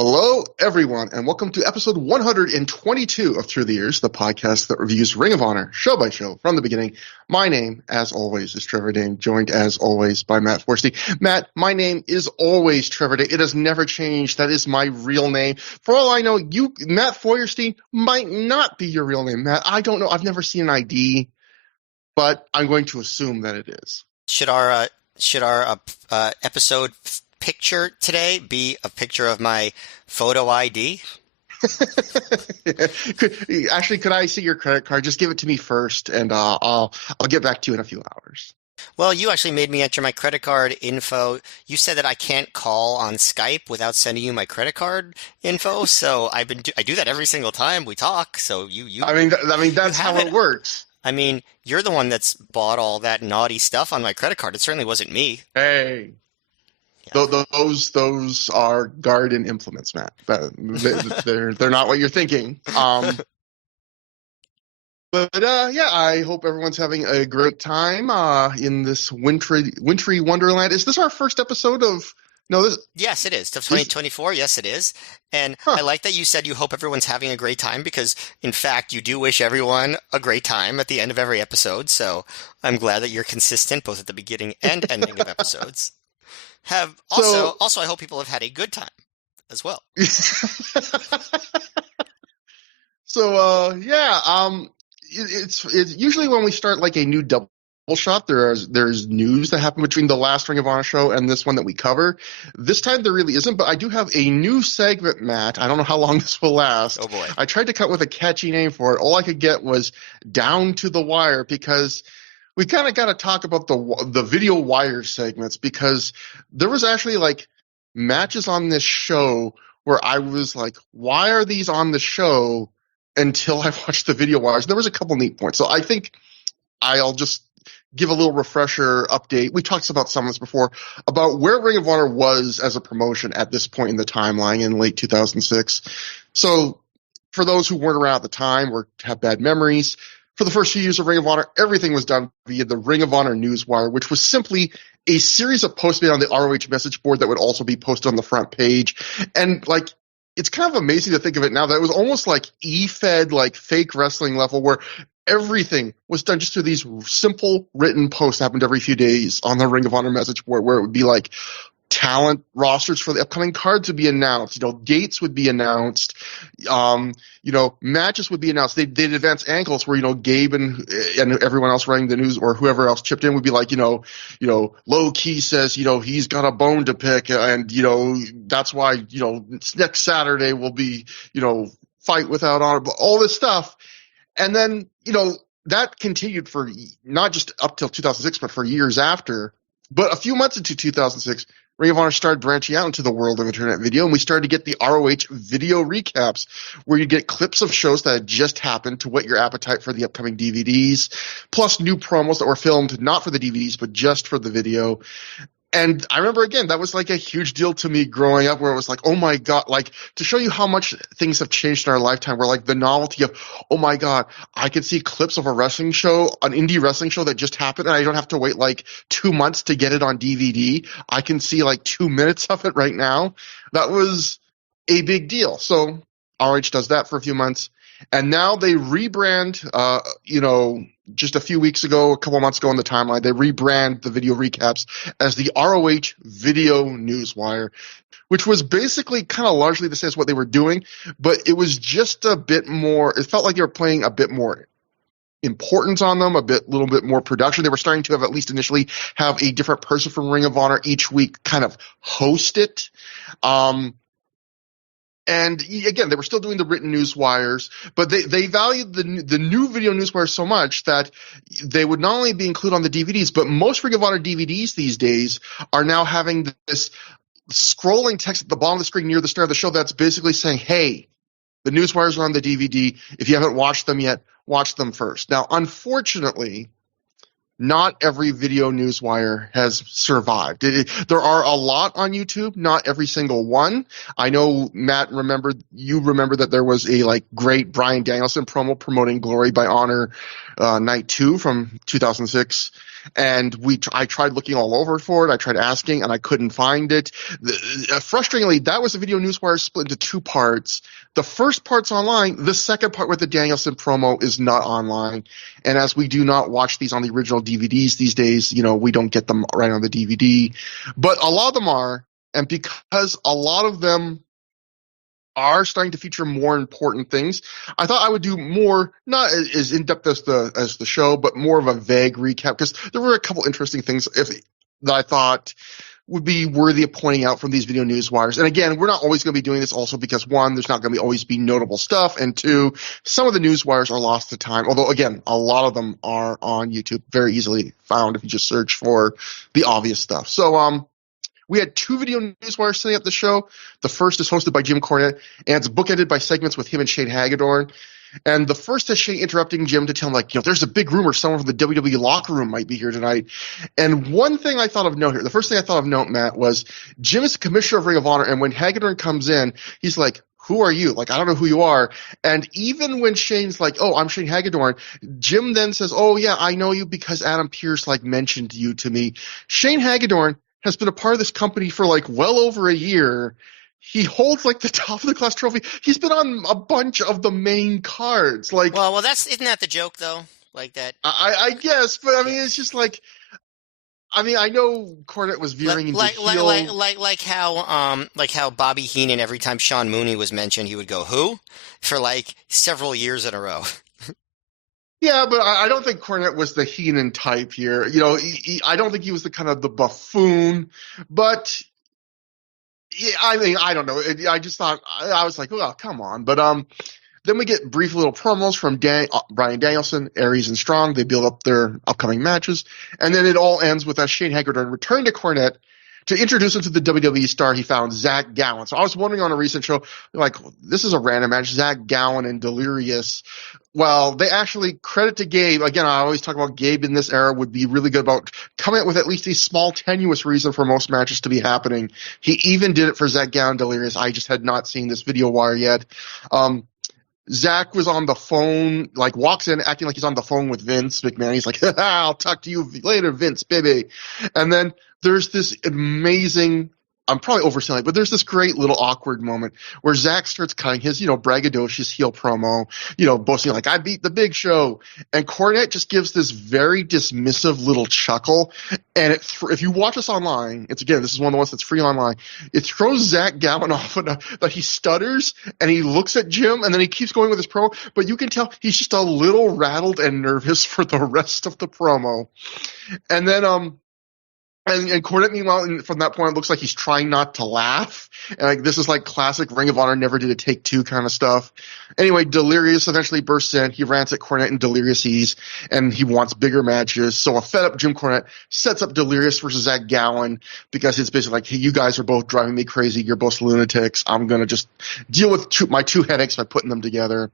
Hello, everyone, and welcome to episode 122 of ThROH The Years, the podcast that reviews Ring of Honor show by show from the beginning. My name, as always, is Trevor Dane, joined as always by Matt Forsty. Matt, my name is always Trevor Dane. It has never changed. That is my real name. For all I know, you, Matt Feuerstein, might not be your real name, Matt. I don't know. I've never seen an ID, but I'm going to assume that it is. Should our episode picture today be a picture of my photo ID? Could I see your credit card? Just give it to me first, and I'll get back to you in a few hours. Well, you actually made me enter my credit card info. You said that I can't call on Skype without sending you my credit card info, so I do that every single time we talk. So you. I mean that's how it works. I mean, you're the one that's bought all that naughty stuff on my credit card. It certainly wasn't me. Hey. Yeah. Those are garden implements, Matt. They're not what you're thinking. But I hope everyone's having a great time in this wintry wonderland. Is this our first episode of? No, this. Yes, it is. 2024. Yes, it is. And I like that you said you hope everyone's having a great time because, in fact, you do wish everyone a great time at the end of every episode. So I'm glad that you're consistent both at the beginning and ending of episodes. Also, I hope people have had a good time as well. It's usually when we start like a new double shot, there's news that happened between the last Ring of Honor show and this one that we cover. This time there really isn't, but I do have a new segment, Matt. I don't know how long this will last. Oh boy. I tried to come up with a catchy name for it. All I could get was Down to the Wire because we kind of got to talk about the video wire segments because there was actually like matches on this show where I was like, why are these on the show until I watched the video wires? There was a couple neat points. So I think I'll just give a little refresher update. We talked about some of this before about where Ring of Honor was as a promotion at this point in the timeline in late 2006. So for those who weren't around at the time or have bad memories, for the first few years of Ring of Honor, everything was done via the Ring of Honor Newswire, which was simply a series of posts made on the ROH message board that would also be posted on the front page. And like, it's kind of amazing to think of it now that it was almost like E-Fed, like fake wrestling level, where everything was done just through these simple written posts that happened every few days on the Ring of Honor message board, where it would be like talent rosters for the upcoming cards would be announced, dates would be announced, matches would be announced. They'd advance angles where, Gabe and everyone else writing the news or whoever else chipped in would be like, Low Key says, he's got a bone to pick and, that's why, next Saturday will be, fight without honor, but all this stuff. And then, that continued for not just up till 2006, but for years after. But a few months into 2006, Ring of Honor started branching out into the world of internet video, and we started to get the ROH video recaps, where you get clips of shows that had just happened to whet your appetite for the upcoming DVDs, plus new promos that were filmed not for the DVDs, but just for the video. And I remember, again, that was like a huge deal to me growing up, where it was like, oh my God, like to show you how much things have changed in our lifetime, where like the novelty of, oh my God, I could see clips of a wrestling show, an indie wrestling show that just happened, and I don't have to wait like 2 months to get it on DVD. I can see like 2 minutes of it right now. That was a big deal. So ROH does that for a few months. And now they rebrand, just a few weeks ago, a couple months ago on the timeline, they rebrand the video recaps as the ROH Video Newswire, which was basically kind of largely the same as what they were doing, but it was just a bit more, it felt like they were playing a bit more importance on them, little bit more production. They were starting to have, at least initially, have a different person from Ring of Honor each week kind of host it. And again, they were still doing the written news wires, but they valued the new video news wires so much that they would not only be included on the DVDs, but most Ring of Honor DVDs these days are now having this scrolling text at the bottom of the screen near the start of the show that's basically saying, hey, the news wires are on the DVD. If you haven't watched them yet, watch them first. Now, unfortunately, not every video newswire has survived. There are a lot on YouTube, not every single one. I know, Matt, you remember that there was a great Bryan Danielson promo promoting Glory by Honor night 2 from 2006. And I tried looking all over for it. I tried asking, and I couldn't find it. Frustratingly, that was a Video Newswire split into 2 parts. The first part's online. The second part with the Danielson promo is not online. And as we do not watch these on the original DVDs these days, we don't get them right on the DVD. But a lot of them are. And because a lot of them are starting to feature more important things, I thought I would do more, not as in-depth as the show, but more of a vague recap, because there were a couple interesting things that I thought would be worthy of pointing out from these Video Newswires. And again, we're not always going to be doing this also because, one, there's not going to always be notable stuff, and two, some of the newswires are lost to time, although, again, a lot of them are on YouTube, very easily found if you just search for the obvious stuff. So, we had 2 Video Newswires setting up the show. The first is hosted by Jim Cornette, and it's bookended by segments with him and Shane Hagedorn. And the first is Shane interrupting Jim to tell him, there's a big rumor someone from the WWE locker room might be here tonight. And one thing I thought of note here, the first thing I thought of note, Matt, was Jim is the commissioner of Ring of Honor, and when Hagedorn comes in, he's like, who are you? I don't know who you are. And even when Shane's like, oh, I'm Shane Hagedorn, Jim then says, oh, yeah, I know you because Adam Pearce, mentioned you to me. Shane Hagedorn has been a part of this company for well over a year. He holds the top of the class trophy. He's been on a bunch of the main cards. Well, isn't that the joke though? That. I guess, but I mean, it's just I know Cornette was veering into heel. How Bobby Heenan, every time Sean Mooney was mentioned, he would go, who? For several years in a row. Yeah, but I don't think Cornette was the Heenan type here. I don't think he was the kind of the buffoon, but yeah, I mean, I don't know. I just thought, I was like, oh, come on. But then we get brief little promos from Bryan Danielson, Aries and Strong. They build up their upcoming matches. And then it all ends with Shane Hagedorn returning to Cornette to introduce him to the WWE star he found, Zach Gowen. So I was wondering on a recent show, this is a random match, Zach Gowen and Delirious. Well, they actually credit to Gabe. Again, I always talk about Gabe in this era would be really good about coming up with at least a small, tenuous reason for most matches to be happening. He even did it for Zach Gowen and Delirious. I just had not seen this video wire yet. Zach was on the phone, walks in acting like he's on the phone with Vince McMahon. He's like, I'll talk to you later, Vince, baby. And then there's this amazing, I'm probably overselling it, but there's this great little awkward moment where Zach starts cutting his, braggadocious heel promo, boasting I beat the Big Show. And Cornette just gives this very dismissive little chuckle. And if you watch this online, this is one of the ones that's free online. It throws Zach Gowen off that he stutters and he looks at Jim and then he keeps going with his promo. But you can tell he's just a little rattled and nervous for the rest of the promo. And then, And Cornette, meanwhile, from that point, it looks like he's trying not to laugh. And this is classic Ring of Honor, never did a take 2 kind of stuff. Anyway, Delirious eventually bursts in. He rants at Cornette and Delirious, and he wants bigger matches. So a fed-up Jim Cornette sets up Delirious versus Zach Gowen because it's basically hey, you guys are both driving me crazy. You're both lunatics. I'm going to just deal with my 2 headaches by putting them together.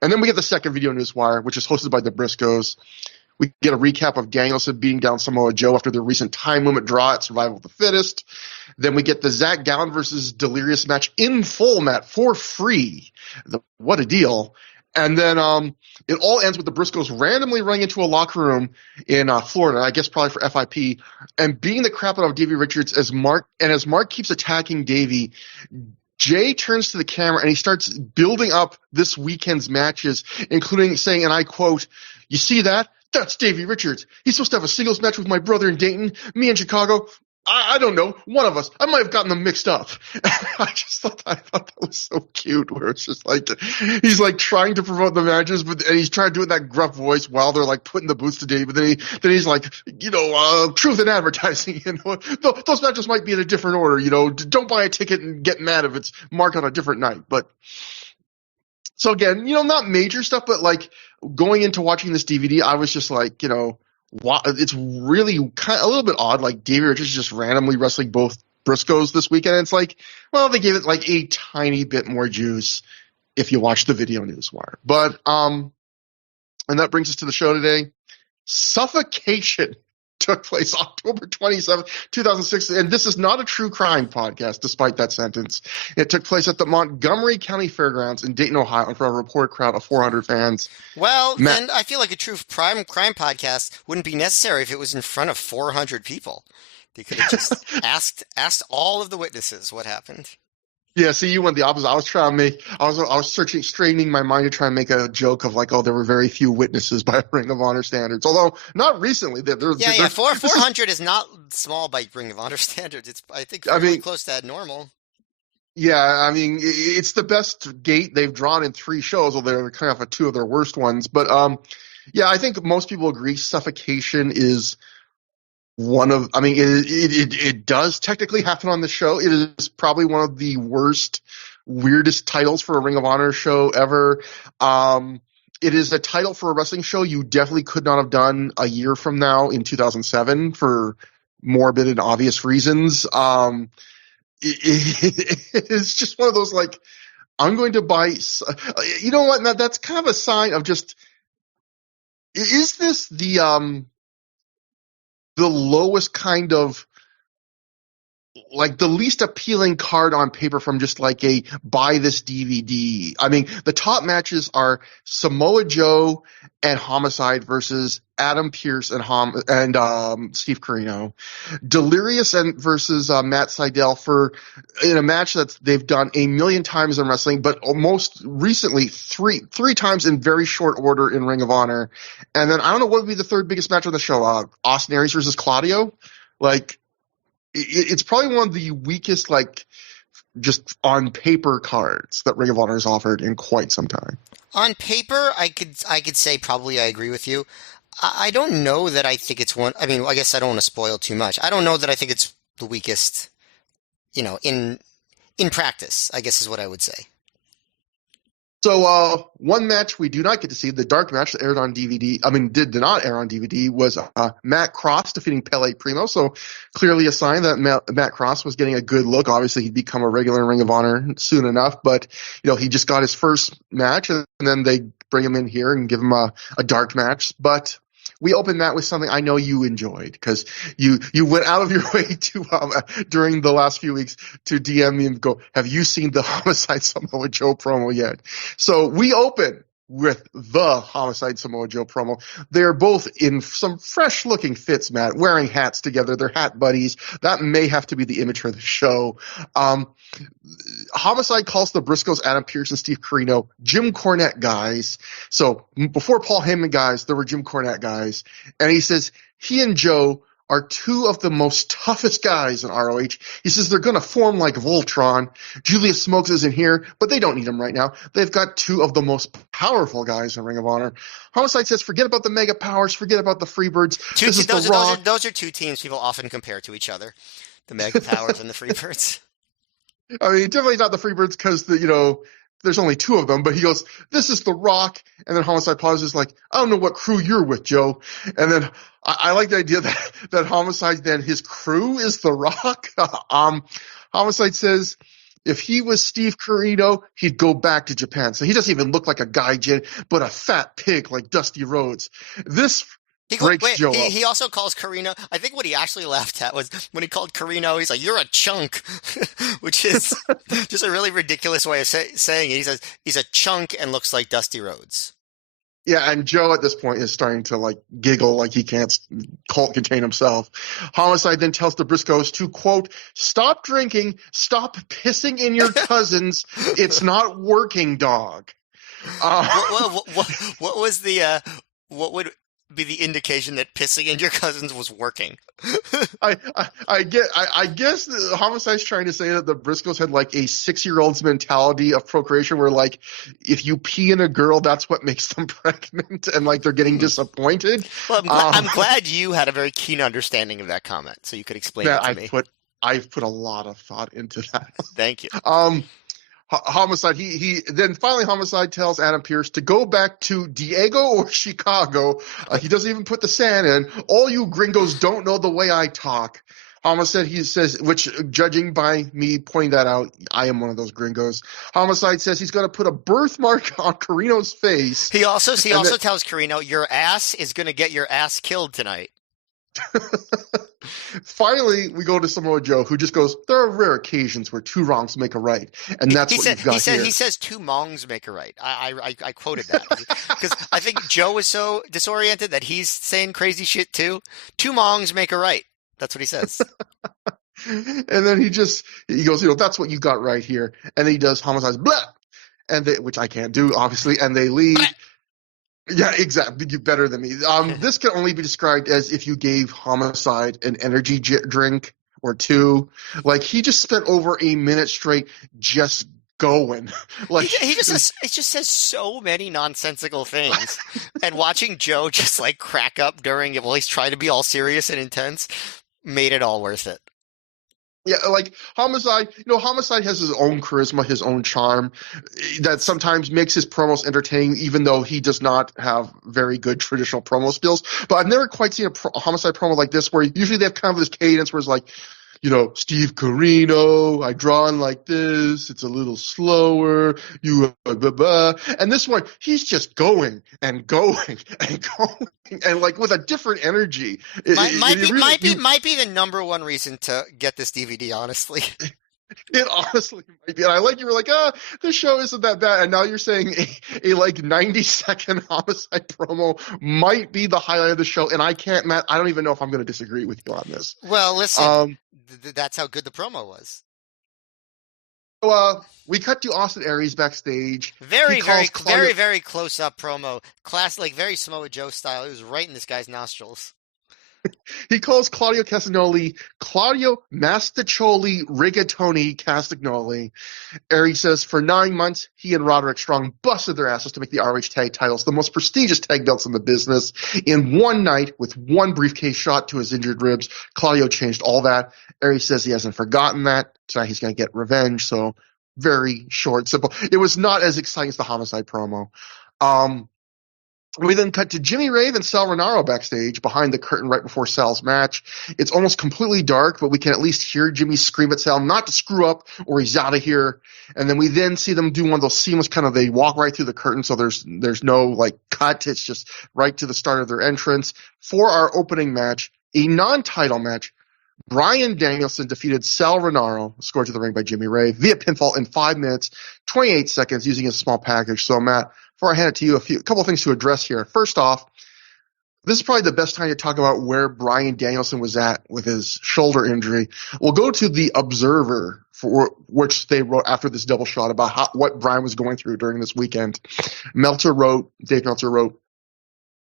And then we get the second Video Newswire, which is hosted by the Briscoes. We get a recap of Danielson beating down Samoa Joe after their recent time limit draw at Survival of the Fittest. Then we get the Zach Gowen versus Delirious match in full, Matt, for free. What a deal. And then it all ends with the Briscoes randomly running into a locker room in Florida, I guess probably for FIP, and beating the crap out of Davey Richards as Mark keeps attacking Davey. Jay turns to the camera and he starts building up this weekend's matches, including saying, and I quote, "You see that? That's Davey Richards. He's supposed to have a singles match with my brother in Dayton, me in Chicago. I don't know, one of us. I might have gotten them mixed up." I thought that was so cute, where it's just he's trying to promote the matches, and he's trying to do it in that gruff voice while they're putting the boots to Dave. But then he's truth in advertising. Those matches might be in a different order. Don't buy a ticket and get mad if it's marked on a different night. But so again, not major stuff, but going into watching this DVD, I was just it's really a little bit odd. Davey Richards just randomly wrestling both Briscoes this weekend. And it's they gave it a tiny bit more juice if you watch the Video Newswire. But and that brings us to the show today. Suffocation took place October 27th, 2006. And this is not a true crime podcast, despite that sentence. It took place at the Montgomery County Fairgrounds in Dayton, Ohio, in front of a reported crowd of 400 fans. Well, then I feel like a true crime podcast wouldn't be necessary if it was in front of 400 people. They could have just asked all of the witnesses what happened. Yeah, see, you went the opposite. I was trying to make, I was straining my mind to try and make a joke of like, oh, there were very few witnesses by Ring of Honor standards. Although not recently. 400 is not small by Ring of Honor standards. It's I think really close to that normal. Yeah, I mean, it's the best gate they've drawn in 3 shows, although they're kind of 2 of their worst ones. But yeah, I think most people agree Suffocation is one of, I mean, it does technically happen on the show. It is probably one of the weirdest titles for a Ring of Honor show ever. It is a title for a wrestling show you definitely could not have done a year from now in 2007 for morbid and obvious reasons. It's just one of those, like, I'm going to buy, you know what, that's kind of a sign of just, is this the lowest kind of, like, the least appealing card on paper from just like a buy this DVD. I mean, the top matches are Samoa Joe and Homicide versus Adam Pearce and Steve Corino. Delirious versus Matt Sydal in a match that they've done a million times in wrestling, but most recently three times in very short order in Ring of Honor. And then I don't know what would be the third biggest match on the show. Austin Aries versus Claudio. Like, it's probably one of the weakest, like, just on paper cards that Ring of Honor has offered in quite some time. On paper, I could say probably I agree with you. I don't know that I think it's one. I mean, I guess I don't want to spoil too much. I don't know that I think it's the weakest, in practice, I guess is what I would say. So one match we do not get to see, the dark match that aired on DVD, did not air on DVD, was Matt Cross defeating Pele Primo. So clearly a sign that Matt Cross was getting a good look. Obviously, he'd become a regular in Ring of Honor soon enough, but he just got his first match, and then they bring him in here and give him a dark match. But we opened that with something I know you enjoyed, because you went out of your way to during the last few weeks to DM me and go, have you seen the Homicide Samoa Joe promo yet? So we open with the Homicide Samoa Joe promo. They're both in some fresh looking fits, Matt, wearing hats together. They're hat buddies. That may have to be the image for the show. Homicide calls the Briscoes, Adam Pearce and Steve Corino, Jim Cornette guys. So before Paul Heyman guys, there were Jim Cornette guys. And he says he and Joe are 2 of the most toughest guys in ROH. He says they're going to form like Voltron. Julius Smokes isn't here, but they don't need him right now. They've got 2 of the most powerful guys in Ring of Honor. Homicide says, forget about the Mega Powers, forget about the Freebirds. Those are 2 teams people often compare to each other, the Mega Powers and the Freebirds. I mean, definitely not the Freebirds because there's only 2 of them, but he goes, this is The Rock. And then Homicide pauses like, I don't know what crew you're with, Joe. And then I like the idea that Homicide, then his crew is The Rock. Homicide says if he was Steve Corino, he'd go back to Japan. So he doesn't even look like a gaijin, but a fat pig like Dusty Rhodes. This breaks Joe up. He also calls Corino, I think what he actually laughed at was when he called Corino, he's like, you're a chunk, which is just a really ridiculous way of saying it. He says he's a chunk and looks like Dusty Rhodes. Yeah, and Joe at this point is starting to like giggle like he can't contain himself. Homicide then tells the Briscoes to, quote, stop drinking, stop pissing in your cousins. It's not working, dog. What was the what would be the indication that pissing in your cousins was working? I guess the Homicide's trying to say that the Briscoes had like a 6-year-old's mentality of procreation where like if you pee in a girl, that's what makes them pregnant, and like they're getting disappointed. Well, I'm glad you had a very keen understanding of that comment, so you could explain it to me. I've put a lot of thought into that. Thank you. Homicide, he then finally Homicide tells Adam Pearce to go back to Diego or Chicago. He doesn't even put the San in. All you gringos don't know the way I talk. Homicide, he says, which judging by me pointing that out, I am one of those gringos. Homicide says he's going to put a birthmark on Carino's face. He also tells Corino, your ass is going to get your ass killed tonight. Finally, we go to Samoa Joe, who just goes, "There are rare occasions where two wrongs make a right," and that's what you've got here. He says two mongs make a right. I quoted that because I think Joe is so disoriented that he's saying crazy shit too. Two mongs make a right. That's what he says. And then he goes, "That's what you got right here," and then he does Homicide's blah, which I can't do obviously, and they leave. Yeah, exactly. You're better than me. This can only be described as if you gave Homicide an energy drink or two. Like, he just spent over a minute straight just going. Like, he just says so many nonsensical things, and watching Joe just like crack up during it while he's trying to be all serious and intense made it all worth it. Yeah, like Homicide, Homicide has his own charisma, his own charm that sometimes makes his promos entertaining, even though he does not have very good traditional promo skills. But I've never quite seen a Homicide promo like this, where usually they have kind of this cadence where it's like, Steve Corino, I draw in like this, it's a little slower, blah, blah, blah. And this one, he's just going and going and going, and like with a different energy. Might be the number one reason to get this DVD, honestly. It honestly might be. And you were like, this show isn't that bad. And now you're saying a like 90-second Homicide promo might be the highlight of the show. And Matt, I don't even know if I'm going to disagree with you on this. Well, listen, that's how good the promo was. So, we cut to Austin Aries backstage. Very close up promo. Like very Samoa Joe style. It was right in this guy's nostrils. He calls Claudio Castagnoli Claudio Mastacholi Rigatoni Castagnoli. Aries says for 9 months, he and Roderick Strong busted their asses to make the ROH tag titles, the most prestigious tag belts in the business. In one night, with one briefcase shot to his injured ribs, Claudio changed all that. Aries says he hasn't forgotten that. Tonight he's going to get revenge. So very short, simple. It was not as exciting as the Homicide promo. We then cut to Jimmy Rave and Sal Rinauro backstage behind the curtain right before Sal's match. It's almost completely dark, but we can at least hear Jimmy scream at Sal not to screw up or he's out of here. And then we then see them do one of those seamless they walk right through the curtain, so there's no like cut. It's just right to the start of their entrance. For our opening match, a non-title match, Bryan Danielson defeated Sal Rinauro, scored to the ring by Jimmy Rave, via pinfall in 5 minutes, 28 seconds using a small package. So, Matt, before I hand it to you, a couple of things to address here. First off, this is probably the best time to talk about where Bryan Danielson was at with his shoulder injury. We'll go to The Observer, for which they wrote after this double shot about what Bryan was going through during this weekend. Dave Meltzer wrote,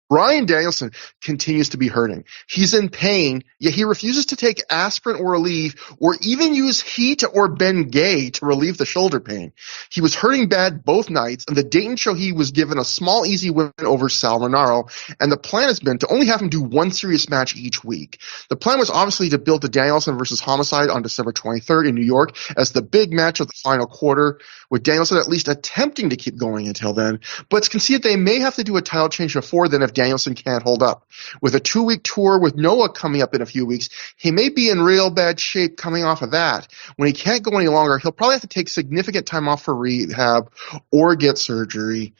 Bryan Danielson continues to be hurting. He's in pain, yet he refuses to take aspirin or Aleve or even use heat or Bengay to relieve the shoulder pain. He was hurting bad both nights, and the Dayton show he was given a small, easy win over Sal Rinauro, and the plan has been to only have him do one serious match each week. The plan was obviously to build the Danielson versus Homicide on December 23rd in New York as the big match of the final quarter, with Danielson at least attempting to keep going until then, but it's conceded they may have to do a title change before then if Danielson can't hold up. With a 2-week tour with Noah coming up in a few weeks, he may be in real bad shape coming off of that. When he can't go any longer, he'll probably have to take significant time off for rehab or get surgery.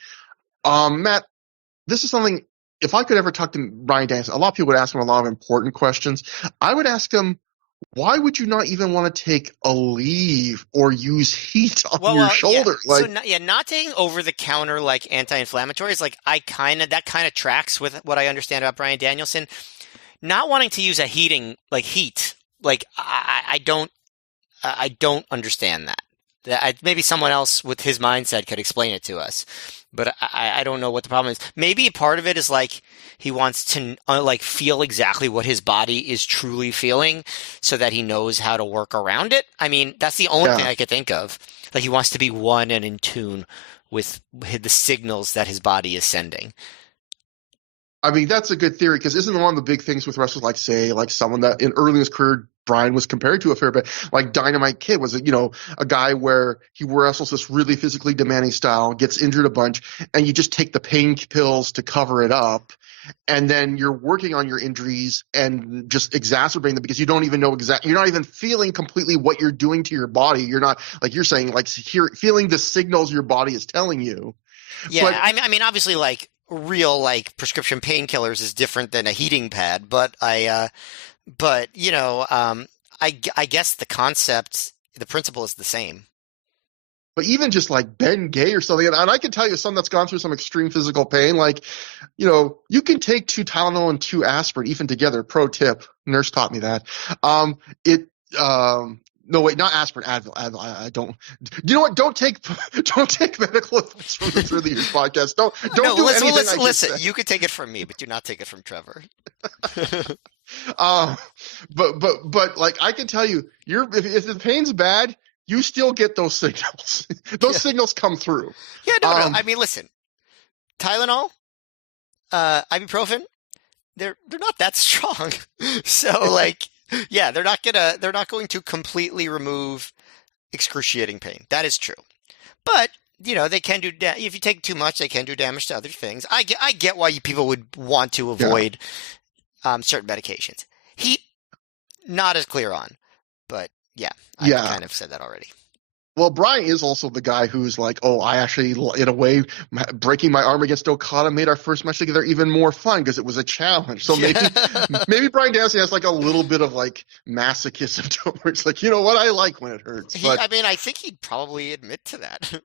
Matt, this is something, if I could ever talk to Bryan Danielson, a lot of people would ask him a lot of important questions. I would ask him, why would you not even want to take a leave or use heat on your shoulder? Yeah. Not taking over-the-counter like anti-inflammatories. Like that kind of tracks with what I understand about Bryan Danielson. Not wanting to use heat. Like I don't understand that. Maybe someone else with his mindset could explain it to us. But I don't know what the problem is. Maybe part of it is like he wants to feel exactly what his body is truly feeling so that he knows how to work around it. I mean, that's the only thing I could think of. Like he wants to be one and in tune with the signals that his body is sending. I mean, that's a good theory because isn't one of the big things with wrestlers like someone that in early in his career Bryan was compared to a fair bit, like Dynamite Kid was a guy where he wrestles this really physically demanding style, gets injured a bunch, and you just take the pain pills to cover it up, and then you're working on your injuries and just exacerbating them because you don't even know you're not even feeling completely what you're doing to your body. You're not, like you're saying, feeling the signals your body is telling you. Yeah, but, I mean, obviously, like real like prescription painkillers is different than a heating pad, but I guess the concept, the principle is the same. But even just like Ben Gay or something, and I can tell you someone that's gone through some extreme physical pain, like, you can take 2 Tylenol and 2 aspirin even together. Pro tip, nurse taught me that. It No, wait, not aspirin, Advil. I don't. You know what? Don't take medical advice from the ThROH The Years podcast. Don't No, do anything I just listen. said. You could take it from me, but do not take it from Trevor. But like I can tell you, if the pain's bad, you still get those signals. Those Yeah. signals come through. Yeah, no. I mean, listen, Tylenol, ibuprofen, they're not that strong. So like, yeah, they're not going to completely remove excruciating pain. That is true. But they can do if you take too much, they can do damage to other things. I get why people would want to avoid certain medications. Heat, not as clear on, but yeah, I kind of said that already. Well, Bryan is also the guy who's like, oh, I actually, in a way, breaking my arm against Okada made our first match together even more fun because it was a challenge. So maybe Bryan Danielson has like a little bit of like masochism to it, where it's like, you know what, I like when it hurts. I mean, I think he'd probably admit to that.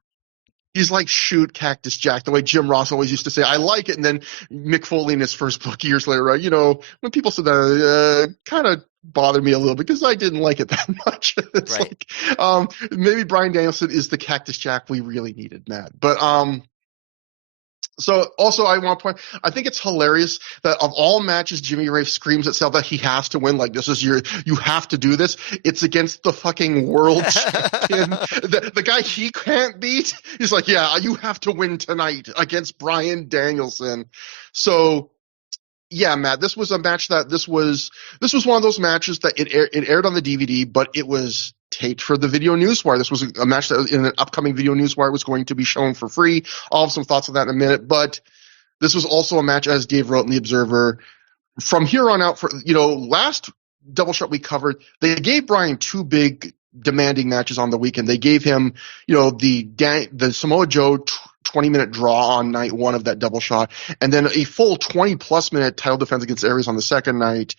He's like, shoot, Cactus Jack, the way Jim Ross always used to say, I like it. And then Mick Foley in his first book years later, right? When people said that, kind of bothered me a little because I didn't like it that much. It's Right. like, maybe Bryan Danielson is the Cactus Jack we really needed, Matt. But so also I want to point, I think it's hilarious that of all matches Jimmy Rave screams itself that he has to win, like this is you have to do this. It's against the fucking world champion, the guy he can't beat. He's like, yeah, you have to win tonight against Bryan Danielson. So yeah, Matt, this was a match this was one of those matches that it aired on the DVD, but it was taped for the Video Newswire. This was a match that in an upcoming Video Newswire was going to be shown for free. I'll have some thoughts on that in a minute, but this was also a match, as Dave wrote in The Observer, from here on out, for last double shot we covered, they gave Bryan 2 big demanding matches on the weekend. They gave him, the Samoa Joe 20-minute draw on night 1 of that double shot, and then a full 20-plus minute title defense against Aries on the second night.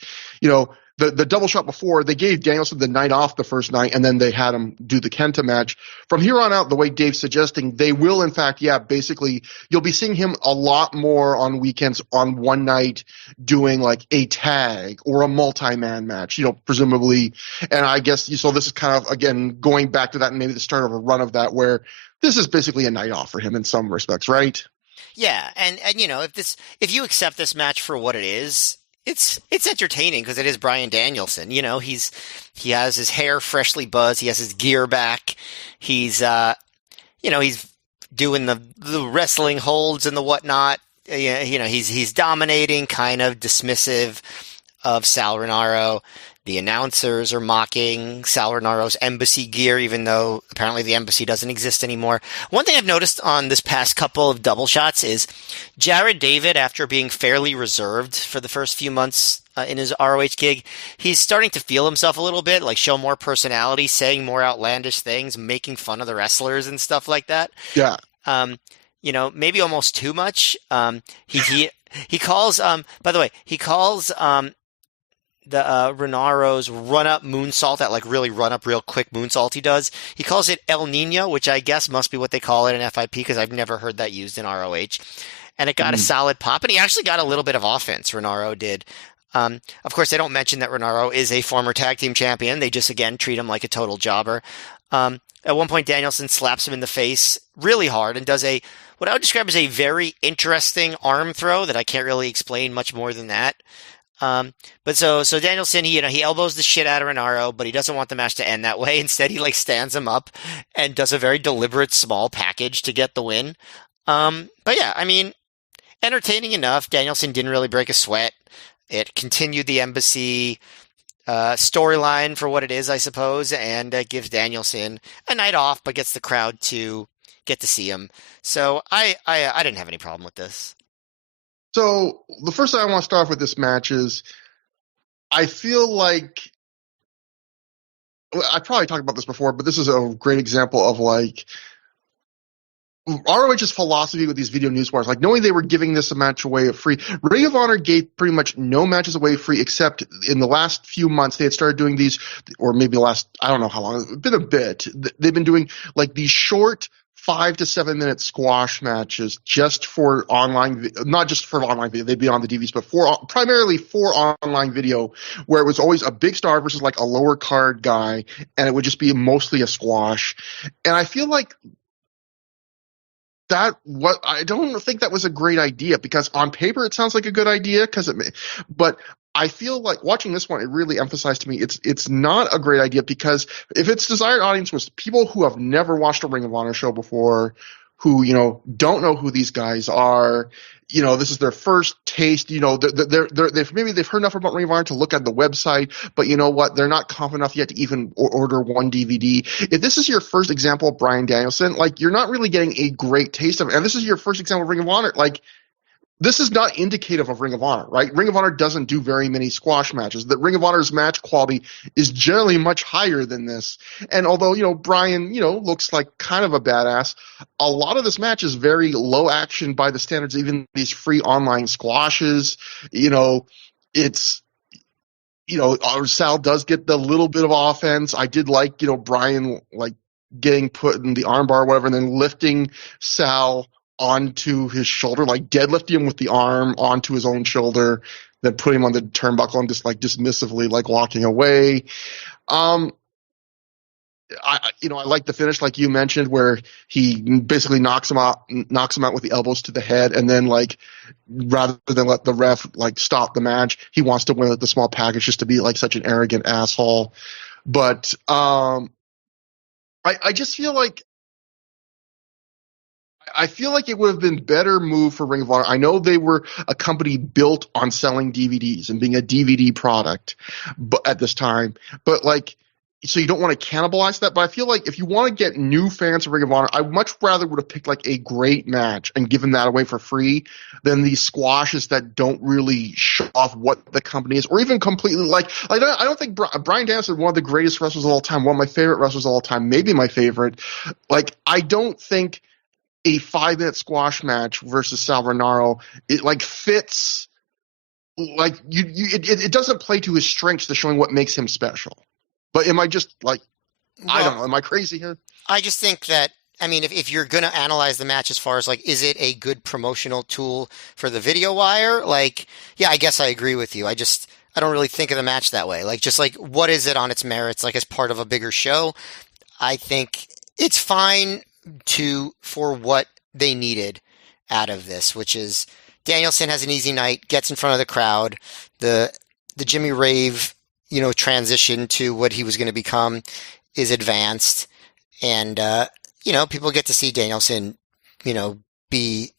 The double shot before, they gave Danielson the night off the first night, and then they had him do the Kenta match. From here on out, the way Dave's suggesting, they will, in fact, basically, you'll be seeing him a lot more on weekends on one night doing like a tag or a multi-man match, presumably. And I guess, so this is kind of, again, going back to that and maybe the start of a run of that where this is basically a night off for him in some respects, right? Yeah, and if you accept this match for what it is, it's entertaining because it is Bryan Danielson. He has his hair freshly buzzed, he has his gear back, he's he's doing the wrestling holds and the whatnot. He's dominating, kind of dismissive of Sal Rinauro. The announcers are mocking Sal Rinaro's embassy gear, even though apparently the embassy doesn't exist anymore. One thing I've noticed on this past couple of double shots is Jared David, after being fairly reserved for the first few months in his ROH gig, he's starting to feel himself a little bit, like show more personality, saying more outlandish things, making fun of the wrestlers and stuff like that. Yeah. Maybe almost too much. He calls, by the way, the Renauro's run-up moonsault, that like really run-up real quick moonsault he does. He calls it El Nino, which I guess must be what they call it in FIP because I've never heard that used in ROH. And it got a solid pop, and he actually got a little bit of offense, Rinauro did. Of course, they don't mention that Rinauro is a former tag team champion. They just, again, treat him like a total jobber. At one point, Danielson slaps him in the face really hard and does what I would describe as a very interesting arm throw that I can't really explain much more than that. But so Danielson, he elbows the shit out of Rinauro, but he doesn't want the match to end that way. Instead, he like stands him up and does a very deliberate small package to get the win. But yeah, I mean, entertaining enough. Danielson didn't really break a sweat. It continued the embassy storyline for what it is, I suppose, and gives Danielson a night off, but gets the crowd to get to see him. So I didn't have any problem with this. So the first thing I want to start off with this match is I feel like I probably talked about this before, but this is a great example of like ROH's philosophy with these video news wires, like knowing they were giving this a match away free. Ring of Honor gave pretty much no matches away free, except in the last few months they had started doing these, or maybe the last, I don't know how long, it's been a bit. They've been doing like these short 5 to 7 minute squash matches just for online, not just for online video, they'd be on the DVs, but primarily for online video, where it was always a big star versus like a lower card guy, and it would just be mostly a squash. And I feel like I don't think that was a great idea, because on paper it sounds like a good idea but I feel like watching this one, it really emphasized to me it's not a great idea, because if its desired audience was people who have never watched a Ring of Honor show before, who, don't know who these guys are, this is their first taste, they've heard enough about Ring of Honor to look at the website, but you know what? They're not confident enough yet to even order one DVD. If this is your first example of Bryan Danielson, like, you're not really getting a great taste of it. And this is your first example of Ring of Honor, like, this is not indicative of Ring of Honor, right? Ring of Honor doesn't do very many squash matches. The Ring of Honor's match quality is generally much higher than this. And although, Bryan, looks like kind of a badass, a lot of this match is very low action by the standards, even these free online squashes. It's, Sal does get the little bit of offense. I did like, Bryan, like, getting put in the armbar or whatever, and then lifting Sal onto his shoulder, like deadlifting him with the arm onto his own shoulder, then put him on the turnbuckle and just like dismissively like walking away. I like the finish, like you mentioned, where he basically knocks him out with the elbows to the head, and then like rather than let the ref like stop the match, he wants to win with the small package just to be like such an arrogant asshole. But I just feel like it would have been better move for Ring of Honor. I know they were a company built on selling DVDs and being a DVD product, but at this time, but like, so you don't want to cannibalize that. But I feel like if you want to get new fans of Ring of Honor, I much rather would have picked like a great match and given that away for free than these squashes that don't really show off what the company is, or even completely like I don't think Bryan Danielson is one of the greatest wrestlers of all time, one of my favorite wrestlers of all time, maybe my favorite. Like, I don't think a 5-minute squash match versus Sal Rinauro, it like fits, like it doesn't play to his strengths to showing what makes him special. But am I just like, I don't know, am I crazy here? I just think that, I mean, if you're going to analyze the match as far as like, is it a good promotional tool for the video wire? Like, yeah, I guess I agree with you. I don't really think of the match that way. Like, just like, what is it on its merits, like as part of a bigger show? I think it's fine for what they needed out of this, which is Danielson has an easy night, gets in front of the crowd, the Jimmy Rave, transition to what he was going to become is advanced, and people get to see Danielson, be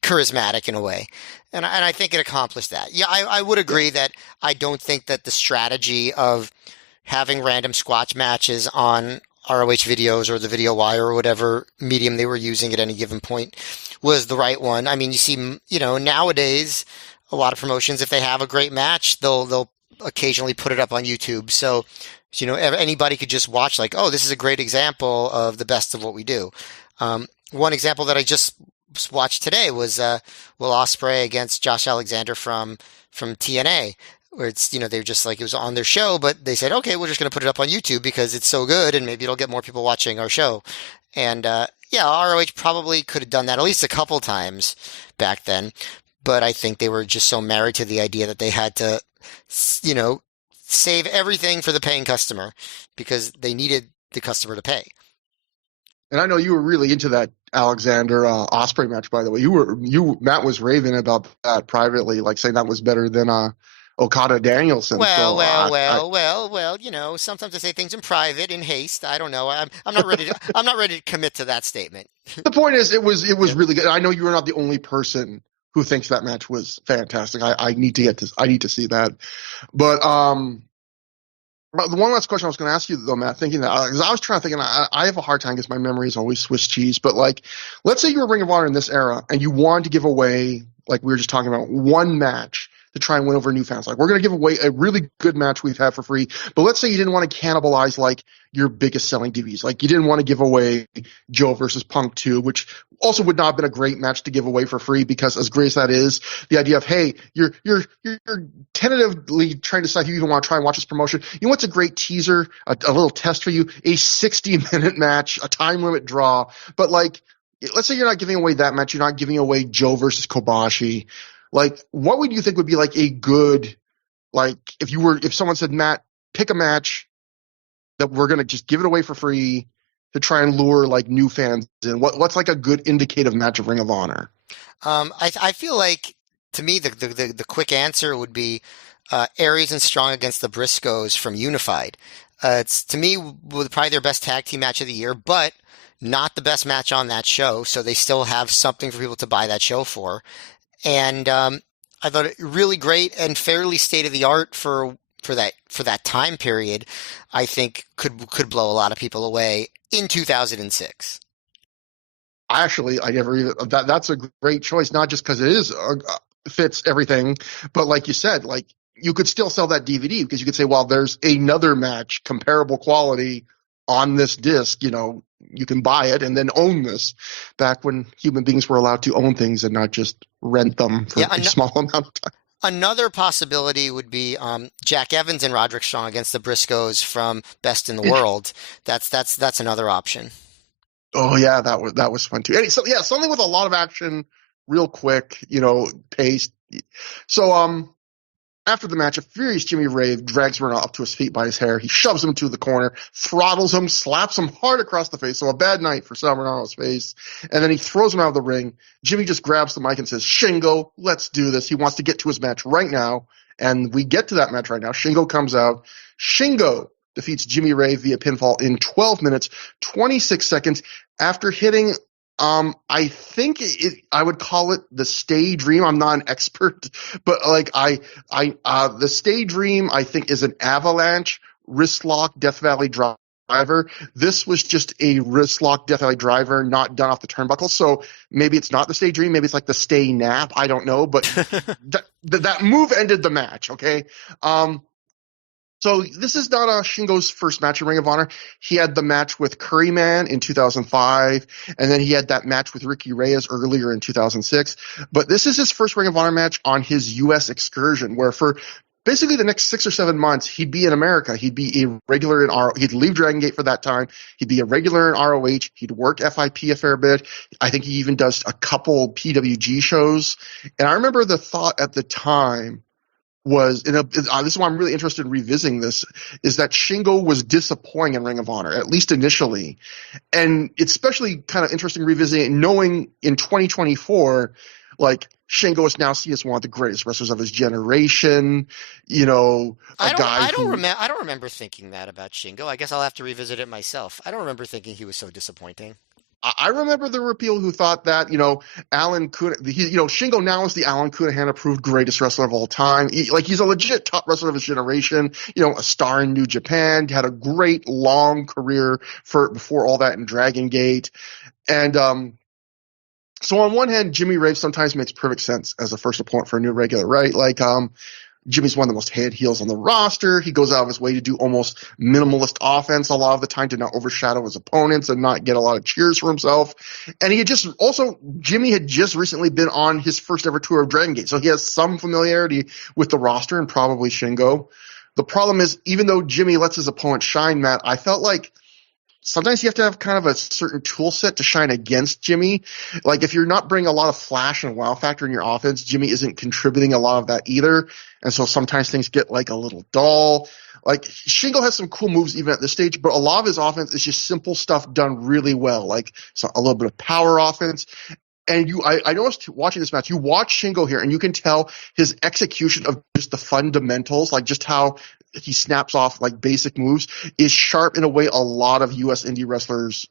charismatic in a way, and I think it accomplished that. Yeah, I would agree that I don't think that the strategy of having random squash matches on ROH videos or the video wire or whatever medium they were using at any given point was the right one. I mean, you see, nowadays a lot of promotions, if they have a great match, they'll occasionally put it up on YouTube. So, anybody could just watch like, oh, this is a great example of the best of what we do. One example that I just watched today was Will Ospreay against Josh Alexander from TNA. Where it's, they were just like, it was on their show, but they said, okay, we're just going to put it up on YouTube because it's so good and maybe it'll get more people watching our show. And ROH probably could have done that at least a couple times back then. But I think they were just so married to the idea that they had to, save everything for the paying customer because they needed the customer to pay. And I know you were really into that Alexander Ospreay match, by the way. Matt was raving about that privately, like saying that was better than Okada Danielson. Well. Sometimes I say things in private, in haste. I don't know. I'm not ready to. I'm not ready to commit to that statement. The point is, it was really good. I know you are not the only person who thinks that match was fantastic. I need to see that. But the one last question I was going to ask you though, Matt, thinking that because I was trying to think, and I have a hard time because my memory is always Swiss cheese. But like, let's say you were Ring of Honor in this era, and you wanted to give away, like we were just talking about, one match to try and win over new fans. Like, we're going to give away a really good match we've had for free, but let's say you didn't want to cannibalize like your biggest selling DVDs. Like, you didn't want to give away Joe versus Punk 2, which also would not have been a great match to give away for free, because as great as that is, the idea of, hey, you're tentatively trying to decide who you even want to try and watch this promotion. You know what's a great teaser, a little test for you? A 60-minute match, a time limit draw. But like, let's say you're not giving away that match, you're not giving away Joe versus Kobashi. Like, what would you think would be like a good, like, if someone said, Matt, pick a match that we're going to just give it away for free to try and lure like new fans in. What's like a good indicative match of Ring of Honor? I feel like, to me, the quick answer would be Aries and Strong against the Briscoes from Unified. It's, to me, probably their best tag team match of the year, but not the best match on that show. So they still have something for people to buy that show for. And I thought it really great and fairly state of the art for that time period. I think could blow a lot of people away in 2006. Actually, I never even that's a great choice, not just because it is fits everything, but like you said, like, you could still sell that DVD, because you could say, well, there's another match comparable quality on this disc. You know, you can buy it and then own this, back when human beings were allowed to own things and not just rent them for a small amount of time. Another possibility would be Jack Evans and Roderick Strong against the Briscoes from Best in the World. That's another option. Oh yeah, that was fun too. So yeah, something with a lot of action, real quick, paced. So after the match, a furious Jimmy Rave drags Reno up to his feet by his hair. He shoves him to the corner, throttles him, slaps him hard across the face. So a bad night for Sal Reno's face. And then he throws him out of the ring. Jimmy just grabs the mic and says, Shingo, let's do this. He wants to get to his match right now. And we get to that match right now. Shingo comes out. Shingo defeats Jimmy Rave via pinfall in 12 minutes, 26 seconds after hitting I think I would call it the Stay Dream. I'm not an expert, but like the Stay Dream, I think, is an avalanche wrist lock Death Valley driver. This was just a wrist lock Death Valley driver, not done off the turnbuckle. So maybe it's not the Stay Dream. Maybe it's like the Stay Nap. I don't know, but that move ended the match. Okay. So this is not Shingo's first match in Ring of Honor. He had the match with Curryman in 2005, and then he had that match with Ricky Reyes earlier in 2006. But this is his first Ring of Honor match on his U.S. excursion, where for basically the next 6 or 7 months, he'd be in America. He'd be a regular in he'd leave Dragon Gate for that time. He'd be a regular in ROH. He'd work FIP a fair bit. I think he even does a couple PWG shows. And I remember the thought at the time was, this is why I'm really interested in revisiting this, is that Shingo was disappointing in Ring of Honor, at least initially. And it's especially kind of interesting revisiting it, knowing in 2024, like, Shingo is now seen as one of the greatest wrestlers of his generation. I don't remember thinking that about Shingo. I guess I'll have to revisit it myself. I don't remember thinking he was so disappointing. I remember there were people who thought that, Alan Shingo now is the Alan Cunahan approved greatest wrestler of all time. He's a legit top wrestler of his generation, a star in New Japan, had a great long career before all that in Dragon Gate. And, so on one hand, Jimmy Rave sometimes makes perfect sense as a first opponent for a new regular, right? Like, Jimmy's one of the most hated heels on the roster. He goes out of his way to do almost minimalist offense a lot of the time to not overshadow his opponents and not get a lot of cheers for himself. And Jimmy had just recently been on his first ever tour of Dragon Gate. So he has some familiarity with the roster and probably Shingo. The problem is, even though Jimmy lets his opponent shine, Matt, I felt like sometimes you have to have kind of a certain tool set to shine against Jimmy. Like, if you're not bringing a lot of flash and wow factor in your offense, Jimmy isn't contributing a lot of that either. And so sometimes things get like a little dull. Like, Shingo has some cool moves even at this stage, but a lot of his offense is just simple stuff done really well. Like, a little bit of power offense. And I noticed watching this match, you watch Shingo here and you can tell his execution of just the fundamentals, like just how he snaps off like basic moves, is sharp in a way a lot of U.S. indie wrestlers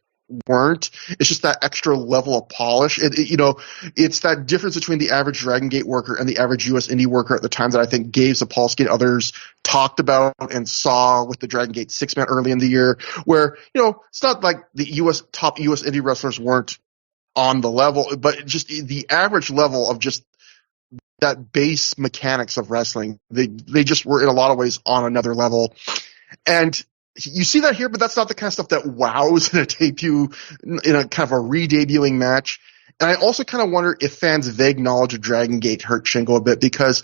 weren't. It's just that extra level of polish. It's that difference between the average Dragon Gate worker and the average U.S. indie worker at the time that I think Gabe Sapolsky and others talked about and saw with the Dragon Gate 6-man early in the year, where, it's not like the top U.S. indie wrestlers weren't on the level, but just the average level of just that base mechanics of wrestling. They just were in a lot of ways on another level. And you see that here, but that's not the kind of stuff that wows in a debut, in a kind of a re-debuting match. And I also kind of wonder if fans' vague knowledge of Dragon Gate hurt Shingo a bit, because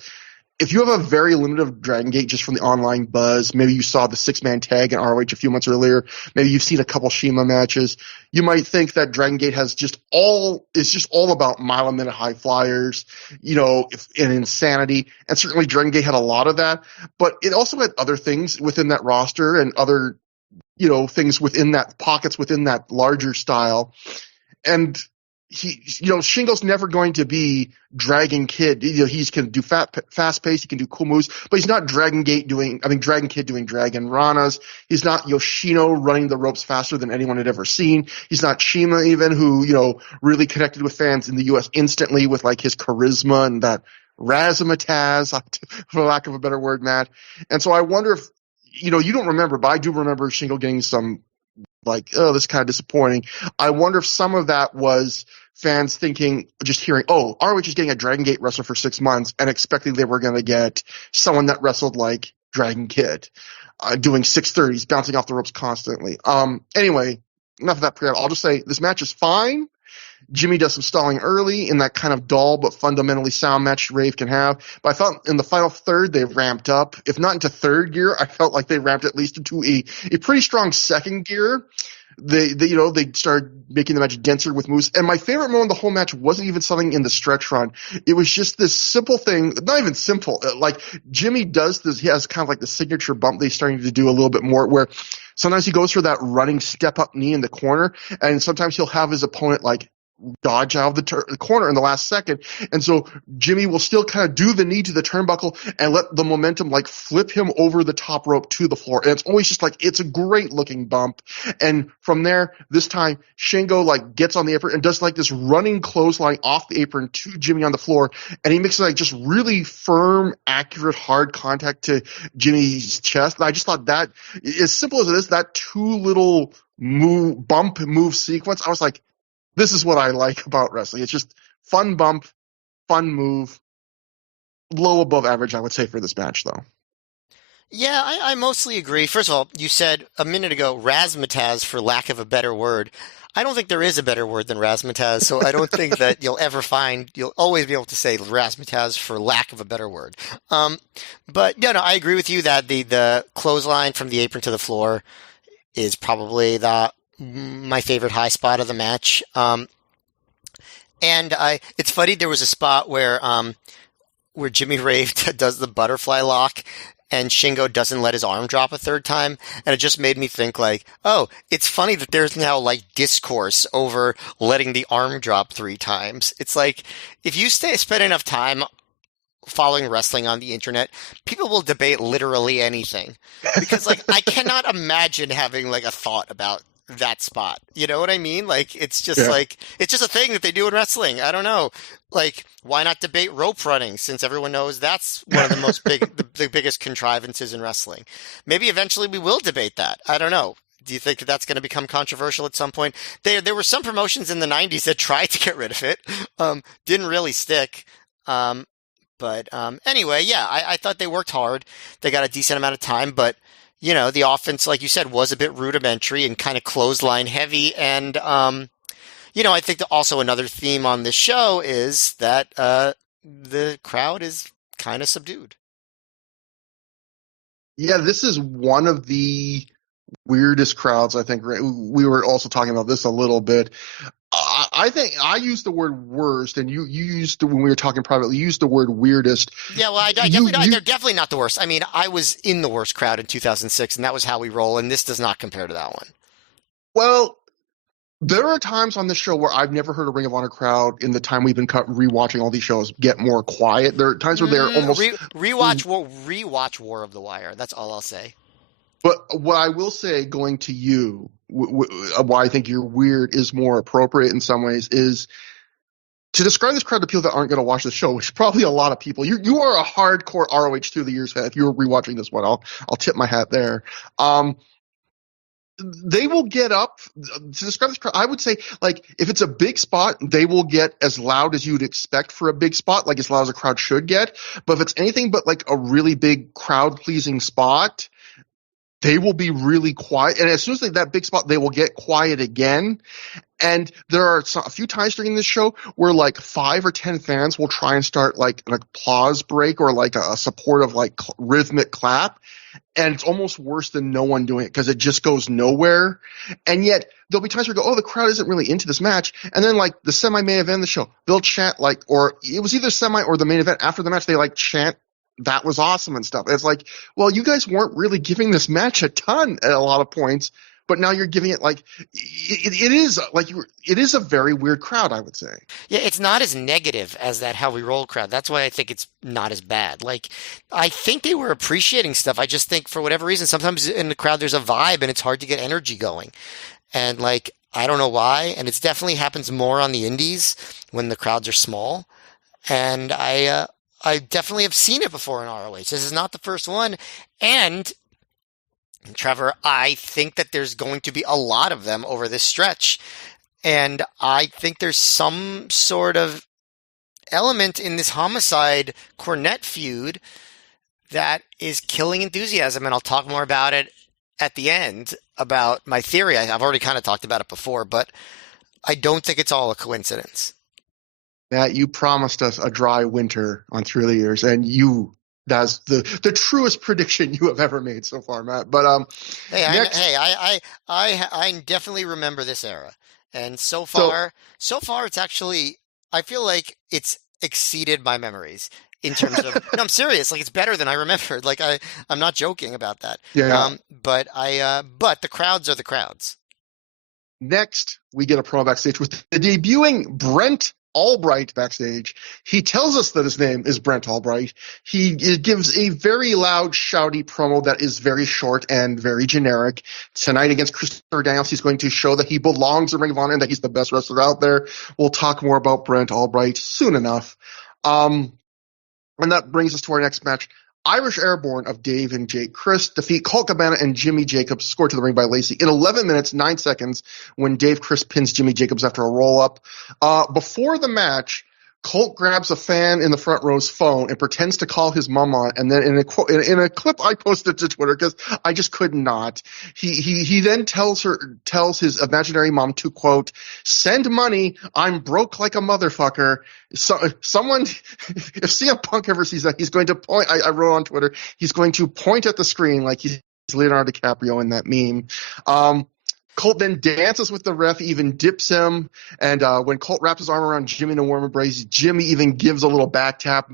if you have a very limited Dragon Gate just from the online buzz, maybe you saw the 6-man tag in ROH a few months earlier, maybe you've seen a couple CIMA matches, you might think that Dragon Gate is just all about mile-a-minute high flyers, and insanity. And certainly Dragon Gate had a lot of that, but it also had other things within that roster and other, things within that pockets within that larger style. And Shingo's never going to be Dragon Kid. He can do fast pace, he can do cool moves, but he's not Dragon Kid doing Dragon Ranas. He's not Yoshino running the ropes faster than anyone had ever seen. He's not CIMA even, who, really connected with fans in the US instantly with like his charisma and that razzmatazz, for lack of a better word, Matt. And so I wonder if, you don't remember, but I do remember Shingo getting some like, oh, this is kind of disappointing. I wonder if some of that was fans thinking, just hearing, oh, ROH is getting a Dragon Gate wrestler for 6 months and expecting they were going to get someone that wrestled like Dragon Kid, doing 630s, bouncing off the ropes constantly. Anyway, enough of that pre-out. I'll just say this match is fine. Jimmy does some stalling early in that kind of dull but fundamentally sound match Rave can have. But I thought in the final third they ramped up. If not into third gear, I felt like they ramped at least into a pretty strong second gear. They started making the match denser with moves. And my favorite moment of the whole match wasn't even something in the stretch run. It was just this simple thing, not even simple. Like Jimmy does this, he has kind of like the signature bump they're starting to do a little bit more, where sometimes he goes for that running step up knee in the corner, and sometimes he'll have his opponent like dodge out of the corner in the last second. And so Jimmy will still kind of do the knee to the turnbuckle and let the momentum like flip him over the top rope to the floor. And it's always just like, it's a great looking bump. And from there, this time Shingo like gets on the apron and does like this running clothesline off the apron to Jimmy on the floor. And he makes like just really firm, accurate, hard contact to Jimmy's chest. And I just thought that, as simple as it is, that two little bump move sequence, I was like, this is what I like about wrestling. It's just fun bump, fun move, low above average, I would say, for this match, though. Yeah, I mostly agree. First of all, you said a minute ago razzmatazz, for lack of a better word. I don't think there is a better word than razzmatazz, so I don't think that you'll always be able to say razzmatazz for lack of a better word. But no, I agree with you that the clothesline from the apron to the floor is probably my favorite high spot of the match. It's funny, there was a spot where Jimmy Rave does the butterfly lock and Shingo doesn't let his arm drop a third time. And it just made me think like, oh, it's funny that there's now like discourse over letting the arm drop 3 times. It's like, if you spend enough time following wrestling on the internet, people will debate literally anything. Because like, I cannot imagine having like a thought about that spot. You know what I mean? Like, it's just it's just a thing that they do in wrestling. I don't know. Like, why not debate rope running, since everyone knows that's one of the most the biggest contrivances in wrestling? Maybe eventually we will debate that. I don't know. Do you think that's going to become controversial at some point? There were some promotions in the 90s that tried to get rid of it. Didn't really stick. But anyway, yeah, I thought they worked hard. They got a decent amount of time, but the offense, like you said, was a bit rudimentary and kind of clothesline heavy. And, I think that also another theme on this show is that the crowd is kind of subdued. Yeah, this is one of the weirdest crowds, I think. We were also talking about this a little bit. I think I used the word worst, and you used, when we were talking privately, you used the word weirdest. Yeah, well, they're definitely not the worst. I mean, I was in the worst crowd in 2006, and that was how we roll, and this does not compare to that one. Well, there are times on this show where I've never heard a Ring of Honor crowd in the time we've been rewatching all these shows get more quiet. There are times where they're almost... Rewatch War of the Wire. That's all I'll say. But what I will say, going to you, why I think you're weird is more appropriate in some ways, is to describe this crowd to people that aren't going to watch the show, which is probably a lot of people. You are a hardcore ROH Through the Years fan. If you were rewatching this one, I'll tip my hat there. they will get up to describe this crowd. I would say, like, if it's a big spot, they will get as loud as you'd expect for a big spot, like as loud as a crowd should get. But if it's anything but like a really big crowd pleasing spot, they will be really quiet. And as soon as that big spot, they will get quiet again. And there are a few times during this show where like 5 or 10 fans will try and start like an applause break or like a supportive like rhythmic clap. And it's almost worse than no one doing it because it just goes nowhere. And yet there'll be times where you go, oh, the crowd isn't really into this match. And then like the semi-main event of the show, they'll chant like, or it was either semi or the main event after the match, they like chant, that was awesome and stuff. It's like, well, you guys weren't really giving this match a ton at a lot of points, but now you're giving it like it is like it is a very weird crowd, I would say. Yeah, it's not as negative as that How We Roll crowd. That's why I think it's not as bad. Like, I think they were appreciating stuff. I just think for whatever reason, sometimes in the crowd there's a vibe and it's hard to get energy going. And like, I don't know why. And it definitely happens more on the indies when the crowds are small. And I definitely have seen it before in ROH. This is not the first one. And Trevor, I think that there's going to be a lot of them over this stretch. And I think there's some sort of element in this Homicide Cornette feud that is killing enthusiasm. And I'll talk more about it at the end, about my theory. I've already kind of talked about it before, but I don't think it's all a coincidence. Matt, you promised us a dry winter on ThROH The Years, and that's the truest prediction you have ever made so far, Matt. But hey, I definitely remember this era, and so far it's actually, I feel like it's exceeded my memories in terms of. No, I'm serious. Like, it's better than I remembered. Like, I'm not joking about that. Yeah. But the crowds are the crowds. Next, we get a promo backstage with the debuting Brent Albright backstage. He tells us that his name is Brent Albright. He gives a very loud, shouty promo that is very short and very generic. Tonight against Christopher Daniels, he's going to show that he belongs in Ring of Honor and that he's the best wrestler out there. We'll talk more about Brent Albright soon enough. And that brings us to our next match. Irish Airborne of Dave and Jake Crist defeat Colt Cabana and Jimmy Jacobs, scored to the ring by Lacey in 11 minutes, 9 seconds, when Dave Crist pins Jimmy Jacobs after a roll-up. Before the match, Colt grabs a fan in the front row's phone and pretends to call his mom on, and then in a clip I posted to Twitter because I just could not. He then tells his imaginary mom to, quote, "Send money. I'm broke like a motherfucker." So someone, if CM Punk ever sees that, he's going to point. I wrote on Twitter, he's going to point at the screen like he's Leonardo DiCaprio in that meme. Colt then dances with the ref, even dips him, and when Colt wraps his arm around Jimmy in a warm embrace, Jimmy even gives a little back tap.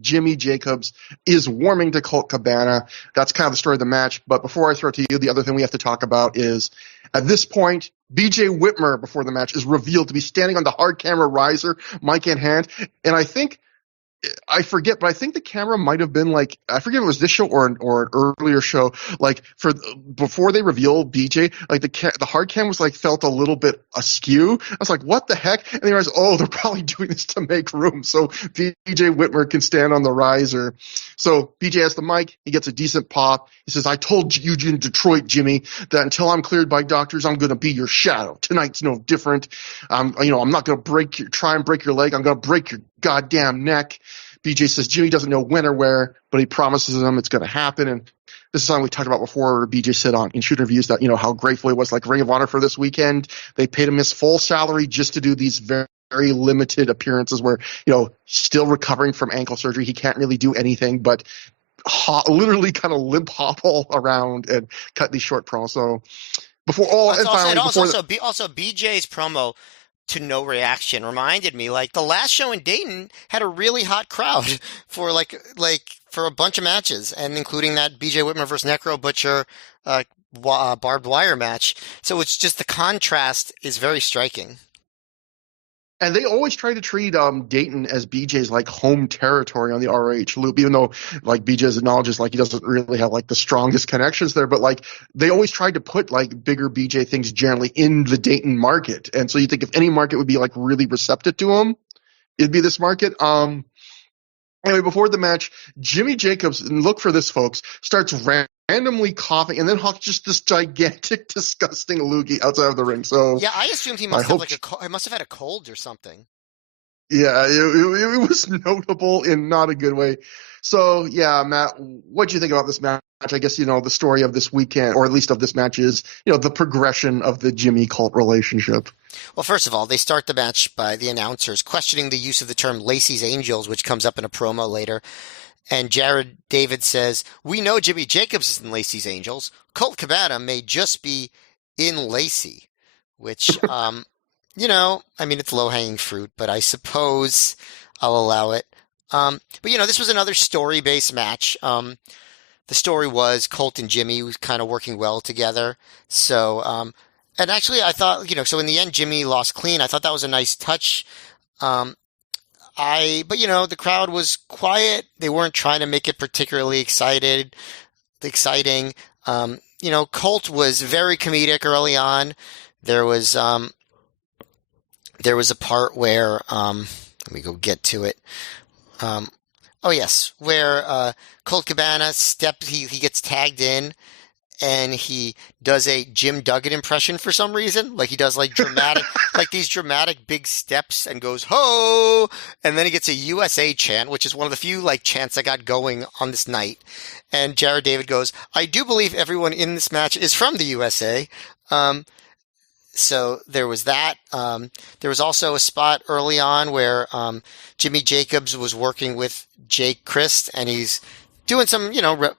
Jimmy Jacobs is warming to Colt Cabana. That's kind of the story of the match. But before I throw it to you, the other thing we have to talk about is, at this point, BJ Whitmer, before the match, is revealed to be standing on the hard camera riser, mic in hand, and I forget, but I think the camera might have been like, I forget if it was this show or an earlier show, like before they reveal BJ, like the hard cam was like felt a little bit askew. I was like, what the heck? And they realized, oh, they're probably doing this to make room so BJ Whitmer can stand on the riser. So BJ has the mic, he gets a decent pop. He says, "I told you in Detroit, Jimmy, that until I'm cleared by doctors, I'm going to be your shadow. Tonight's no different. I'm not going to try and break your leg. I'm going to break your goddamn neck." BJ says Jimmy doesn't know when or where, but he promises him it's going to happen. And this is something we talked about before, where BJ said in shoot interviews that, how grateful he was, like Ring of Honor for this weekend. They paid him his full salary just to do these very, very limited appearances where, still recovering from ankle surgery. He can't really do anything but literally kind of limp hobble around and cut these short promos. So also BJ's promo to no reaction reminded me, like, the last show in Dayton had a really hot crowd for for a bunch of matches, and including that BJ Whitmer versus Necro Butcher barbed wire match. So it's just, the contrast is very striking. And they always try to treat Dayton as BJ's like home territory on the ROH loop, even though like BJ acknowledges like he doesn't really have like the strongest connections there. But like they always tried to put like bigger BJ things generally in the Dayton market. And so you think if any market would be like really receptive to him, it'd be this market. Anyway, before the match, Jimmy Jacobs, and look for this, folks, starts ranting randomly coughing, and then Hawk just this gigantic, disgusting loogie outside of the ring. So Yeah, I assumed he I must have hope, like he must have had a cold or something. yeah, it was notable in not a good way. So yeah, Matt, what do you think about this match? I guess the story of this weekend, or at least of this match, is the progression of the Jimmy Colt relationship. Well, first of all, they start the match by the announcers questioning the use of the term Lacey's Angels, which comes up in a promo later. And Jared David says, "We know Jimmy Jacobs is in Lacey's Angels. Colt Cabana may just be in Lacey," which, I mean, it's low-hanging fruit, but I suppose I'll allow it. But this was another story-based match. The story was Colt and Jimmy was kind of working well together. So, and actually, I thought, so in the end, Jimmy lost clean. I thought that was a nice touch. Um, but the crowd was quiet. They weren't trying to make it particularly exciting. Colt was very comedic early on. There was a part where, let me go get to it. Oh yes, where Colt Cabana he gets tagged in, and he does a Jim Duggan impression for some reason. Like he does like dramatic, like these dramatic big steps and goes, ho! And then he gets a USA chant, which is one of the few like chants I got going on this night. And Jared David goes, "I do believe everyone in this match is from the USA." So there was that. There was also a spot early on where Jimmy Jacobs was working with Jake Christ, and he's doing some,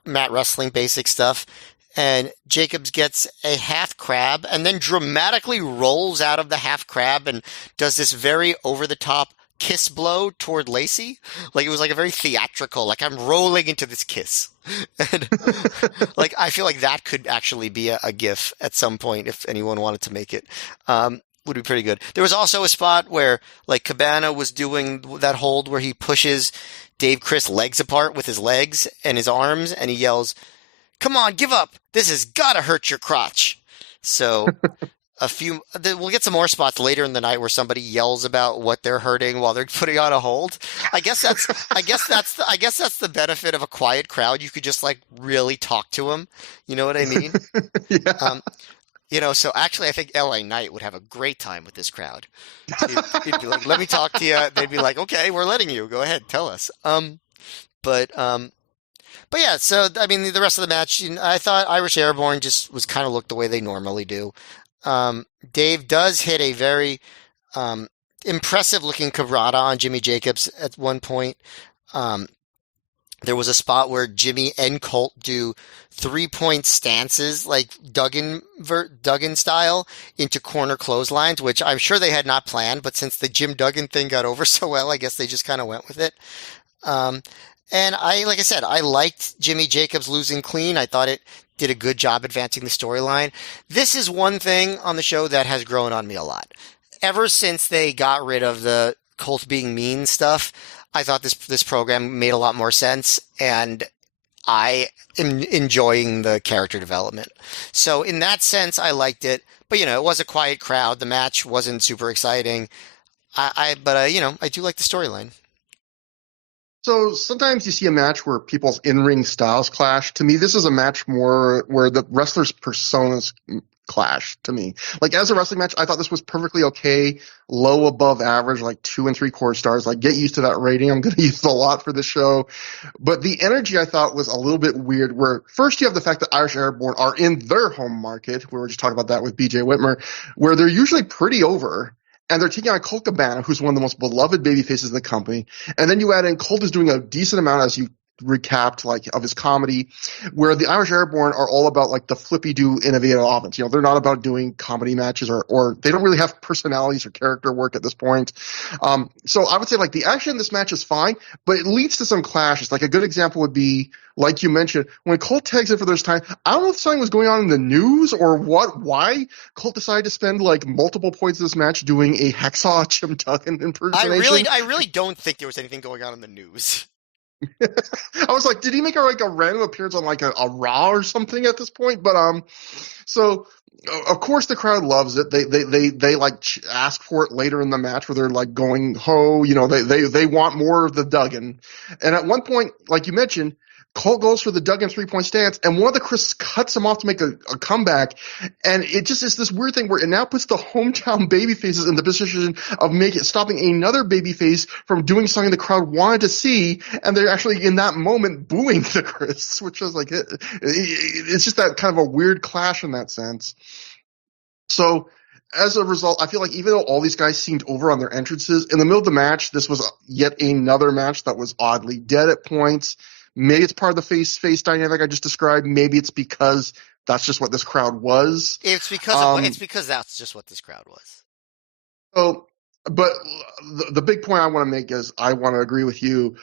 mat wrestling basic stuff. And Jacobs gets a half crab and then dramatically rolls out of the half crab and does this very over-the-top kiss blow toward Lacey. Like it was like a very theatrical, like I'm rolling into this kiss. And like I feel like that could actually be a GIF at some point if anyone wanted to make it. Would be pretty good. There was also a spot where like Cabana was doing that hold where he pushes Dave Chris' legs apart with his legs and his arms, and he yells, "Come on, give up. This has got to hurt your crotch." So we'll get some more spots later in the night where somebody yells about what they're hurting while they're putting on a hold. I guess that's the benefit of a quiet crowd. You could just like really talk to them. You know what I mean? Yeah. So actually I think LA Knight would have a great time with this crowd. He'd be like, "Let me talk to you." They'd be like, "Okay, we're letting you. Go ahead, tell us." But yeah, so I mean, the rest of the match, I thought Irish Airborne just was kind of looked the way they normally do. Dave does hit a very impressive looking cabrata on Jimmy Jacobs at one point. There was a spot where Jimmy and Colt do 3-point stances, like Duggan style, into corner clotheslines, which I'm sure they had not planned, but since the Jim Duggan thing got over so well, I guess they just kind of went with it. And like I said, I liked Jimmy Jacobs losing clean. I thought it did a good job advancing the storyline. This is one thing on the show that has grown on me a lot. Ever since they got rid of the Colt being mean stuff, I thought this program made a lot more sense, and I am enjoying the character development. So in that sense, I liked it. But it was a quiet crowd. The match wasn't super exciting. But I do like the storyline. So sometimes you see a match where people's in-ring styles clash. To me, this is a match more where the wrestlers' personas clash to me. Like as a wrestling match, I thought this was perfectly okay, low above average, like 2 3/4 stars. Like get used to that rating. I'm going to use it a lot for this show. But the energy I thought was a little bit weird, where first you have the fact that Irish Airborne are in their home market. We were just talking about that with BJ Whitmer, where they're usually pretty over. And they're taking on Colt Cabana, who's one of the most beloved baby faces in the company. And then you add in Colt is doing a decent amount, as you recapped, like of his comedy, where the Irish Airborne are all about like the flippy-do innovative offense. They're not about doing comedy matches or they don't really have personalities or character work at this point. So I would say like the action in this match is fine, but it leads to some clashes. Like a good example would be, like you mentioned, when Colt tags in for this time, I don't know if something was going on in the news or why Colt decided to spend like multiple points of this match doing a Hacksaw Jim Duggan impersonation. I really don't think there was anything going on in the news. I was like, did he make a random appearance on like a Raw or something at this point? But so of course the crowd loves it. They like ask for it later in the match where they're like going, ho, they want more of the Duggan. And at one point, like you mentioned, Colt goes for the dug-in three-point stance, and one of the Chris cuts him off to make a comeback, and it just is this weird thing where it now puts the hometown baby faces in the position of stopping another baby face from doing something the crowd wanted to see, and they're actually in that moment booing the Chris, which was like it's just that kind of a weird clash in that sense. So as a result, I feel like even though all these guys seemed over on their entrances, in the middle of the match, this was yet another match that was oddly dead at points. Maybe it's part of the face dynamic I just described. Maybe it's because that's just what this crowd was. It's because that's just what this crowd was. So, but the big point I want to make is I want to agree with you.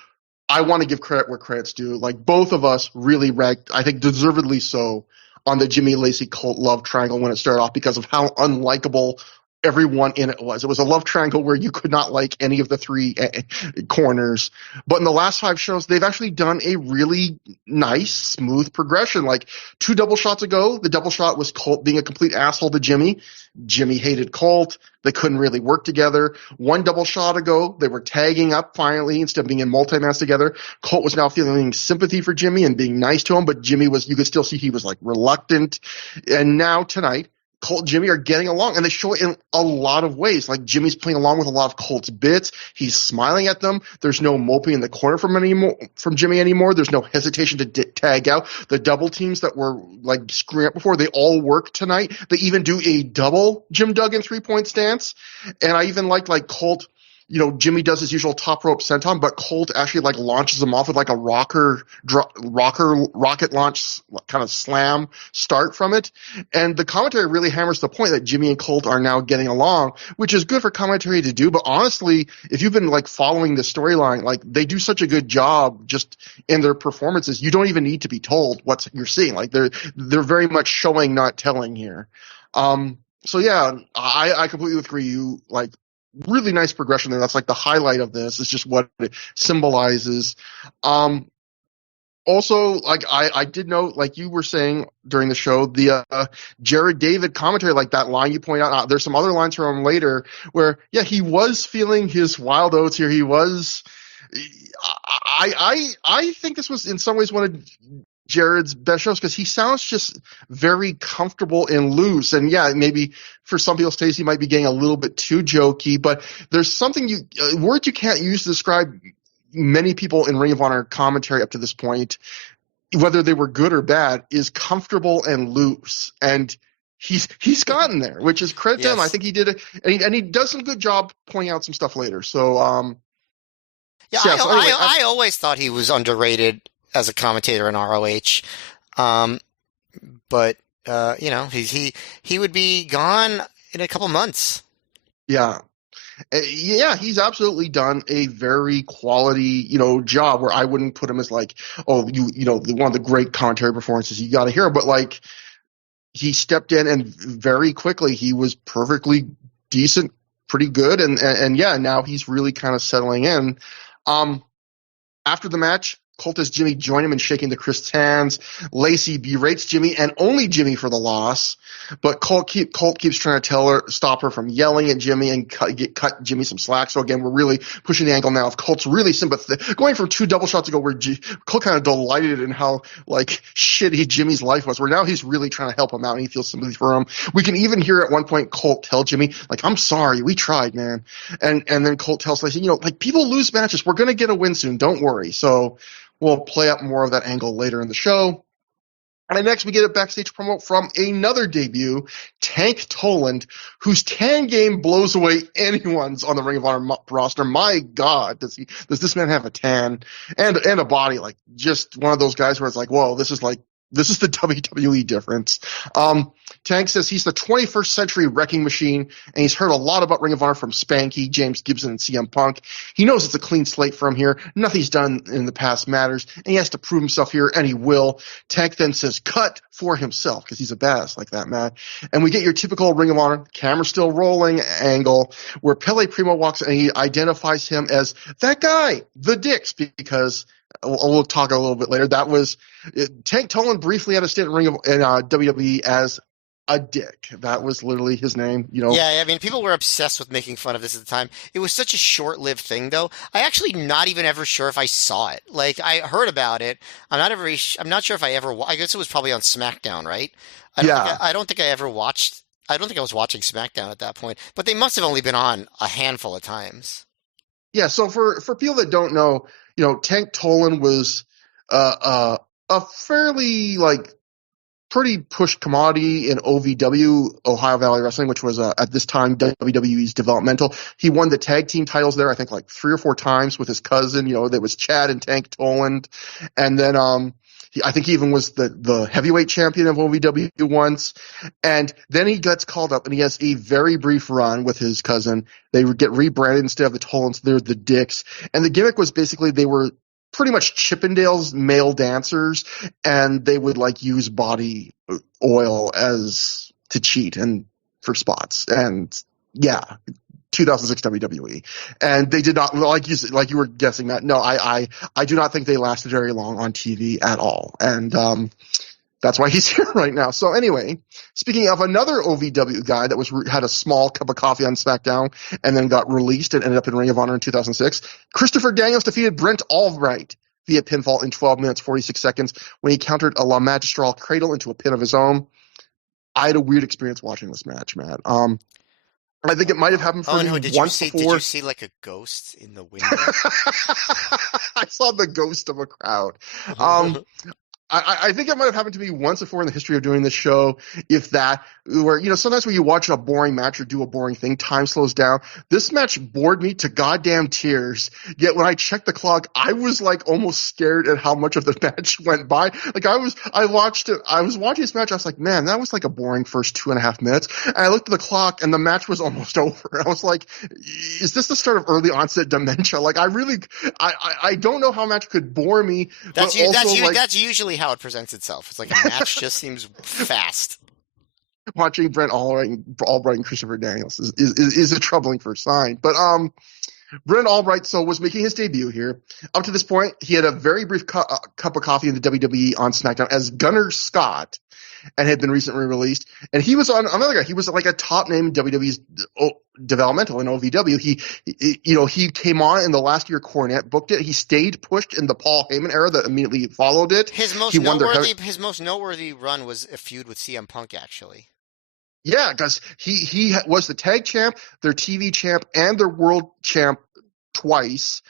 I want to give credit where credit's due. Like, both of us really ranked, I think deservedly so, on the Jimmy Lacey Colt love triangle when it started off because of how unlikable everyone in it was. It was a love triangle where you could not like any of the three corners. But in the last 5 shows, they've actually done a really nice, smooth progression. Like 2 double shots ago, the double shot was Colt being a complete asshole to Jimmy. Jimmy hated Colt. They couldn't really work together. 1 double shot ago, they were tagging up finally instead of being in multi-mans together. Colt was now feeling sympathy for Jimmy and being nice to him, but Jimmy was, you could still see he was like reluctant. And now tonight, Colt and Jimmy are getting along, and they show it in a lot of ways. Like, Jimmy's playing along with a lot of Colt's bits. He's smiling at them. There's no moping in the corner from Jimmy anymore. There's no hesitation to tag out. The double teams that were like screwing up before, they all work tonight. They even do a double Jim Duggan 3-point stance. And I even like Colt. You know, Jimmy does his usual top rope senton, but Colt actually like launches him off with like a rocket launch kind of slam start from it. And the commentary really hammers the point that Jimmy and Colt are now getting along, which is good for commentary to do. But honestly, if you've been like following the storyline, like they do such a good job just in their performances, you don't even need to be told what you're seeing. Like they're very much showing, not telling here. So yeah, I completely agree. You like, really nice progression there. That's like the highlight of this. It's just what it symbolizes. Also, like I did note, like you were saying during the show, the Jared David commentary, like that line you point out. There's some other lines from him later where, yeah, he was feeling his wild oats here. He was. I think this was in some ways one of Jared's best shows because he sounds just very comfortable and loose. And yeah, maybe for some people's taste, he might be getting a little bit too jokey, but there's something words you can't use to describe many people in Ring of Honor commentary up to this point, whether they were good or bad, is comfortable and loose. And he's gotten there, which is credit to him. I think he did it, and he does some good job pointing out some stuff later. So, I always thought he was underrated as a commentator in ROH. But you know, he would be gone in a couple months. Yeah. Yeah, he's absolutely done a very quality, job where I wouldn't put him as like, oh, one of the great commentary performances you got to hear. But like, he stepped in and very quickly he was perfectly decent, pretty good. And yeah, now he's really kind of settling in. After the match, Colt has Jimmy join him in shaking the Chris hands. Lacey berates Jimmy and only Jimmy for the loss, but Colt keeps trying to stop her from yelling at Jimmy and cut Jimmy some slack. So again, we're really pushing the angle now of Colt's really sympathetic, going from 2 double shots ago where Colt kind of delighted in how like shitty Jimmy's life was, where now he's really trying to help him out and he feels sympathy for him. We can even hear at one point Colt tell Jimmy, like, "I'm sorry, we tried, man," and then Colt tells Lacey, like, people lose matches, we're gonna get a win soon, don't worry. So we'll play up more of that angle later in the show. And next, we get a backstage promo from another debut, Tank Toland, whose tan game blows away anyone's on the Ring of Honor roster. My God, does this man have a tan and a body, like just one of those guys where it's like, whoa, this is the WWE difference. Tank says he's the 21st century wrecking machine, and he's heard a lot about Ring of Honor from Spanky, James Gibson, and CM Punk. He knows it's a clean slate from here. Nothing's done in the past matters, and he has to prove himself here, and he will. Tank then says cut for himself, because he's a badass like that, man. And we get your typical Ring of Honor, camera still rolling angle, where Pele Primo walks and he identifies him as that guy, the Dix, because we'll talk a little bit later. That was Tank Toland briefly had a stint in WWE as a dick. That was literally his name, you know. Yeah, I mean, people were obsessed with making fun of this at the time. It was such a short-lived thing, though. I actually not even ever sure if I saw it. Like, I heard about it. I'm not sure if I ever. I guess it was probably on SmackDown, right? Yeah. I don't think I ever watched. I don't think I was watching SmackDown at that point. But they must have only been on a handful of times. Yeah, so for people that don't know, you know, Tank Toland was a fairly like pretty pushed commodity in OVW, Ohio Valley Wrestling, which was at this time WWE's developmental. He won the tag team titles there, I think, like 3 or 4 times with his cousin. You know, there was Chad and Tank Toland, and then I think he even was the heavyweight champion of OVW once. And then he gets called up, and he has a very brief run with his cousin. They would get rebranded instead of the Tolands. They're the Dicks, and the gimmick was basically they were pretty much Chippendales male dancers, and they would like use body oil as to cheat and for spots. And yeah, 2006 WWE, and they did not, like you were guessing that. No, I do not think they lasted very long on TV at all, and that's why he's here right now. So anyway, speaking of another OVW guy that had a small cup of coffee on SmackDown and then got released and ended up in Ring of Honor in 2006, Christopher Daniels defeated Brent Albright via pinfall in 12 minutes 46 seconds when he countered a La Magistral cradle into a pin of his own. I had a weird experience watching this match, Matt. I think it might have happened for me once before. Did you see like a ghost in the window? I saw the ghost of a crowd. I think it might have happened to me once before in the history of doing this show, if that, where, you know, sometimes when you watch a boring match or do a boring thing, time slows down. This match bored me to goddamn tears. Yet when I checked the clock, I was like almost scared at how much of the match went by. Like I was watching this match. I was like, man, that was like a boring first 2.5 minutes. And I looked at the clock and the match was almost over. I was like, is this the start of early onset dementia? Like I don't know how a match could bore me. That's usually how it presents itself. It's like a match just seems fast. Watching Brent Albright and Christopher Daniels is a troubling first sign. But Brent Albright was making his debut here. Up to this point, he had a very brief cup of coffee in the WWE on SmackDown as Gunner Scott, and had been recently released. And he was on another guy. He was like a top name in WWE's developmental in OVW. He came on in the last year Cornette booked it. He stayed pushed in the Paul Heyman era that immediately followed it. His most noteworthy run was a feud with CM Punk, actually. Yeah, because he was the tag champ, their TV champ, and their world champ twice.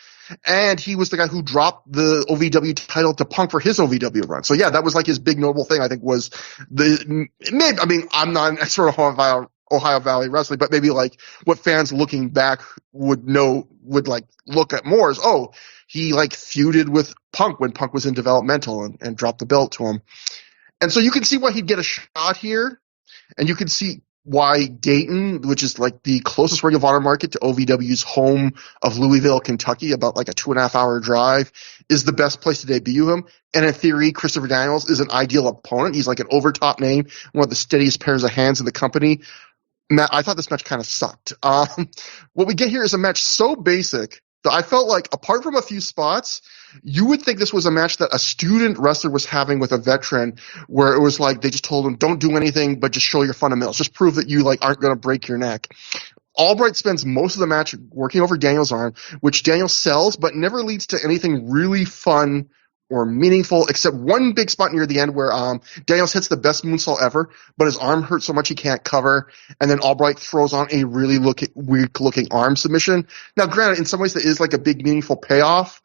And he was the guy who dropped the OVW title to Punk for his OVW run. So yeah, that was like his big notable thing. I think was I'm not an expert on Ohio Valley Wrestling, but maybe like what fans looking back would like look at more is, he like feuded with Punk when Punk was in developmental and dropped the belt to him. And so you can see why he'd get a shot here. And you can see why Dayton, which is like the closest Ring of Honor market to OVW's home of Louisville, Kentucky, about like a 2.5-hour drive, is the best place to debut him. And in theory, Christopher Daniels is an ideal opponent. He's like an overtop name, one of the steadiest pairs of hands in the company. Matt, I thought this match kind of sucked. What we get here is a match so basic that I felt like, apart from a few spots, you would think this was a match that a student wrestler was having with a veteran, where it was like they just told him, don't do anything but just show your fundamentals. Just prove that you like aren't going to break your neck. Albright spends most of the match working over Daniels' arm, which Daniels sells, but never leads to anything really fun or meaningful, except one big spot near the end where Daniels hits the best moonsault ever, but his arm hurts so much he can't cover, and then Albright throws on a really weak-looking arm submission. Now, granted, in some ways that is like a big, meaningful payoff,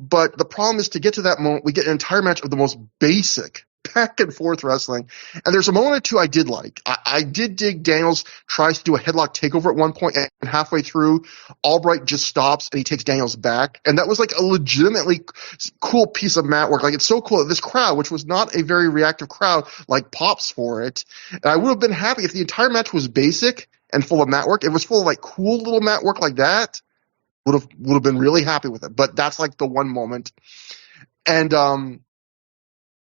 but the problem is to get to that moment, we get an entire match of the most basic back-and-forth wrestling, and there's a moment or two I did like. I did dig Daniels tries to do a headlock takeover at one point, and halfway through, Albright just stops and he takes Daniels back, and that was like a legitimately cool piece of mat work. Like, it's so cool that this crowd, which was not a very reactive crowd, like pops for it. And I would have been happy if the entire match was basic and full of mat work. If it was full of like cool little mat work like that, would have been really happy with it. But that's like the one moment. And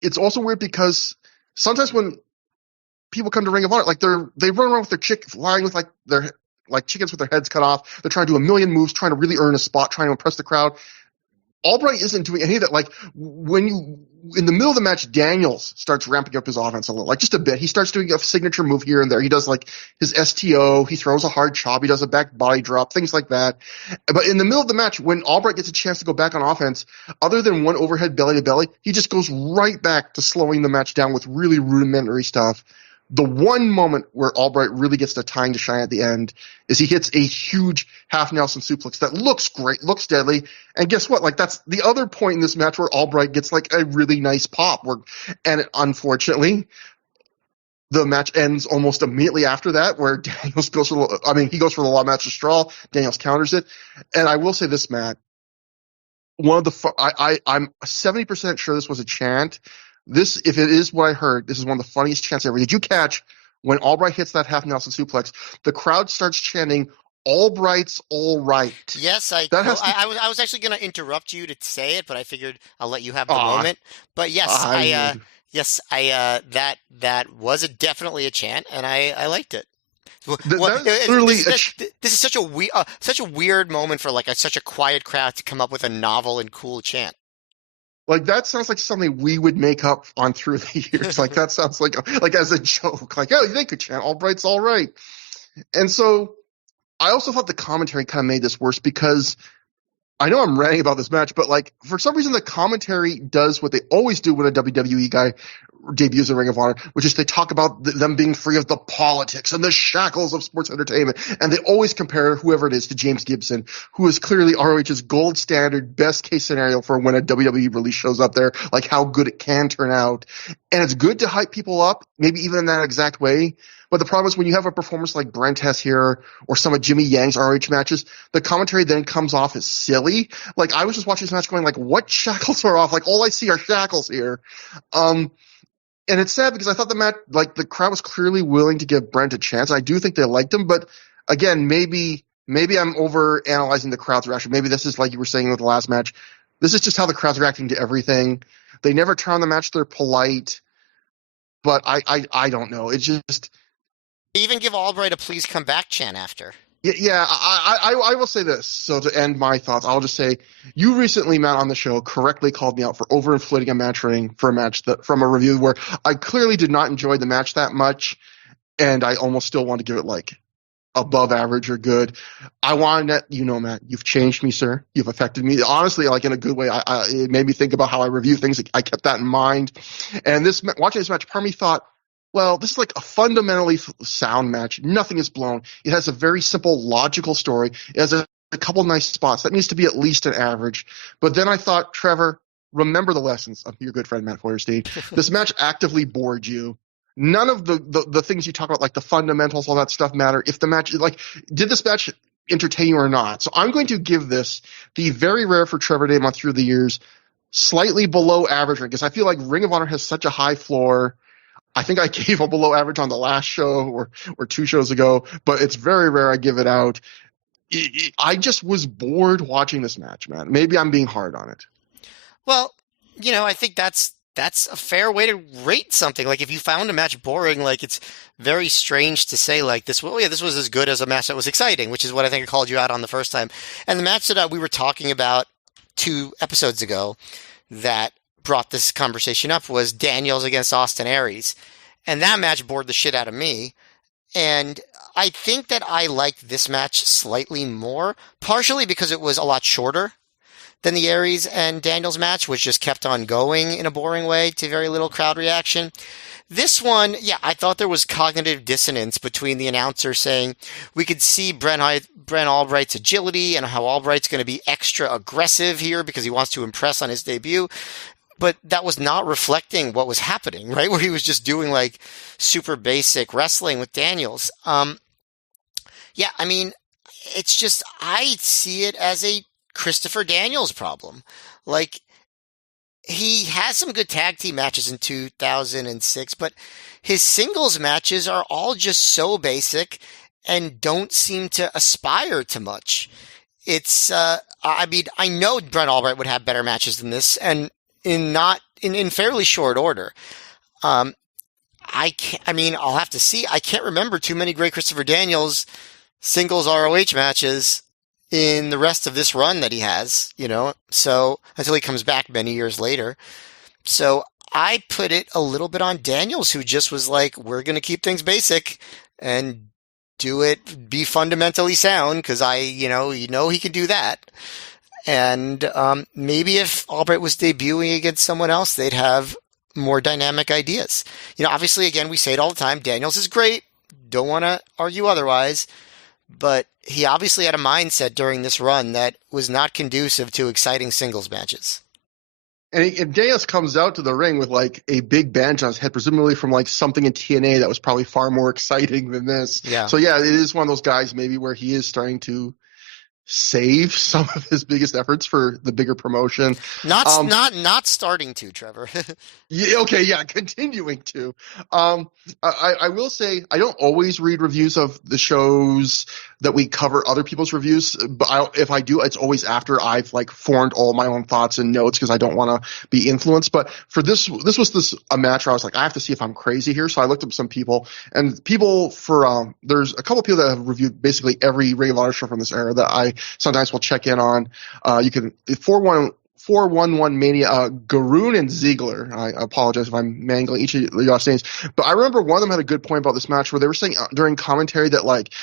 it's also weird because sometimes when people come to Ring of Honor, like they run around with their flying with like their like chickens with their heads cut off. They're trying to do a million moves, trying to really earn a spot, trying to impress the crowd. Albright isn't doing any of that. Like when in the middle of the match, Daniels starts ramping up his offense a little, like just a bit. He starts doing a signature move here and there. He does like his STO. He throws a hard chop. He does a back body drop, things like that. But in the middle of the match, when Albright gets a chance to go back on offense, other than one overhead belly to belly, he just goes right back to slowing the match down with really rudimentary stuff. The one moment where Albright really gets the time to shine at the end is he hits a huge half Nelson suplex that looks great, looks deadly. And guess what? Like, that's the other point in this match where Albright gets like a really nice pop. And unfortunately, the match ends almost immediately after that, where Daniels goes for he goes for the law match of straw. Daniels counters it. And I will say this, Matt, I'm 70% sure this was a chant. This, if it is what I heard, this is one of the funniest chants ever. Did you catch when Albright hits that half Nelson suplex? The crowd starts chanting, "Albright's all right." Yes, I was actually going to interrupt you to say it, but I figured I'll let you have the moment. But yes, that was definitely a chant, and I liked it. This is such a weird moment for like such a quiet crowd to come up with a novel and cool chant. Like, that sounds like something we would make up on Through the Years. Like, that sounds like as a joke. Like, oh, they could chant "Albright's all right." And so I also thought the commentary kind of made this worse, because I know I'm ranting about this match, but like, for some reason the commentary does what they always do when a WWE guy debuts in Ring of Honor, which is they talk about them being free of the politics and the shackles of sports entertainment. And they always compare whoever it is to James Gibson, who is clearly ROH's gold standard, best case scenario for when a WWE release shows up there, like how good it can turn out. And it's good to hype people up, maybe even in that exact way. But the problem is when you have a performance like Brent has here, or some of Jimmy Yang's ROH matches, the commentary then comes off as silly. Like, I was just watching this match going like, what shackles are off? Like, all I see are shackles here. And it's sad because I thought the match, like, the crowd was clearly willing to give Brent a chance. I do think they liked him, but again, maybe I'm over analyzing the crowd's reaction. Maybe this is like you were saying with the last match. This is just how the crowd's reacting to everything. They never turn on the match. They're polite, but I don't know. It's just, even give Albright a "please come back" chant after. Yeah, I will say this. So to end my thoughts, I'll just say you recently, Matt, on the show correctly called me out for overinflating a match rating for a match from a review where I clearly did not enjoy the match that much, and I almost still want to give it like above average or good. I want to, Matt, you've changed me, sir. You've affected me, honestly, like in a good way. It made me think about how I review things. I kept that in mind, and watching this match, part of me thought, well, this is like a fundamentally sound match. Nothing is blown. It has a very simple, logical story. It has a couple nice spots. That needs to be at least an average. But then I thought, Trevor, remember the lessons of your good friend Matt Feuerstein. This match actively bored you. None of the things you talk about, like the fundamentals, all that stuff matter. If the match, like, did this match entertain you or not? So I'm going to give this the very rare for Trevor Dame on Through the Years, slightly below average, because I feel like Ring of Honor has such a high floor. I think I gave a below average on the last show or two shows ago, but it's very rare I give it out. I just was bored watching this match, man. Maybe I'm being hard on it. Well, I think that's a fair way to rate something. Like, if you found a match boring, like, it's very strange to say like this. Well, yeah, this was as good as a match that was exciting, which is what I think I called you out on the first time. And the match that we were talking about 2 episodes ago that brought this conversation up was Daniels against Austin Aries. And that match bored the shit out of me. And I think that I liked this match slightly more, partially because it was a lot shorter than the Aries and Daniels match, which just kept on going in a boring way to very little crowd reaction. This one, yeah, I thought there was cognitive dissonance between the announcer saying we could see Brent Albright's agility and how Albright's going to be extra aggressive here because he wants to impress on his debut. But that was not reflecting what was happening, right? Where he was just doing like super basic wrestling with Daniels. Yeah, I mean, it's just, I see it as a Christopher Daniels problem. Like, he has some good tag team matches in 2006, but his singles matches are all just so basic and don't seem to aspire to much. It's, I mean, I know Brent Albright would have better matches than this, and in fairly short order. I'll have to see. I can't remember too many great Christopher Daniels singles ROH matches in the rest of this run that he has, so until he comes back many years later. So I put it a little bit on Daniels, who just was like, we're going to keep things basic and do it, be fundamentally sound, because I, he can do that. And maybe if Albright was debuting against someone else, they'd have more dynamic ideas. Obviously, again, we say it all the time. Daniels is great. Don't want to argue otherwise. But he obviously had a mindset during this run that was not conducive to exciting singles matches. And Daniels comes out to the ring with like a big bandage on his head, presumably from like something in TNA that was probably far more exciting than this. Yeah. So yeah, it is one of those guys maybe where he is starting to save some of his biggest efforts for the bigger promotion. Not starting to, Trevor. Yeah, okay, yeah, continuing to. I will say I don't always read reviews of the shows that we cover other people's reviews, but if I do, it's always after I've like formed all my own thoughts and notes because I don't want to be influenced. But for this was a match where I was like, I have to see if I'm crazy here. So I looked up some people, and people for there's a couple of people that have reviewed basically every Ring of Honor show from this era that I sometimes will check in on. You can 411 Mania, Garoon and Ziegler. I apologize if I'm mangling each of your last names, but I remember one of them had a good point about this match where they were saying during commentary that like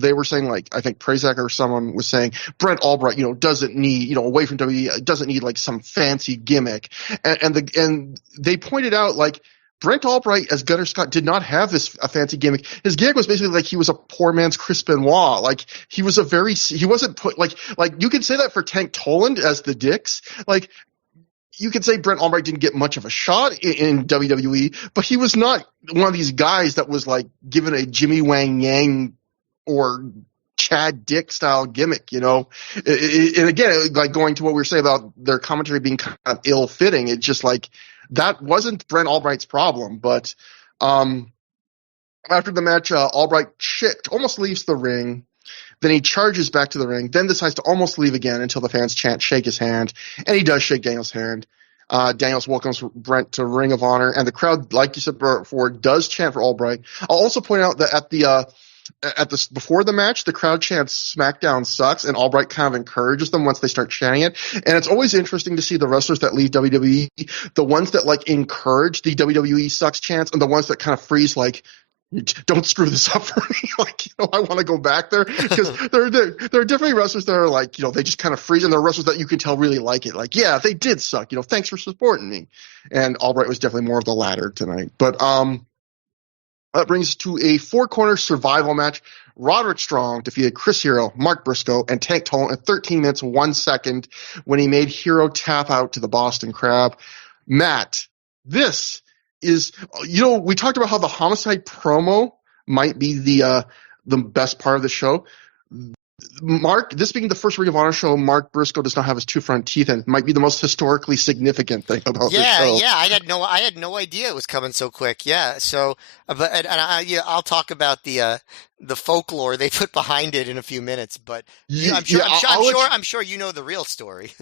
they were saying like I think Prazak or someone was saying Brent Albright doesn't need away from WWE doesn't need like some fancy gimmick, and they pointed out like Brent Albright as Gunner Scott did not have a fancy gimmick. His gimmick was basically like he was a poor man's Chris Benoit. Like he wasn't put like you could say that for Tank Toland as the Dicks. Like you could say Brent Albright didn't get much of a shot in WWE, but he was not one of these guys that was like given a Jimmy Wang Yang or Chad Dick style gimmick, and again, like going to what we were saying about their commentary being kind of ill fitting, it's just like that wasn't Brent Albright's problem. But after the match, Albright almost leaves the ring. Then he charges back to the ring, then decides to almost leave again until the fans chant, shake his hand, and he does shake Daniels' hand. Daniels welcomes Brent to Ring of Honor, and the crowd, like you said before, does chant for Albright. I'll also point out that before the match, the crowd chants SmackDown sucks, and Albright kind of encourages them once they start chanting it. And it's always interesting to see the wrestlers that leave WWE, the ones that like encourage the WWE sucks chants, and the ones that kind of freeze like, don't screw this up for me. Like, I want to go back there because there are definitely wrestlers that are like, they just kind of freeze, and there are wrestlers that you can tell really like it. Like, yeah, they did suck. Thanks for supporting me. And Albright was definitely more of the latter tonight. But that brings us to a four-corner survival match. Roderick Strong defeated Chris Hero, Mark Briscoe, and Tank Toland in 13 minutes, 1 second when he made Hero tap out to the Boston Crab. Matt, this is, we talked about how the Homicide promo might be the best part of the show. Mark, this being the first Ring of Honor show, Mark Briscoe does not have his two front teeth, and might be the most historically significant thing about this show. Yeah, I had no idea it was coming so quick. Yeah, so I'll talk about the folklore they put behind it in a few minutes, but I'm sure you know the real story.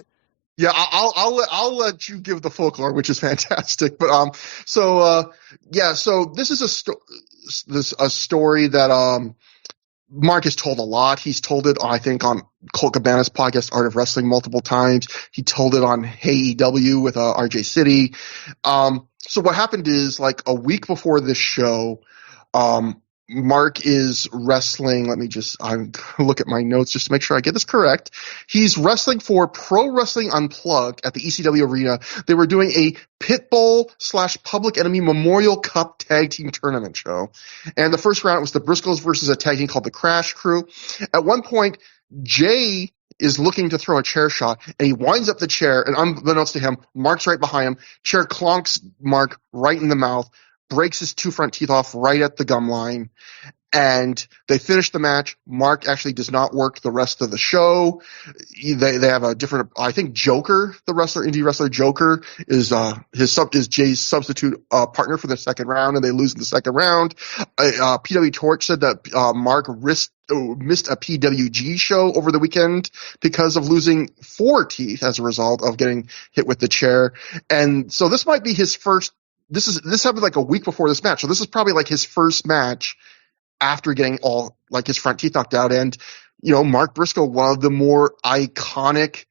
Yeah, I'll let you give the folklore, which is fantastic. But so this is a story that Mark has told a lot. He's told it, I think, on Colt Cabana's podcast, Art of Wrestling, multiple times. He told it on Hey EW with RJ City. So what happened is, like a week before this show, Mark is wrestling. I'm look at my notes just to make sure I get this correct. He's wrestling for Pro Wrestling Unplugged at the ECW Arena. They were doing a Pitbull / Public Enemy Memorial Cup Tag Team Tournament show. And the first round was the Briscoes versus a tag team called the Crash Crew. At one point, Jay is looking to throw a chair shot, and he winds up the chair, and unbeknownst to him, Mark's right behind him. Chair clonks Mark right in the mouth, breaks his two front teeth off right at the gum line, and they finish the match. Mark actually does not work the rest of the show. They have a different, I think Joker, the indie wrestler Joker, is Jay's substitute partner for the second round, and they lose in the second round. PW Torch said that Mark missed a PWG show over the weekend because of losing 4 teeth as a result of getting hit with the chair. And so this might be his first. This happened like a week before this match, so this is probably like his first match after getting all like his front teeth knocked out. And Mark Briscoe, one of the more iconic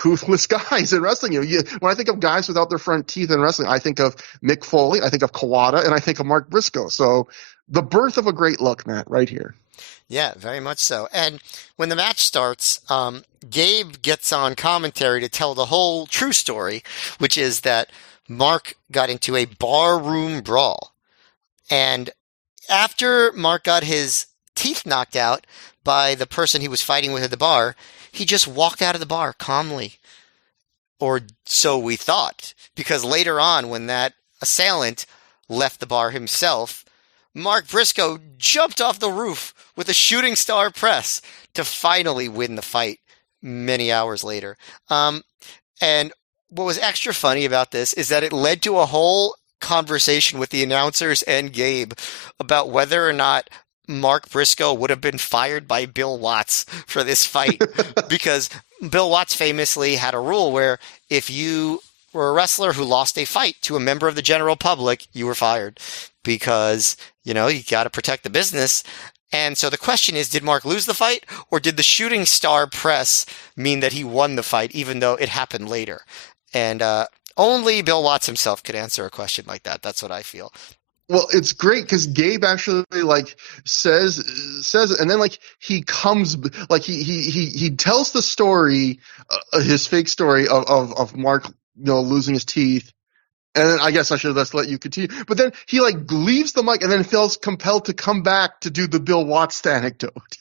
toothless guys in wrestling. When I think of guys without their front teeth in wrestling, I think of Mick Foley, I think of Kawada, and I think of Mark Briscoe. So the birth of a great look, Matt, right here. Yeah, very much so. And when the match starts, Gabe gets on commentary to tell the whole true story, which is that Mark got into a barroom brawl. And after Mark got his teeth knocked out by the person he was fighting with at the bar, he just walked out of the bar calmly. Or so we thought. Because later on, when that assailant left the bar himself, Mark Briscoe jumped off the roof with a shooting star press to finally win the fight many hours later. And what was extra funny about this is that it led to a whole conversation with the announcers and Gabe about whether or not Mark Briscoe would have been fired by Bill Watts for this fight. Because Bill Watts famously had a rule where if you were a wrestler who lost a fight to a member of the general public, you were fired. Because, you got to protect the business. And so the question is, did Mark lose the fight, or did the shooting star press mean that he won the fight, even though it happened later? And only Bill Watts himself could answer a question like that. That's what I feel. Well, it's great because Gabe actually says, and then he comes, he tells the story, his fake story of Mark, losing his teeth. And then I guess I should just let you continue. But then he leaves the mic and then feels compelled to come back to do the Bill Watts anecdote.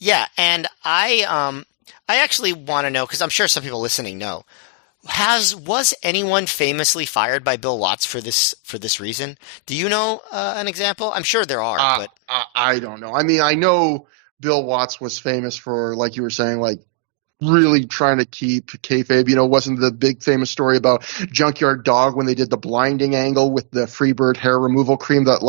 Yeah, and I actually want to know, because I'm sure some people listening know. Was anyone famously fired by Bill Watts for this reason? Do you know an example? I'm sure there are, but I don't know. I mean, I know Bill Watts was famous for, like you were saying, really trying to keep kayfabe. Wasn't the big famous story about Junkyard Dog when they did the blinding angle with the Freebird hair removal cream that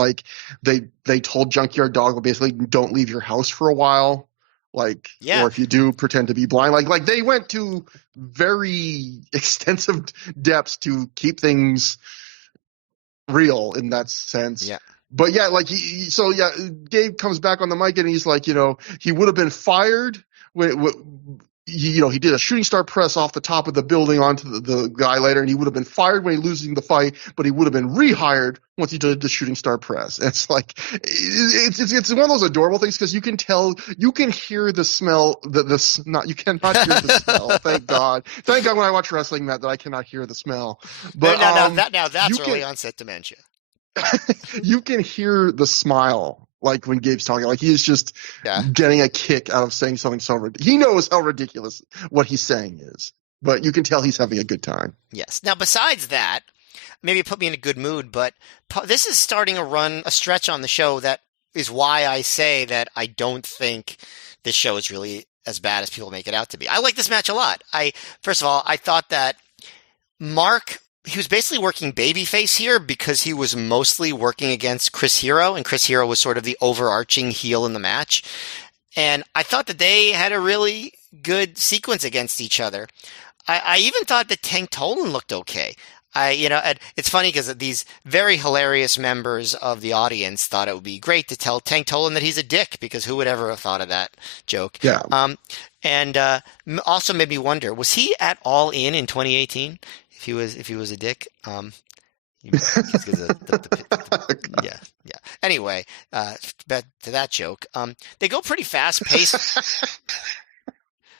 they told Junkyard Dog basically don't leave your house for a while, or if you do, pretend to be blind. Like they went to very extensive depths to keep things real in that sense. Yeah. But yeah, Gabe comes back on the mic and he's like, he would have been fired when he did a shooting star press off the top of the building onto the guy later, and he would have been fired when he losing the fight, but he would have been rehired once he did the shooting star press. It's it's one of those adorable things because you can hear the smell. You cannot hear the smell. Thank God when I watch wrestling, Matt, that I cannot hear the smell. But that's early onset dementia. You can hear the smile. When Gabe's talking, he is just getting a kick out of saying something so ridiculous. He knows how ridiculous what he's saying is, but you can tell he's having a good time. Yes. Now, besides that, maybe it put me in a good mood, but this is starting a stretch on the show that is why I say that I don't think this show is really as bad as people make it out to be. I like this match a lot. First of all, I thought that Mark, he was basically working babyface here because he was mostly working against Chris Hero, and Chris Hero was sort of the overarching heel in the match. And I thought that they had a really good sequence against each other. I even thought that Tank Tolan looked okay. And it's funny because these very hilarious members of the audience thought it would be great to tell Tank Tolan that he's a dick, because who would ever have thought of that joke? Yeah. And also made me wonder, was he at All In 2018? If he was a dick, yeah. Anyway, back to that joke. They go pretty fast paced.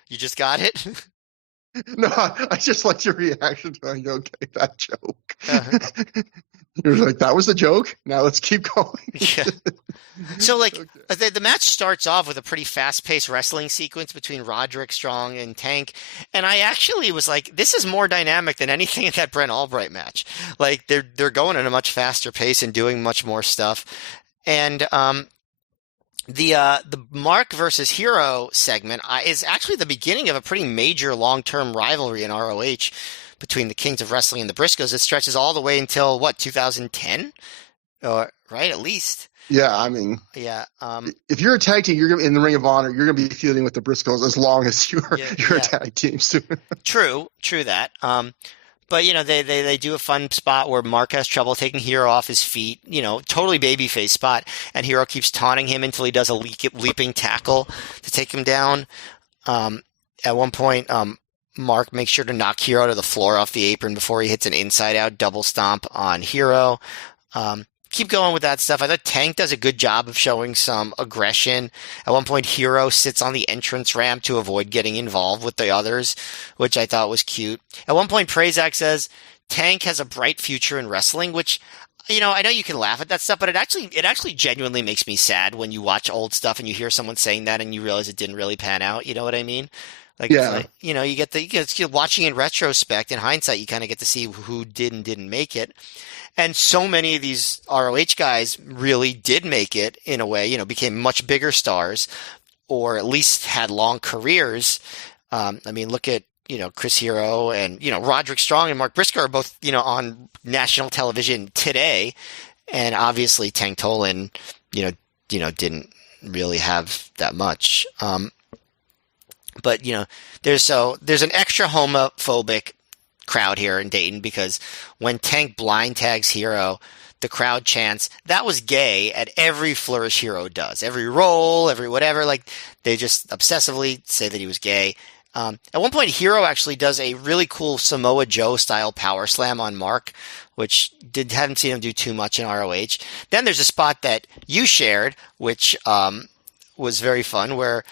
You just got it? No, I just liked your reaction to it. Okay, that joke. You're like, that was the joke? Now let's keep going. Yeah. So, the match starts off with a pretty fast-paced wrestling sequence between Roderick Strong and Tank, and I actually was like, this is more dynamic than anything in that Brent Albright match. They're going at a much faster pace and doing much more stuff. And the Mark versus Hero segment is actually the beginning of a pretty major long-term rivalry in ROH between the Kings of Wrestling and the Briscoes. It stretches all the way until 2010, right? At least. Yeah, I mean, yeah. If you're a tag team, you're in the Ring of Honor. You're gonna be feuding with the Briscoes as long as you're a tag team. True that. But they do a fun spot where Mark has trouble taking Hero off his feet. Totally babyface spot, and Hero keeps taunting him until he does a leaping tackle to take him down. At one point, Mark makes sure to knock Hero to the floor off the apron before he hits an inside out double stomp on Hero. Keep going with that stuff. I thought Tank does a good job of showing some aggression. At one point, Hero sits on the entrance ramp to avoid getting involved with the others, which I thought was cute. At one point, Prazak says Tank has a bright future in wrestling, which I know you can laugh at that stuff, but it actually genuinely makes me sad when you watch old stuff and you hear someone saying that and you realize it didn't really pan out. You know what I mean? Like it's Yeah. like you're watching in retrospect, in hindsight, you kind of get to see who did and didn't make it. And so many of these ROH guys really did make it in a way, became much bigger stars or at least had long careers. I mean, look at, Chris Hero and, Roderick Strong and Mark Briscoe are both, on national television today. And obviously Tank Tolan, didn't really have that much. But, there's an extra homophobic crowd here in Dayton because when Tank blind tags Hero, the crowd chants, "That was gay," at every flourish Hero does. Every roll, every whatever, like they just obsessively say that he was gay. At one point, Hero actually does a really cool Samoa Joe style power slam on Mark, which haven't seen him do too much in ROH. Then there's a spot that you shared, which was very fun, where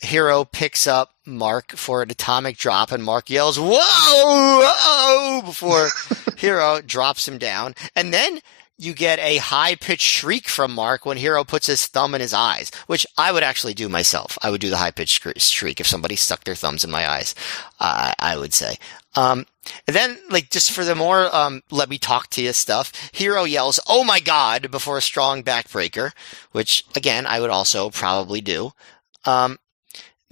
Hero picks up Mark for an atomic drop, and Mark yells, "Whoa! Whoa!" before Hero drops him down. And then you get a high-pitched shriek from Mark when Hero puts his thumb in his eyes, which I would actually do myself. I would do the high-pitched shriek if somebody stuck their thumbs in my eyes, I would say. And then, like, just for the more let me talk to you stuff, Hero yells, "Oh my God!" before a strong backbreaker, which, again, I would also probably do.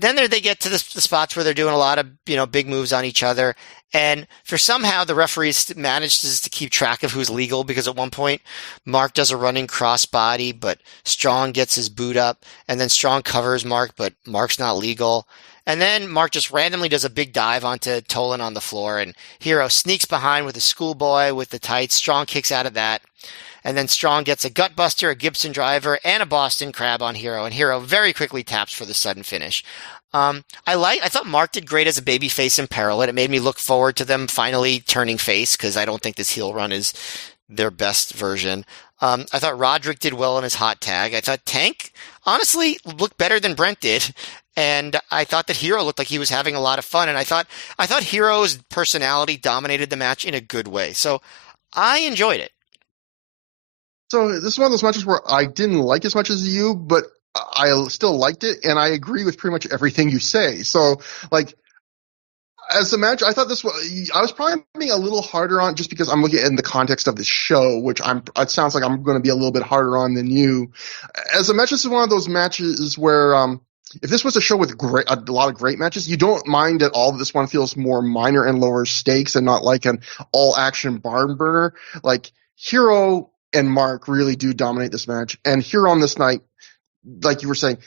Then they get to the spots where they're doing a lot of, big moves on each other. And for somehow the referee manages to keep track of who's legal because at one point Mark does a running crossbody, but Strong gets his boot up and then Strong covers Mark, but Mark's not legal. And then Mark just randomly does a big dive onto Tolan on the floor and Hero sneaks behind with a schoolboy with the tights. Strong kicks out of that. And then Strong gets a gutbuster, a Gibson driver, and a Boston Crab on Hero, and Hero very quickly taps for the sudden finish. I thought Mark did great as a babyface in Peril, and it made me look forward to them finally turning face because I don't think this heel run is their best version. I thought Roderick did well in his hot tag. I thought Tank honestly looked better than Brent did, and I thought that Hero looked like he was having a lot of fun. And I thought Hero's personality dominated the match in a good way, so I enjoyed it. So this is one of those matches where I didn't like as much as you, but I still liked it, and I agree with pretty much everything you say. So, like, as a match, I thought I was probably being a little harder on just because I'm looking at it in the context of the show, which it sounds like I'm going to be a little bit harder on than you. As a match, this is one of those matches where, if this was a show with a lot of great matches, you don't mind at all that this one feels more minor and lower stakes and not like an all-action barn burner. Like, Hero and Mark really do dominate this match. And Hero on this night, like you were saying,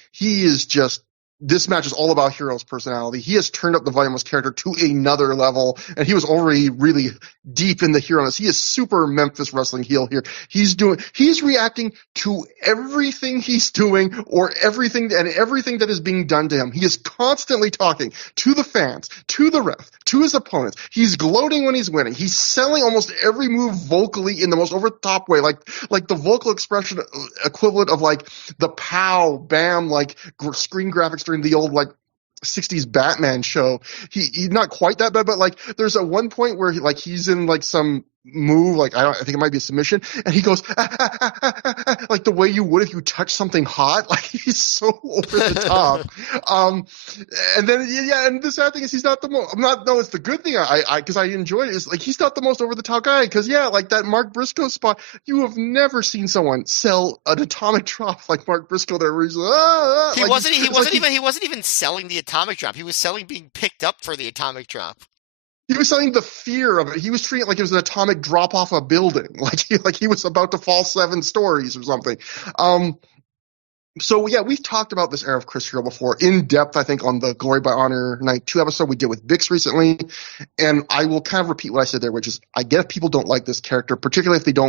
this match is all about Hero's personality. He has turned up the volume of his character to another level, and he was already really deep in the hero-ness. He is super Memphis wrestling heel here. He's reacting to everything he's doing or everything that is being done to him. He is constantly talking to the fans, to the ref, to his opponents. He's gloating when he's winning. He's selling almost every move vocally in the most over-the-top way, like the vocal expression equivalent of like the pow, bam, like screen graphics during the old like 60s Batman show. He's not quite that bad, but like there's a one point where he's in like some move, like I think it might be a submission, and he goes like the way you would if you touch something hot. Like he's so over the top. And then and the sad thing is he's not the most. It's the good thing because I enjoy it is like he's not the most over the top guy because like that Mark Briscoe spot, you have never seen someone sell an atomic drop like Mark Briscoe there. Where he wasn't even selling the atomic drop. He was selling being picked up for the atomic drop. He was selling the fear of it. He was treating it like it was an atomic drop off a building, like he was about to fall 7 stories or something. So yeah, we've talked about this era of Chris Hero before in depth. I think on the Glory by Honor Night 2 episode we did with Bix recently, and I will kind of repeat what I said there, which is I get if people don't like this character, particularly if they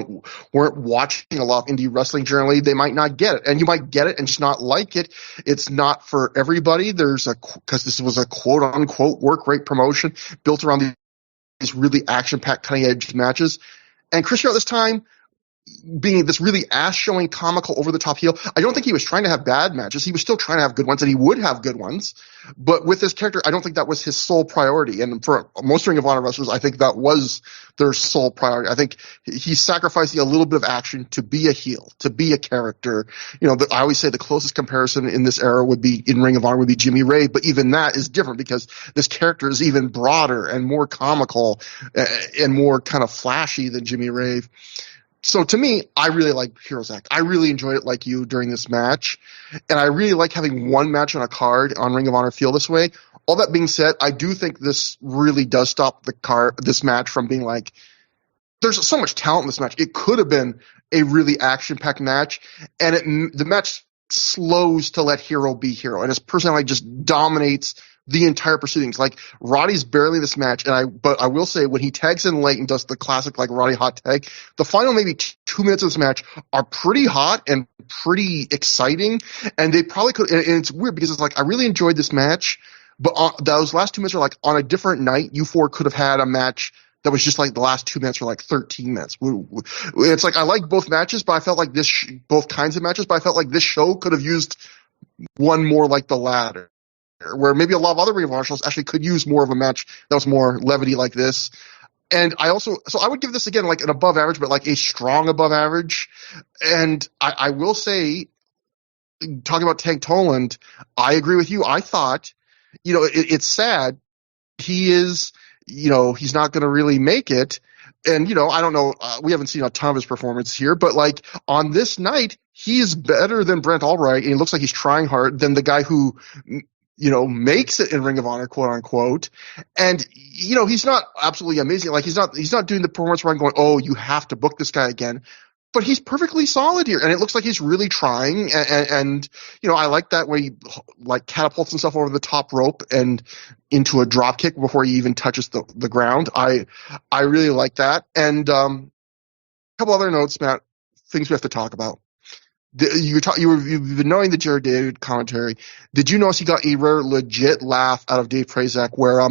weren't watching a lot of indie wrestling generally, they might not get it, and you might get it and just not like it. It's not for everybody. Because this was a quote unquote work rate promotion built around these really action packed, cutting edge matches, and Chris Hero at this time, being this really ass-showing, comical, over-the-top heel, I don't think he was trying to have bad matches. He was still trying to have good ones, and he would have good ones. But with this character, I don't think that was his sole priority. And for most Ring of Honor wrestlers, I think that was their sole priority. I think he's sacrificing a little bit of action to be a heel, to be a character. I always say the closest comparison in this era would be in Ring of Honor would be Jimmy Rave, but even that is different because this character is even broader and more comical and more kind of flashy than Jimmy Rave. So to me, I really like Heroes Act. I really enjoyed it like you during this match. And I really like having one match on a card on Ring of Honor feel this way. All that being said, I do think this really does stop this match from being like, there's so much talent in this match. It could have been a really action-packed match. And the match slows to let Hero be Hero. And his personality just dominates the entire proceedings. Like Roddy's barely in this match, but I will say when he tags in late and does the classic like Roddy hot tag, the final maybe 2 minutes of this match are pretty hot and pretty exciting. And they probably could. And it's weird because it's like I really enjoyed this match, but those last 2 minutes are like on a different night. You four could have had a match that was just like the last 2 minutes were like 13 minutes. It's like I like both matches, but I felt like both kinds of matches, but I felt like this show could have used one more like the latter, where maybe a lot of other Ring of Honor shows actually could use more of a match that was more levity like this. And I would give this again like an above average, but like a strong above average. And I will say, talking about Tank Toland, I agree with you. I thought, it's sad. He is, he's not going to really make it. And, I don't know, we haven't seen a ton of his performance here, but like on this night, he's better than Brent Albright, and he looks like he's trying hard than the guy who makes it in Ring of Honor, quote unquote. And, he's not absolutely amazing. Like he's not doing the performance where I'm going, oh, you have to book this guy again. But he's perfectly solid here. And it looks like he's really trying. And I like that way he like catapults himself over the top rope and into a drop kick before he even touches the ground. I really like that. And a couple other notes, Matt, things we have to talk about. You've been knowing the Jared David commentary. Did you notice he got a rare legit laugh out of Dave Prazak where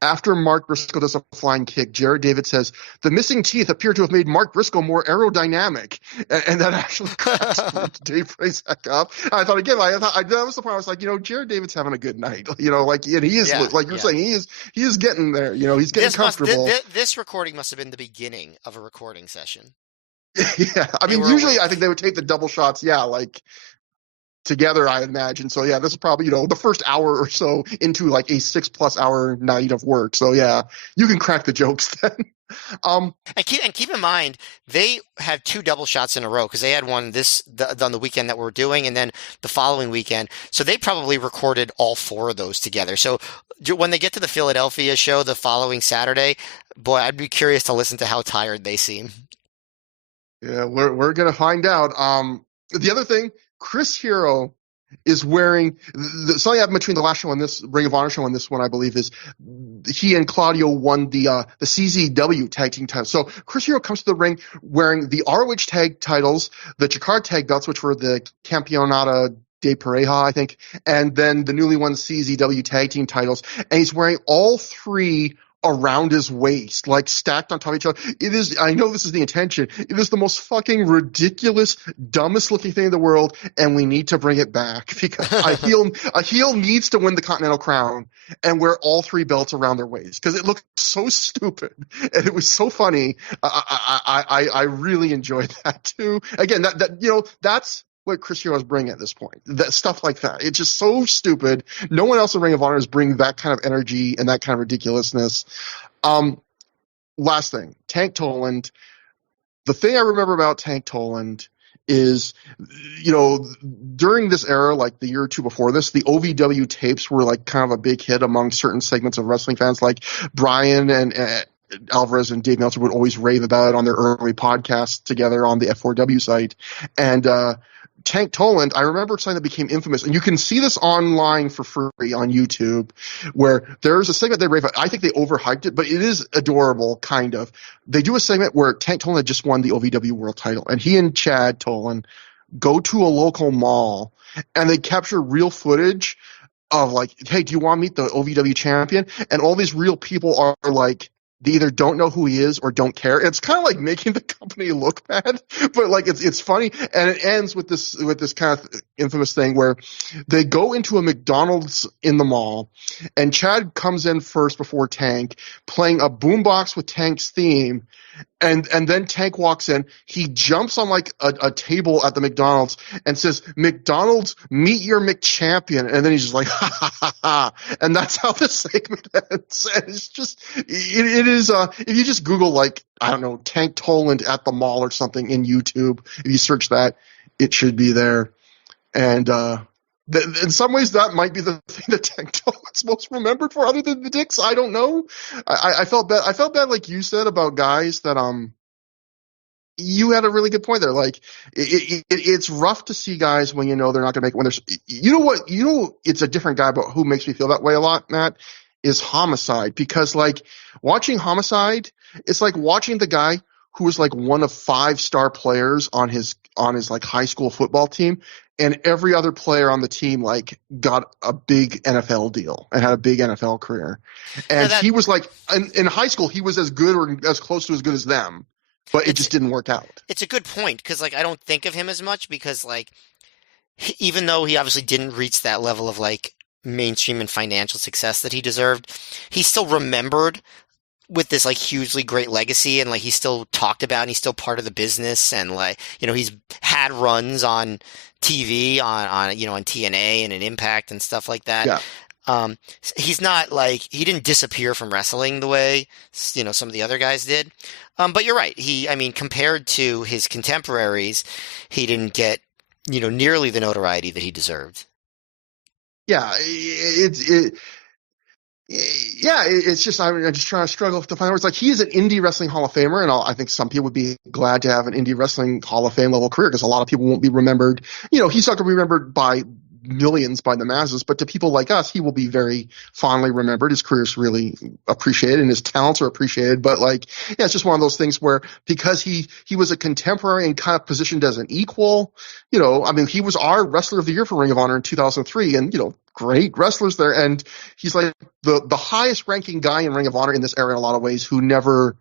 after Mark Briscoe does a flying kick, Jared David says, the missing teeth appear to have made Mark Briscoe more aerodynamic. And that actually cracks Dave Prazak up. I thought, again, that was the point. I was like, Jared David's having a good night. And he is, like you're saying, he is getting there. He's getting comfortable. This recording must have been the beginning of a recording session. Yeah, I mean, usually I think they would take the double shots, like together, I imagine. So yeah, this is probably the first hour or so into like a 6+ hour night of work. So yeah, you can crack the jokes then. And keep in mind they had 2 double shots in a row because they had one on the weekend that we're doing, and then the following weekend. So they probably recorded all 4 of those together. So when they get to the Philadelphia show the following Saturday, boy, I'd be curious to listen to how tired they seem. Yeah, we're gonna find out. The other thing, Chris Hero is wearing something happened between the last show and this Ring of Honor show and this one, I believe, is he and Claudio won the CZW tag team title. So Chris Hero comes to the ring wearing the ROH tag titles, the Chikara tag belts, which were the Campeonato de Pareja, I think, and then the newly won CZW tag team titles, and he's wearing all 3 around his waist, like stacked on top of each other. It is, I know this is the intention, it is the most fucking ridiculous, dumbest looking thing in the world, and we need to bring it back because a heel needs to win the Continental Crown and wear all 3 belts around their waist because it looked so stupid and it was so funny. I really enjoyed that too. Again, that's what Chris Hero is bringing at this point. That stuff like that. It's just so stupid. No one else in Ring of Honor is bringing that kind of energy and that kind of ridiculousness. Last thing, Tank Toland. The thing I remember about Tank Toland is, during this era, like the year or 2 before this, the OVW tapes were like kind of a big hit among certain segments of wrestling fans. Like Bryan and Alvarez and Dave Meltzer would always rave about it on their early podcasts together on the F4W site. And Tank Toland, I remember something that became infamous, and you can see this online for free on YouTube, where there's a segment they rave. I think they overhyped it, but it is adorable, kind of. They do a segment where Tank Toland had just won the OVW World Title, and he and Chad Toland go to a local mall, and they capture real footage of like, hey, do you want to meet the OVW champion? And all these real people are like, they either don't know who he is or don't care. It's kind of like making the company look bad, but like it's funny, and it ends with this kind of infamous thing where they go into a McDonald's in the mall, and Chad comes in first before Tank, playing a boombox with Tank's theme. And then Tank walks in. He jumps on like a table at the McDonald's and says, "McDonald's, meet your McChampion." And then he's just like, ha ha ha ha. And that's how the segment ends. And it's just, it is, if you just Google like, I don't know, Tank Toland at the mall or something in YouTube, if you search that, it should be there. And, in some ways, that might be the thing that Tank Toland's most remembered for, other than the dicks. I don't know. I felt bad. I felt bad, like you said, about guys that you had a really good point there. Like it's rough to see guys when you know they're not going to make it. When there's, it's a different guy, but who makes me feel that way a lot, Matt, is Homicide, because like watching Homicide, it's like watching the guy who was like one of 5-star players on his like high school football team, and every other player on the team like got a big NFL deal and had a big NFL career. And he was like, in high school, he was as good or as close to as good as them, but it just didn't work out. It's a good point, because like I don't think of him as much, because like even though he obviously didn't reach that level of like mainstream and financial success that he deserved, he's still remembered with this like hugely great legacy, and like he's still talked about, and he's still part of the business, and like, you know, he's had runs on TV on on TNA and an Impact and stuff like that. Yeah. He's not like, he didn't disappear from wrestling the way some of the other guys did. But you're right. Compared to his contemporaries, he didn't get nearly the notoriety that he deserved. Yeah, it's just, I'm just trying to struggle to find words. Like, he is an indie wrestling Hall of Famer, and I think some people would be glad to have an indie wrestling Hall of Fame level career, because a lot of people won't be remembered. He's not going to be remembered by millions, by the masses, but to people like us, he will be very fondly remembered. His career is really appreciated, and his talents are appreciated. But like, yeah, it's just one of those things where, because he was a contemporary and kind of positioned as an equal, he was our Wrestler of the Year for Ring of Honor in 2003, and great wrestlers there, and he's like the highest ranking guy in Ring of Honor in this era in a lot of ways, who never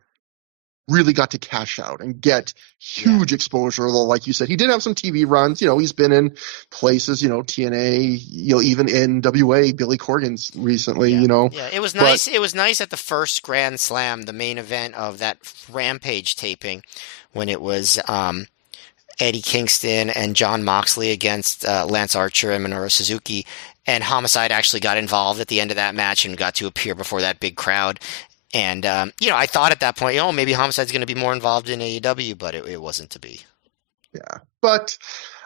really got to cash out and get huge exposure. Although, like you said, he did have some TV runs. He's been in places, TNA, even in WA, Billy Corgan's recently. Yeah, it was nice. It was nice at the first Grand Slam, the main event of that Rampage taping, when it was Eddie Kingston and John Moxley against Lance Archer and Minoru Suzuki. And Homicide actually got involved at the end of that match and got to appear before that big crowd. And, I thought at that point, maybe Homicide's going to be more involved in AEW, but it wasn't to be. Yeah. But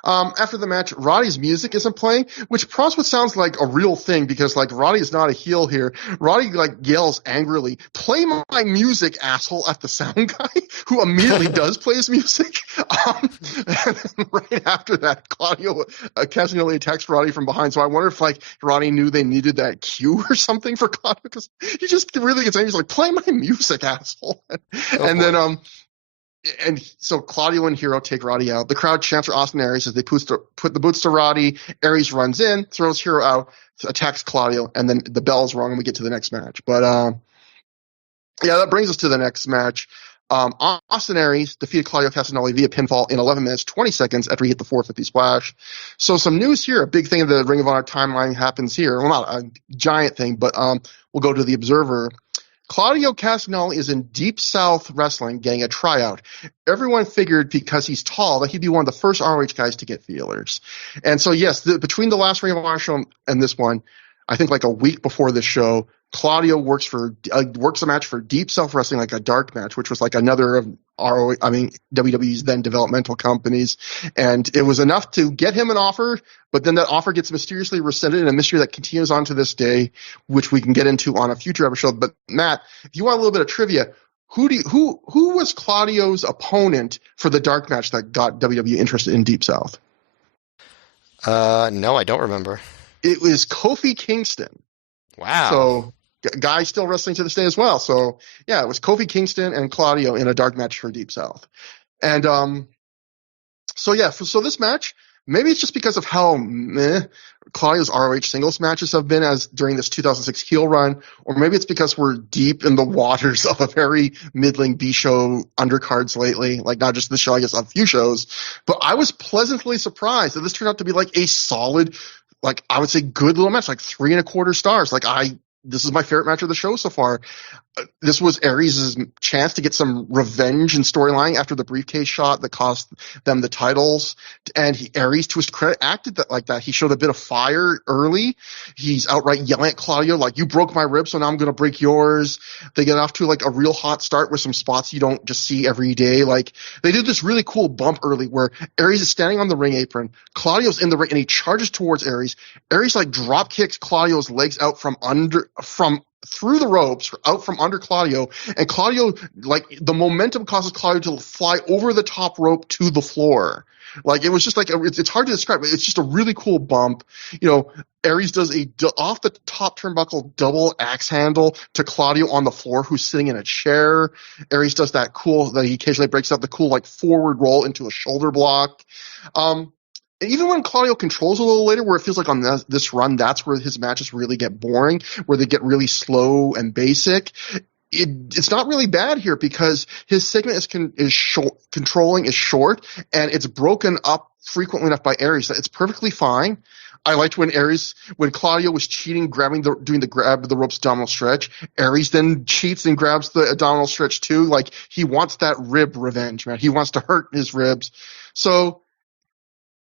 after the match, Roddy's music isn't playing, which prompts what sounds like a real thing, because like Roddy is not a heel here. Roddy like yells angrily, "Play my music, asshole," at the sound guy, who immediately does play his music. And then right after that, Claudio occasionally attacks Roddy from behind. So I wonder if like Roddy knew they needed that cue or something for Claudio, because he just really gets angry. He's like, "Play my music, asshole." And so Claudio and Hero take Roddy out. The crowd chants for Austin Aries as they put the boots to Roddy. Aries runs in, throws Hero out, attacks Claudio, and then the bell's rung and we get to the next match. But that brings us to the next match. Austin Aries defeated Claudio Castagnoli via pinfall in 11 minutes, 20 seconds after he hit the 450 splash. So some news here. A big thing of the Ring of Honor timeline happens here. Well, not a giant thing, but we'll go to the Observer. Claudio Castagnoli is in Deep South Wrestling getting a tryout. Everyone figured, because he's tall, that he'd be one of the first ROH guys to get feelers. And so, yes, between the last Ring of Honor show and this one, I think like a week before this show, Claudio works a match for Deep South Wrestling, like a dark match, which was like another of WWE's then developmental companies. And it was enough to get him an offer, but then that offer gets mysteriously rescinded in a mystery that continues on to this day, which we can get into on a future episode. But Matt, if you want a little bit of trivia, who was Claudio's opponent for the dark match that got WWE interested in Deep South? No, I don't remember. It was Kofi Kingston. Wow. So guy still wrestling to this day as well. So yeah, it was Kofi Kingston and Claudio in a dark match for Deep South. And so yeah, so this match, maybe it's just because of how meh Claudio's ROH singles matches have been as during this 2006 heel run, or maybe it's because we're deep in the waters of a very middling B show undercards lately, like not just this show, I guess a few shows. But I was pleasantly surprised that this turned out to be like a solid, like I would say good little match, like 3.25 stars. This is my favorite match of the show so far. This was Aries' chance to get some revenge and storyline after the briefcase shot that cost them the titles. And Aries, to his credit, acted like that. He showed a bit of fire early. He's outright yelling at Claudio, like, you broke my rib, so now I'm going to break yours. They get off to like a real hot start with some spots you don't just see every day. Like, they did this really cool bump early where Aries is standing on the ring apron. Claudio's in the ring and he charges towards Aries. Aries like drop kicks Claudio's legs out from through the ropes out from under Claudio, and Claudio, like, the momentum causes Claudio to fly over the top rope to the floor. Like, it was just like it's hard to describe, but it's just a really cool bump. Aries does a off the top turnbuckle double axe handle to Claudio on the floor, who's sitting in a chair. Aries does that he occasionally breaks out the cool like forward roll into a shoulder block. And even when Claudio controls a little later, where it feels like on this run, that's where his matches really get boring, where they get really slow and basic. It's not really bad here because his segment controlling is short, and it's broken up frequently enough by Aries that it's perfectly fine. I liked when Claudio was cheating, doing the grab the ropes abdominal stretch. Aries then cheats and grabs the abdominal stretch too. Like, he wants that rib revenge, man. He wants to hurt his ribs. So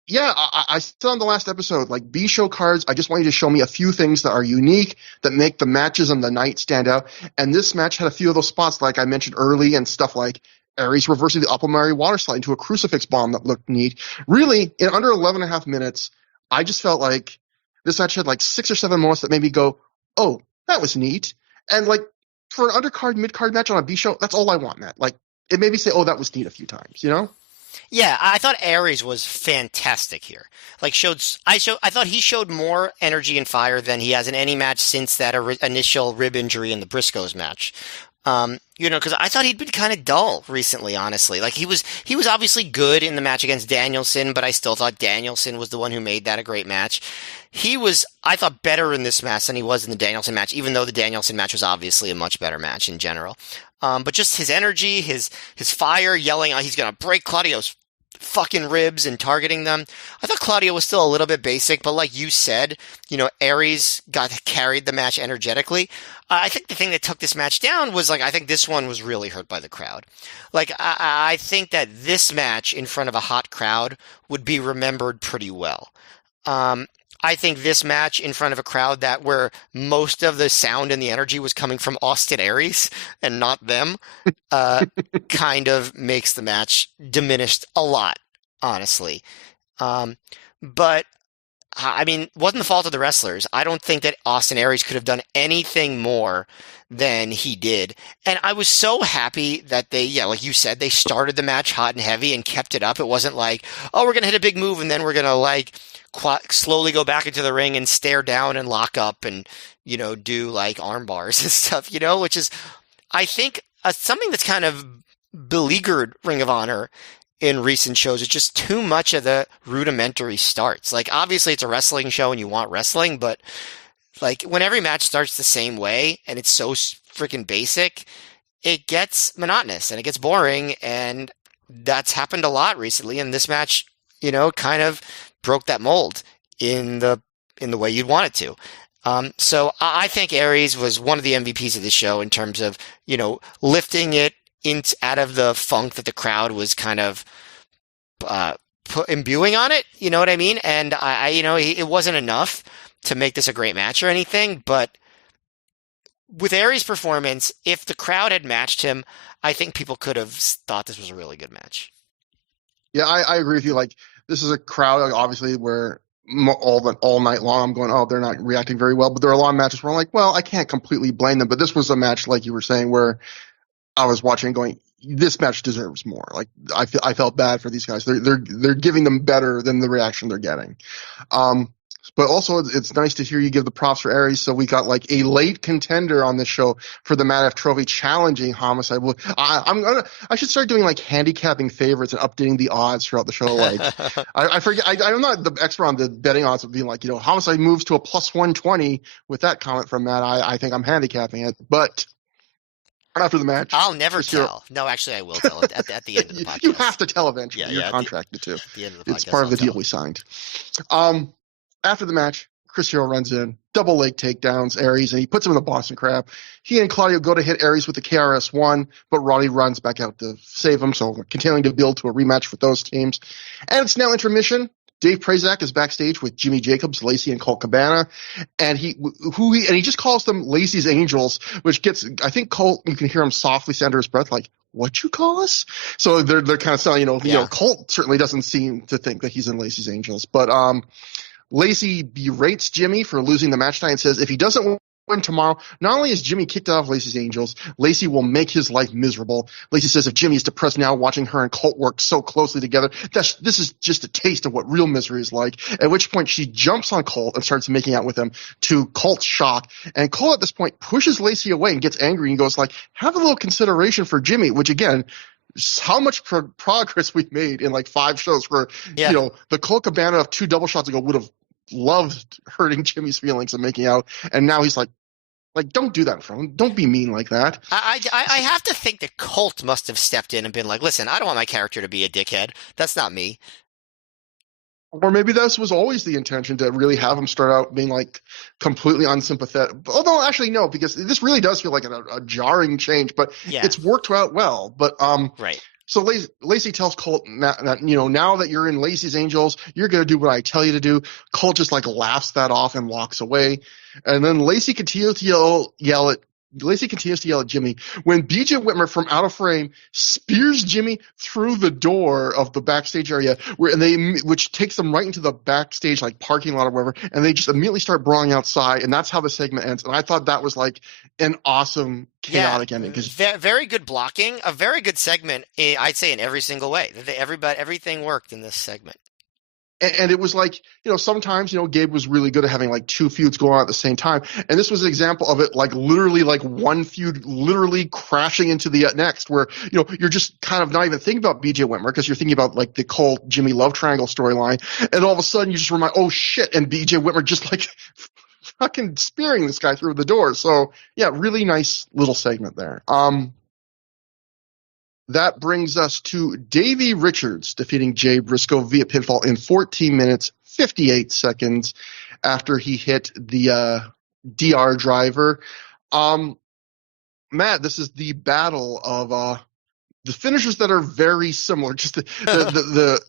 yeah, I said on the last episode, like, B-show cards, I just want you to show me a few things that are unique, that make the matches and the night stand out. And this match had a few of those spots, like I mentioned early, and stuff like Aries reversing the Apple water slide into a crucifix bomb that looked neat. Really, in under 11 and a half minutes, I just felt like this match had like 6 or 7 moments that made me go, oh, that was neat. And like, for an undercard, mid-card match on a B-show, that's all I want, Matt. Like, it made me say, oh, that was neat a few times, you know? Yeah, I thought Aries was fantastic here. Like, I thought he showed more energy and fire than he has in any match since that initial rib injury in the Briscoes match. Because I thought he'd been kind of dull recently, honestly. Like, he was obviously good in the match against Danielson, but I still thought Danielson was the one who made that a great match. He was, I thought, better in this match than he was in the Danielson match, even though the Danielson match was obviously a much better match in general. But just his energy, his fire, yelling, he's gonna break Claudio's fucking ribs and targeting them. I thought Claudio was still a little bit basic, but like you said, Aries carried the match energetically. I think the thing that took this match down was, like, I think this one was really hurt by the crowd. Like, I think that this match in front of a hot crowd would be remembered pretty well. I think this match in front of a crowd where most of the sound and the energy was coming from Austin Aries and not them, uh, kind of makes the match diminished a lot, honestly. But I mean, wasn't the fault of the wrestlers. I don't think that Austin Aries could have done anything more than he did. And I was so happy that like you said, they started the match hot and heavy and kept it up. It wasn't like, oh, we're going to hit a big move and then we're going to like slowly go back into the ring and stare down and lock up and, do like arm bars and stuff, which is, I think, something that's kind of beleaguered Ring of Honor in recent shows. It's just too much of the rudimentary starts. Like, obviously it's a wrestling show and you want wrestling, but like, when every match starts the same way and it's so freaking basic, it gets monotonous and it gets boring, and that's happened a lot recently. And this match, kind of broke that mold in the way you'd want it to. So I think Aries was one of the MVPs of the show in terms of, lifting it out of the funk that the crowd was kind of imbuing on it. You know what I mean? And it wasn't enough to make this a great match or anything, but with Aries' performance, if the crowd had matched him, I think people could have thought this was a really good match. Yeah, I agree with you. Like, this is a crowd, obviously, where all night long I'm going, oh, they're not reacting very well. But there are a lot of matches where I'm like, well, I can't completely blame them. But this was a match, like you were saying, where I was watching going, this match deserves more. Like I felt bad for these guys. They're giving them better than the reaction they're getting. But also it's nice to hear you give the props for Aries. So we got like a late contender on this show for the Matt F Trophy challenging Homicide. Well, I should start doing like handicapping favorites and updating the odds throughout the show. Like I forget, I'm not the expert on the betting odds of being like, Homicide moves to a plus 120 with that comment from Matt. I think I'm handicapping it, but after the match, I'll never tell. No, actually, I will tell at the end of the podcast. You have to tell eventually. Yeah, You're contracted to. At the end of the podcast, it's part of the deal we signed. After the match, Chris Hero runs in, double leg takedowns Aries, and he puts him in the Boston Crab. He and Claudio go to hit Aries with the KRS-1, but Roddy runs back out to save him, so we're continuing to build to a rematch with those teams. And it's now intermission. Dave Prazak is backstage with Jimmy Jacobs, Lacey, and Colt Cabana, and he just calls them Lacey's Angels, which gets, I think Colt, you can hear him softly say under his breath, like, "What you call us?" So they're kind of saying, Colt certainly doesn't seem to think that he's in Lacey's Angels, but Lacey berates Jimmy for losing the match tonight and says if he doesn't win tomorrow, not only is Jimmy kicked out of Lacey's Angels, Lacey will make his life miserable. Lacey says if Jimmy is depressed now watching her and Colt work so closely together, this is just a taste of what real misery is like, at which point she jumps on Colt and starts making out with him to Colt's shock. And Colt at this point pushes Lacey away and gets angry and goes like, have a little consideration for Jimmy, which again, how much progress we've made in like 5 shows where, the Colt Cabana of 2 double shots ago would have loved hurting Jimmy's feelings and making out. And now he's like, don't do that in front of him. Don't be mean like that. I have to think that Colt must have stepped in and been like, listen, I don't want my character to be a dickhead. That's not me. Or maybe this was always the intention to really have him start out being like completely unsympathetic. Although actually no, because this really does feel like a jarring change, but it's worked out well. But right. So Lacey tells Colt that now that you're in Lacey's Angels, you're going to do what I tell you to do. Colt just like laughs that off and walks away. And then Lacey continues to yell at Jimmy when BJ Whitmer from out of frame spears Jimmy through the door of the backstage area which takes them right into the backstage like parking lot or whatever, and they just immediately start brawling outside, and that's how the segment ends. And I thought that was like an awesome chaotic ending. Very good blocking, a very good segment, I'd say in every single way. Everything worked in this segment. And it was like, sometimes, Gabe was really good at having like 2 feuds going on at the same time. And this was an example of it, like literally like one feud literally crashing into the next where, you're just kind of not even thinking about BJ Whitmer because you're thinking about like the Colt Jimmy love triangle storyline. And all of a sudden you just remind, oh shit. And BJ Whitmer just like fucking spearing this guy through the door. So yeah, really nice little segment there. That brings us to Davey Richards defeating Jay Briscoe via pinfall in 14 minutes, 58 seconds after he hit the DR driver. Matt, this is the battle of the finishers that are very similar. Just the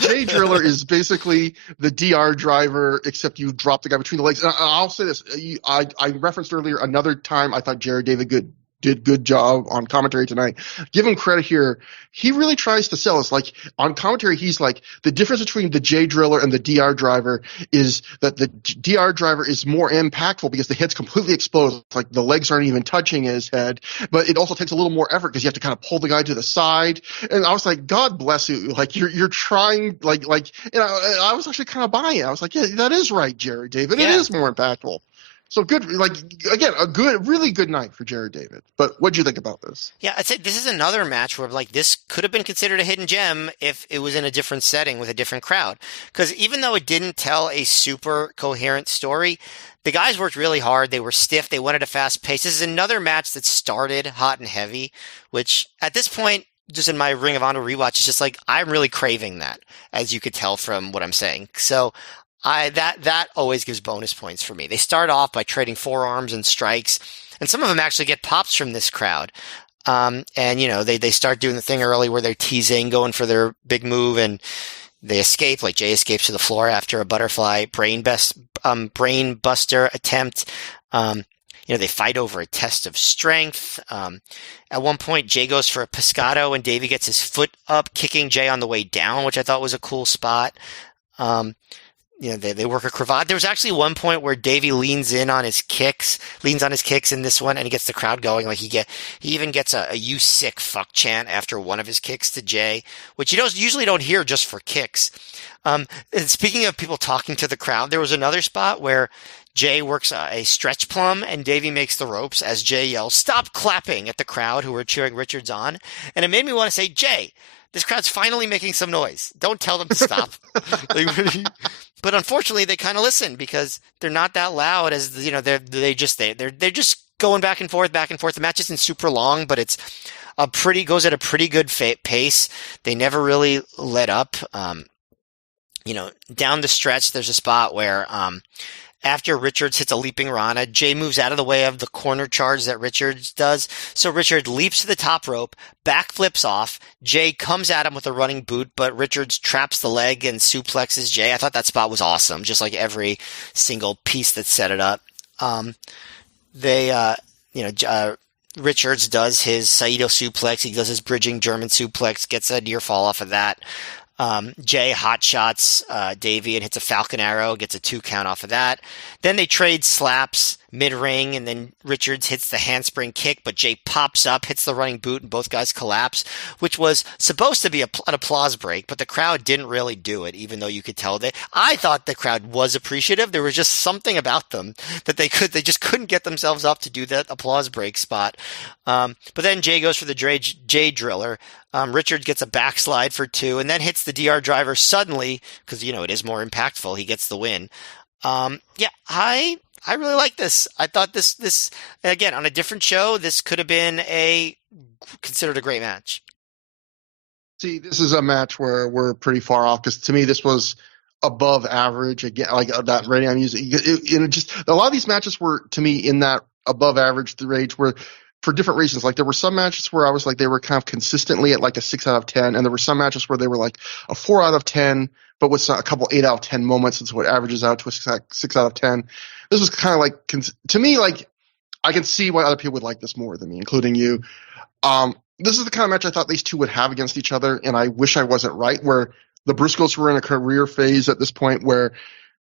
Jay Driller is basically the DR driver, except you drop the guy between the legs. And I'll say this. I referenced earlier another time I thought Jared David did good job on commentary tonight. Give him credit here. He really tries to sell us. Like on commentary, he's like, the difference between the J Driller and the DR driver is that the DR driver is more impactful because the head's completely exposed. Like the legs aren't even touching his head, but it also takes a little more effort because you have to kind of pull the guy to the side. And I was like, God bless you. Like you're trying I was actually kind of buying it. I was like, yeah, that is right, Jared David. It is more impactful. So good, like, again, really good night for Jared David. But what'd you think about this? Yeah, I'd say this is another match where, like, this could have been considered a hidden gem if it was in a different setting with a different crowd. Because even though it didn't tell a super coherent story, the guys worked really hard. They were stiff. They wanted a fast pace. This is another match that started hot and heavy, which at this point, just in my Ring of Honor rewatch, it's just like, I'm really craving that, as you could tell from what I'm saying. So that always gives bonus points for me. They start off by trading forearms and strikes, and some of them actually get pops from this crowd. And they start doing the thing early where they're teasing, going for their big move, and they escape. Like Jay escapes to the floor after a butterfly brain buster attempt. They fight over a test of strength. At one point, Jay goes for a pescado, and Davey gets his foot up, kicking Jay on the way down, which I thought was a cool spot. they work a cravat. There was actually one point where Davey leans on his kicks in this one, and he gets the crowd going. Like he even gets a "you sick fuck" chant after one of his kicks to Jay, which you usually don't hear just for kicks. And speaking of people talking to the crowd, there was another spot where Jay works a stretch plum and Davey makes the ropes as Jay yells, "Stop clapping" at the crowd who were cheering Richards on. And it made me want to say, Jay, this crowd's finally making some noise. Don't tell them to stop. But unfortunately, they kind of listen because they're not that loud as, they're just going back and forth, back and forth. The match isn't super long, but it's goes at a pretty good pace. They never really let up. Down the stretch, there's a spot where, after Richards hits a leaping Rana, Jay moves out of the way of the corner charge that Richards does. So Richards leaps to the top rope, backflips off. Jay comes at him with a running boot, but Richards traps the leg and suplexes Jay. I thought that spot was awesome, just like every single piece that set it up. Richards does his Saito suplex. He does his bridging German suplex, gets a near fall off of that. Jay hot shots Davey and hits a Falcon Arrow, gets a 2 count off of that. Then they trade slaps mid-ring, and then Richards hits the handspring kick, but Jay pops up, hits the running boot, and both guys collapse, which was supposed to be an applause break, but the crowd didn't really do it, even though you could tell I thought the crowd was appreciative. There was just something about them that they just couldn't get themselves up to do that applause break spot. But then Jay goes for the Jay Driller. Richard gets a backslide for 2 and then hits the DR driver suddenly because, it is more impactful. He gets the win. I really like this. I thought this again, on a different show, this could have been considered a great match. See, this is a match where we're pretty far off because to me, this was above average. Again, like that rating I'm using. Just a lot of these matches were, to me, in that above average range where, for different reasons. Like there were some matches where I was like, they were kind of consistently at like a 6 out of 10. And there were some matches where they were like a 4 out of 10, but with a couple 8 out of 10 moments. And so it averages out to a 6 out of 10. This was kind of like, to me, like I can see why other people would like this more than me, including you. This is the kind of match I thought these two would have against each other. And I wish I wasn't right, where the Briscoes were in a career phase at this point where,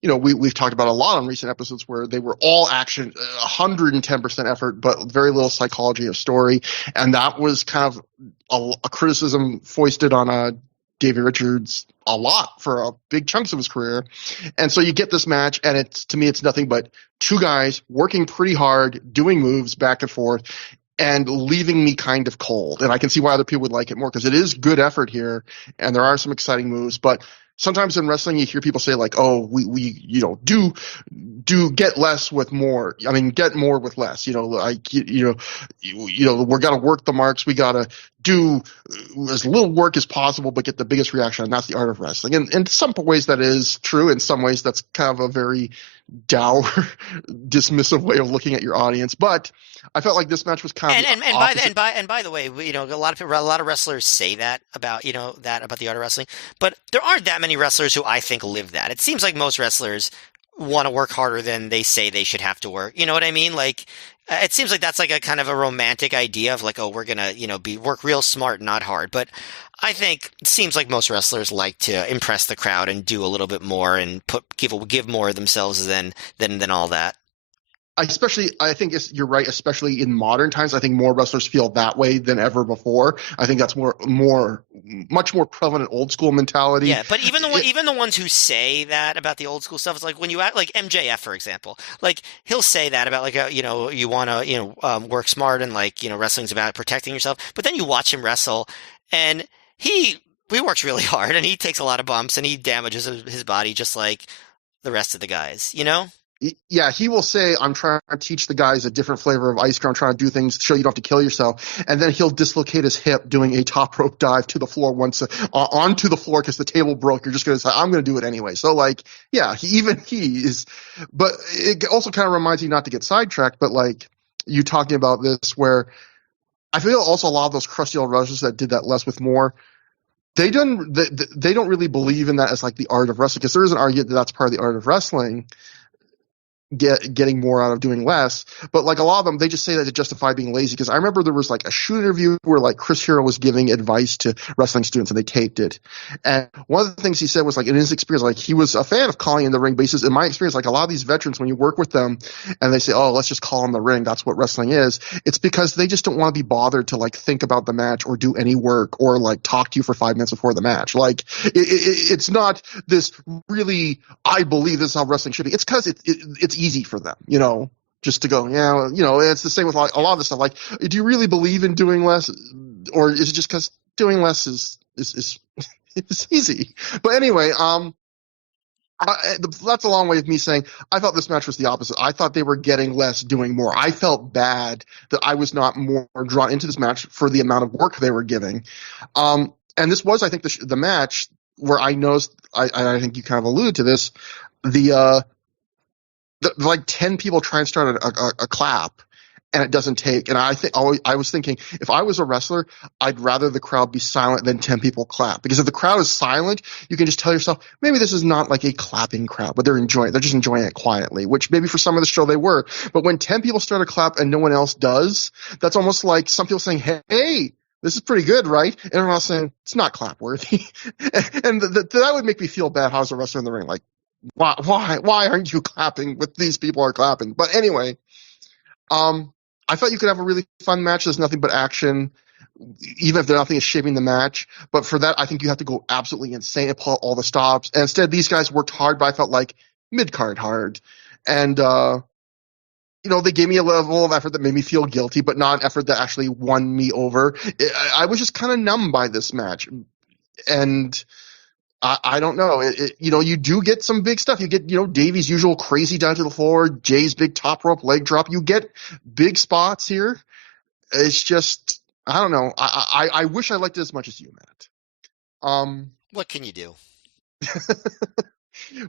we've talked about a lot on recent episodes where they were all action, 110% effort, but very little psychology of story. And that was kind of a criticism foisted on Davey Richards a lot for big chunks of his career. And so you get this match, and to me, it's nothing but two guys working pretty hard, doing moves back and forth, and leaving me kind of cold. And I can see why other people would like it more because it is good effort here, and there are some exciting moves, but sometimes in wrestling, you hear people say like, "Oh, we do get less with more. I mean, get more with less. We got to work the marks. We got to do as little work as possible, but get the biggest reaction. And that's the art of wrestling. And in some ways, that is true. In some ways, that's kind of a very dour, dismissive way of looking at your audience. But I felt like this match was kind of by the way, a lot of wrestlers say that about the art of wrestling, but there aren't that many wrestlers who I think live that. It seems like most wrestlers want to work harder than they say they should have to work. You know what I mean? Like, it seems like that's like a kind of a romantic idea of like, oh, we're gonna work real smart, not hard. But I think it seems like most wrestlers like to impress the crowd and do a little bit more and give more of themselves than all that. I think you're right, especially in modern times. I think more wrestlers feel that way than ever before. I think that's much more prevalent old school mentality. Yeah, but even the ones who say that about the old school stuff, it's like when you act like MJF, for example, like he'll say that about like you want to work smart and like wrestling's about protecting yourself. But then you watch him wrestle, and he works really hard, and he takes a lot of bumps, and he damages his body just like the rest of the guys. Yeah, he will say, "I'm trying to teach the guys a different flavor of ice cream. I'm trying to do things to show you don't have to kill yourself." And then he'll dislocate his hip doing a top rope dive to the floor onto the floor because the table broke. You're just going to say, "I'm going to do it anyway." So like, yeah, he is. But it also kind of reminds you not to get sidetracked. But like you talking about this, where I feel also a lot of those crusty old wrestlers that did that less with more. They don't really believe in that as like the art of wrestling, because there is an argument that that's part of the art of wrestling. getting more out of doing less. But like a lot of them, they just say that to justify being lazy. Because I remember there was like a shoot interview where like Chris Hero was giving advice to wrestling students and they taped it. And one of the things he said was like in his experience, like he was a fan of calling in the ring bases. In my experience, like a lot of these veterans, when you work with them and they say, oh, let's just call in the ring, that's what wrestling is. It's because they just don't want to be bothered to like think about the match or do any work or like talk to you for 5 minutes before the match. Like it's not this really, I believe this is how wrestling should be. It's because it's easy for them, just to go, yeah, it's the same with like a lot of the stuff. Like, do you really believe in doing less, or is it just because doing less is it's easy? But anyway, that's a long way of me saying I thought this match was the opposite. I thought they were getting less, doing more. I felt bad that I was not more drawn into this match for the amount of work they were giving. And this was, I think, the match where I noticed. I think you kind of alluded to this. The like 10 people try and start a clap and it doesn't take. And I was thinking, if I was a wrestler, I'd rather the crowd be silent than 10 people clap. Because if the crowd is silent, you can just tell yourself, maybe this is not like a clapping crowd, but they're just enjoying it quietly, which maybe for some of the show they were. But when 10 people start a clap and no one else does, that's almost like some people saying, hey, this is pretty good, right? And everyone else saying, it's not clap worthy. And that would make me feel bad how I was a wrestler in the ring. Like, why aren't you clapping with these people are clapping? But anyway, I thought you could have a really fun match. There's nothing but action, even if nothing is shaping the match. But for that, I think you have to go absolutely insane and pull out all the stops. And instead, these guys worked hard, but I felt like mid-card hard. And, they gave me a level of effort that made me feel guilty, but not an effort that actually won me over. I was just kind of numb by this match. And I don't know. You do get some big stuff. You get, Davey's usual crazy down to the floor, Jay's big top rope leg drop. You get big spots here. It's just, I don't know. I wish I liked it as much as you, Matt. What can you do?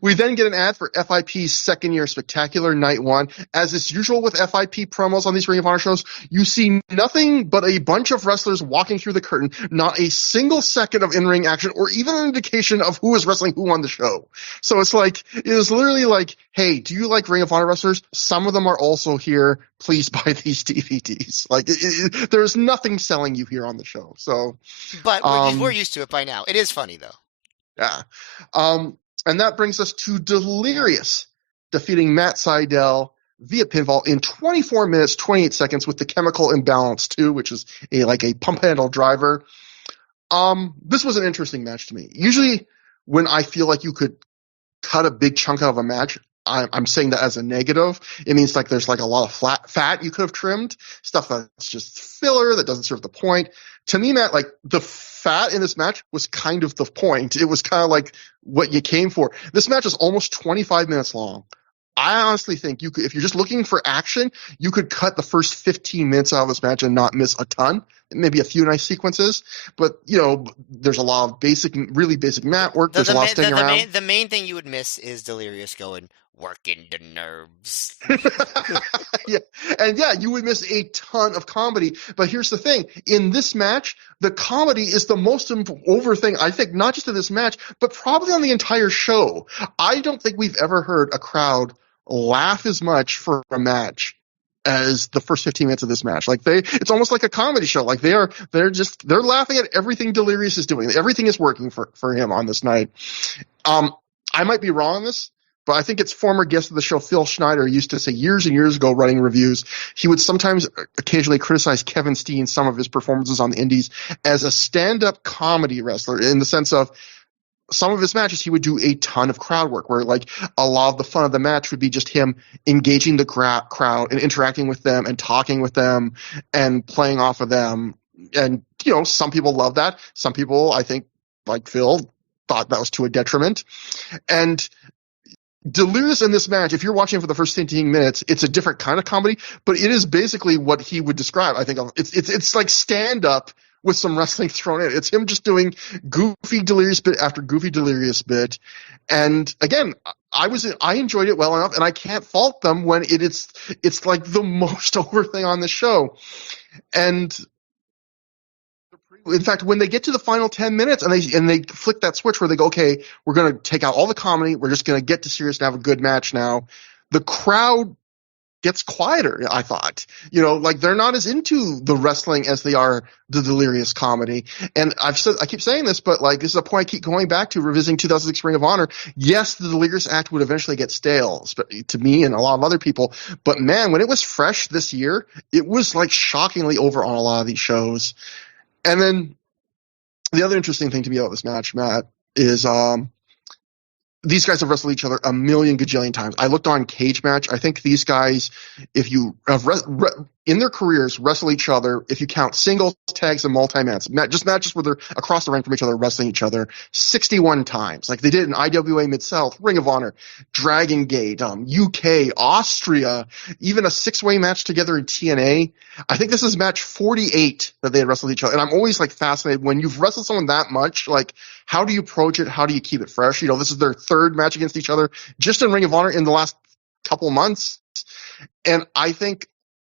We then get an ad for FIP's second year spectacular night one. As is usual with FIP promos on these Ring of Honor shows, you see nothing but a bunch of wrestlers walking through the curtain, not a single second of in-ring action or even an indication of who is wrestling who on the show. So it is literally like, hey, do you like Ring of Honor wrestlers? Some of them are also here. Please buy these DVDs. Like, there's nothing selling you here on the show. So, but we're used to it by now. It is funny though. Yeah. And that brings us to Delirious defeating Matt Sydal via pinfall in 24 minutes, 28 seconds with the chemical imbalance too, which is a pump handle driver. This was an interesting match to me. Usually when I feel like you could cut a big chunk out of a match, I'm saying that as a negative. It means like there's like a lot of fat you could have trimmed, stuff that's just filler that doesn't serve the point. To me, Matt, like the fat in this match was kind of the point. It was kind of like what you came for. This match is almost 25 minutes long. I honestly think you could, if you're just looking for action, you could cut the first 15 minutes out of this match and not miss a ton. Maybe a few nice sequences, but there's a lot of really basic mat work. There's a lot of staying around. The main thing you would miss is Delirious going, working the nerves. Yeah, you would miss a ton of comedy. But here's the thing: in this match, the comedy is the most over thing, I think, not just in this match, but probably on the entire show. I don't think we've ever heard a crowd laugh as much for a match as the first 15 minutes of this match. Like it's almost like a comedy show. Like they're laughing at everything Delirious is doing. Everything is working for him on this night. I might be wrong on this, but I think it's former guest of the show, Phil Schneider, used to say years and years ago, running reviews, he would sometimes occasionally criticize Kevin Steen, some of his performances on the indies, as a stand-up comedy wrestler, in the sense of some of his matches, he would do a ton of crowd work where like a lot of the fun of the match would be just him engaging the crowd and interacting with them and talking with them and playing off of them. And, some people love that. Some people, I think, like Phil, thought that was to a detriment. And Delirious in this match, if you're watching for the first 15 minutes, it's a different kind of comedy, but it is basically what he would describe. I think it's like stand-up with some wrestling thrown in. It's him just doing goofy Delirious bit after goofy Delirious bit. And again, I enjoyed it well enough, and I can't fault them when it's like the most over thing on the show. And in fact, when they get to the final 10 minutes and they flick that switch where they go, okay, we're going to take out all the comedy, we're just going to get to serious and have a good match now, the crowd gets quieter, I thought. Like they're not as into the wrestling as they are the Delirious comedy. And I keep saying this, but like this is a point I keep going back to, revisiting 2006 Ring of Honor. Yes, the Delirious act would eventually get stale, to me and a lot of other people. But man, when it was fresh this year, it was like shockingly over on a lot of these shows. And then the other interesting thing to me about this match, Matt, is these guys have wrestled each other a million gajillion times. I looked on Cage Match. I think these guys, if you have in their careers, wrestle each other, if you count singles, tags, and multi-mats, just matches where they're across the ring from each other, wrestling each other 61 times. Like they did in IWA Mid-South, Ring of Honor, Dragon Gate, UK, Austria, even a 6-way match together in TNA. I think this is match 48 that they had wrestled each other. And I'm always like fascinated when you've wrestled someone that much, like how do you approach it? How do you keep it fresh? This is their third match against each other just in Ring of Honor in the last couple months. And I think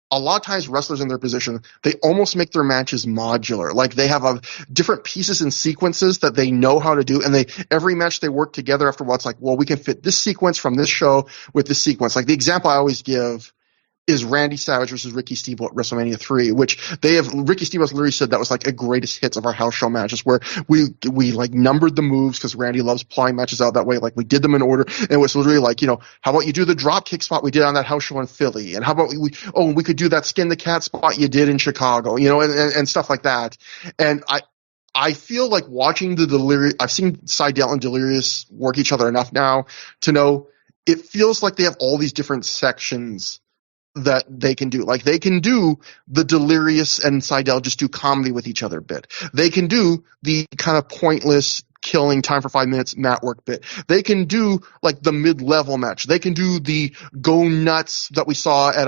a lot of times wrestlers in their position, they almost make their matches modular. Like they have different pieces and sequences that they know how to do. And every match they work together after a while, it's like, well, we can fit this sequence from this show with this sequence. Like the example I always give is Randy Savage versus Ricky Steamboat at WrestleMania 3, which Ricky Steamboat literally said that was like a greatest hits of our house show matches, where we like numbered the moves because Randy loves plotting matches out that way. Like we did them in order, and it was literally like, how about you do the drop kick spot we did on that house show in Philly, and how about we could do that skin the cat spot you did in Chicago, and stuff like that. And I feel like watching the Delirious, I've seen Seidel and Delirious work each other enough now to know it feels like they have all these different sections that they can do. Like they can do the Delirious and Seidel just do comedy with each other bit. They can do the kind of pointless killing time for 5 minutes mat work bit. They can do like the mid-level match. They can do the go nuts that we saw at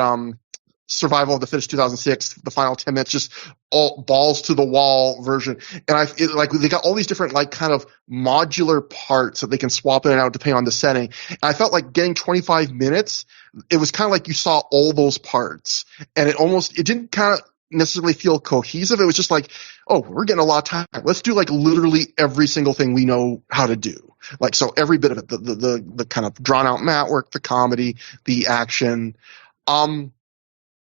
Survival of the Fittest 2006, the final 10 minutes, just all balls to the wall version. And like they got all these different like kind of modular parts that they can swap in and out depending on the setting. And I felt like getting 25 minutes, it was kind of like you saw all those parts, and it didn't kind of necessarily feel cohesive. It was just like, oh, we're getting a lot of time. Let's do like literally every single thing we know how to do. Like, so every bit of it, the kind of drawn out mat work, the comedy, the action.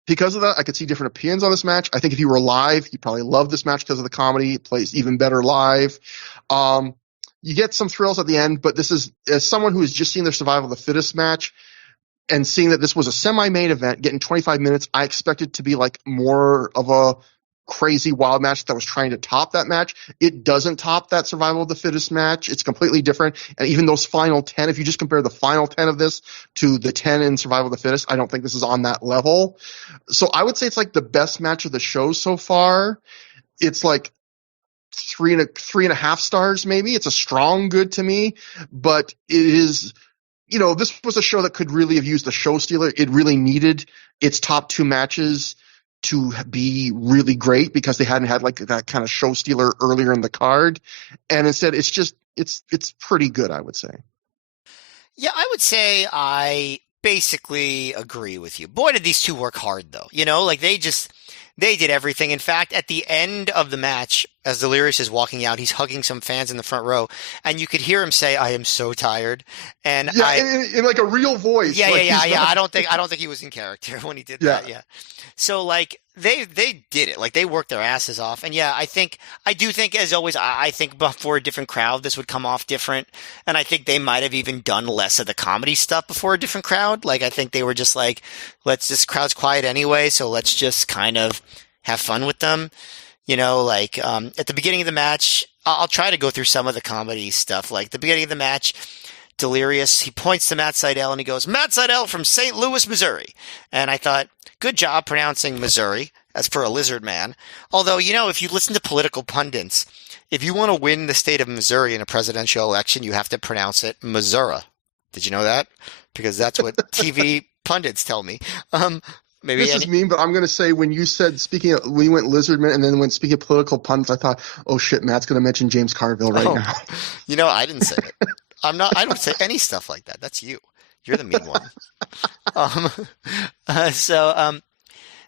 Because of that, I could see different opinions on this match. I think if you were live, you'd probably love this match because of the comedy. It plays even better live. You get some thrills at the end, but this is, as someone who has just seen their Survival of the Fittest match and seeing that this was a semi-main event, getting 25 minutes, I expected to be like more of a crazy wild match that was trying to top that match. It doesn't top that Survival of the Fittest match. It's completely different. And even those final 10, if you just compare the final 10 of this to the 10 in Survival of the Fittest, I don't think this is on that level. So I would say it's like the best match of the show so far. It's like three and a half stars, maybe. It's a strong good to me, but it is, this was a show that could really have used a show stealer. It really needed its top two matches to be really great because they hadn't had like that kind of show stealer earlier in the card. And instead it's pretty good, I would say. Yeah, I would say I basically agree with you. Boy, did these two work hard though. Like they did everything. In fact, at the end of the match, as Delirious is walking out, he's hugging some fans in the front row, and you could hear him say, "I am so tired." And in like a real voice. Yeah. I don't think he was in character when he did that. Yeah. So like they did it. Like they worked their asses off. And yeah, I do think, as always, I think before a different crowd, this would come off different. And I think they might have even done less of the comedy stuff before a different crowd. Like I think they were just like, this crowd's quiet anyway, so let's just kind of have fun with them. Like at the beginning of the match, I'll try to go through some of the comedy stuff. Like the beginning of the match, Delirious, he points to Matt Seidel and he goes, "Matt Seidel from St. Louis, Missouri." And I thought, good job pronouncing Missouri, as per a lizard man. Although, if you listen to political pundits, if you want to win the state of Missouri in a presidential election, you have to pronounce it Missouri. Did you know that? Because that's what TV pundits tell me. Maybe this is mean, but I'm going to say when you said we went lizardman, and then when speaking of political pundits, I thought, oh shit, Matt's going to mention James Carville now. I didn't say it. I don't say any stuff like that. That's you. You're the mean one.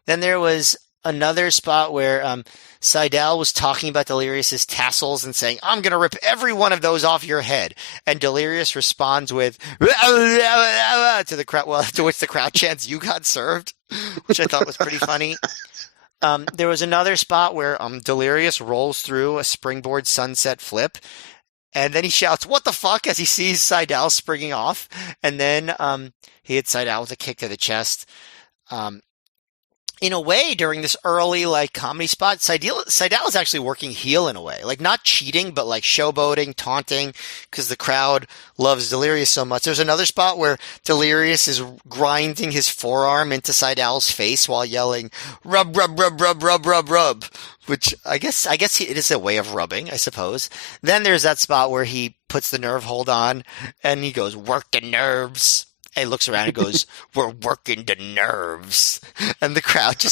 Then there was another spot where Seidel was talking about Delirious's tassels and saying, "I'm gonna rip every one of those off your head," and Delirious responds with to the crowd, well, to which the crowd chants, "You got served," which I thought was pretty funny. There was another spot where Delirious rolls through a springboard sunset flip, and then he shouts, "What the fuck?" as he sees Seidel springing off, and then he hits Seidel with a kick to the chest. Um, in a way, during this early like comedy spot, Seidel is actually working heel in a way, like not cheating, but like showboating, taunting, because the crowd loves Delirious so much. There's another spot where Delirious is grinding his forearm into Seidel's face while yelling, "Rub, rub, rub, rub, rub, rub, rub," which it is a way of rubbing, I suppose. Then there's that spot where he puts the nerve hold on and he goes, "Work the nerves." He looks around and goes, "We're working the nerves." And the crowd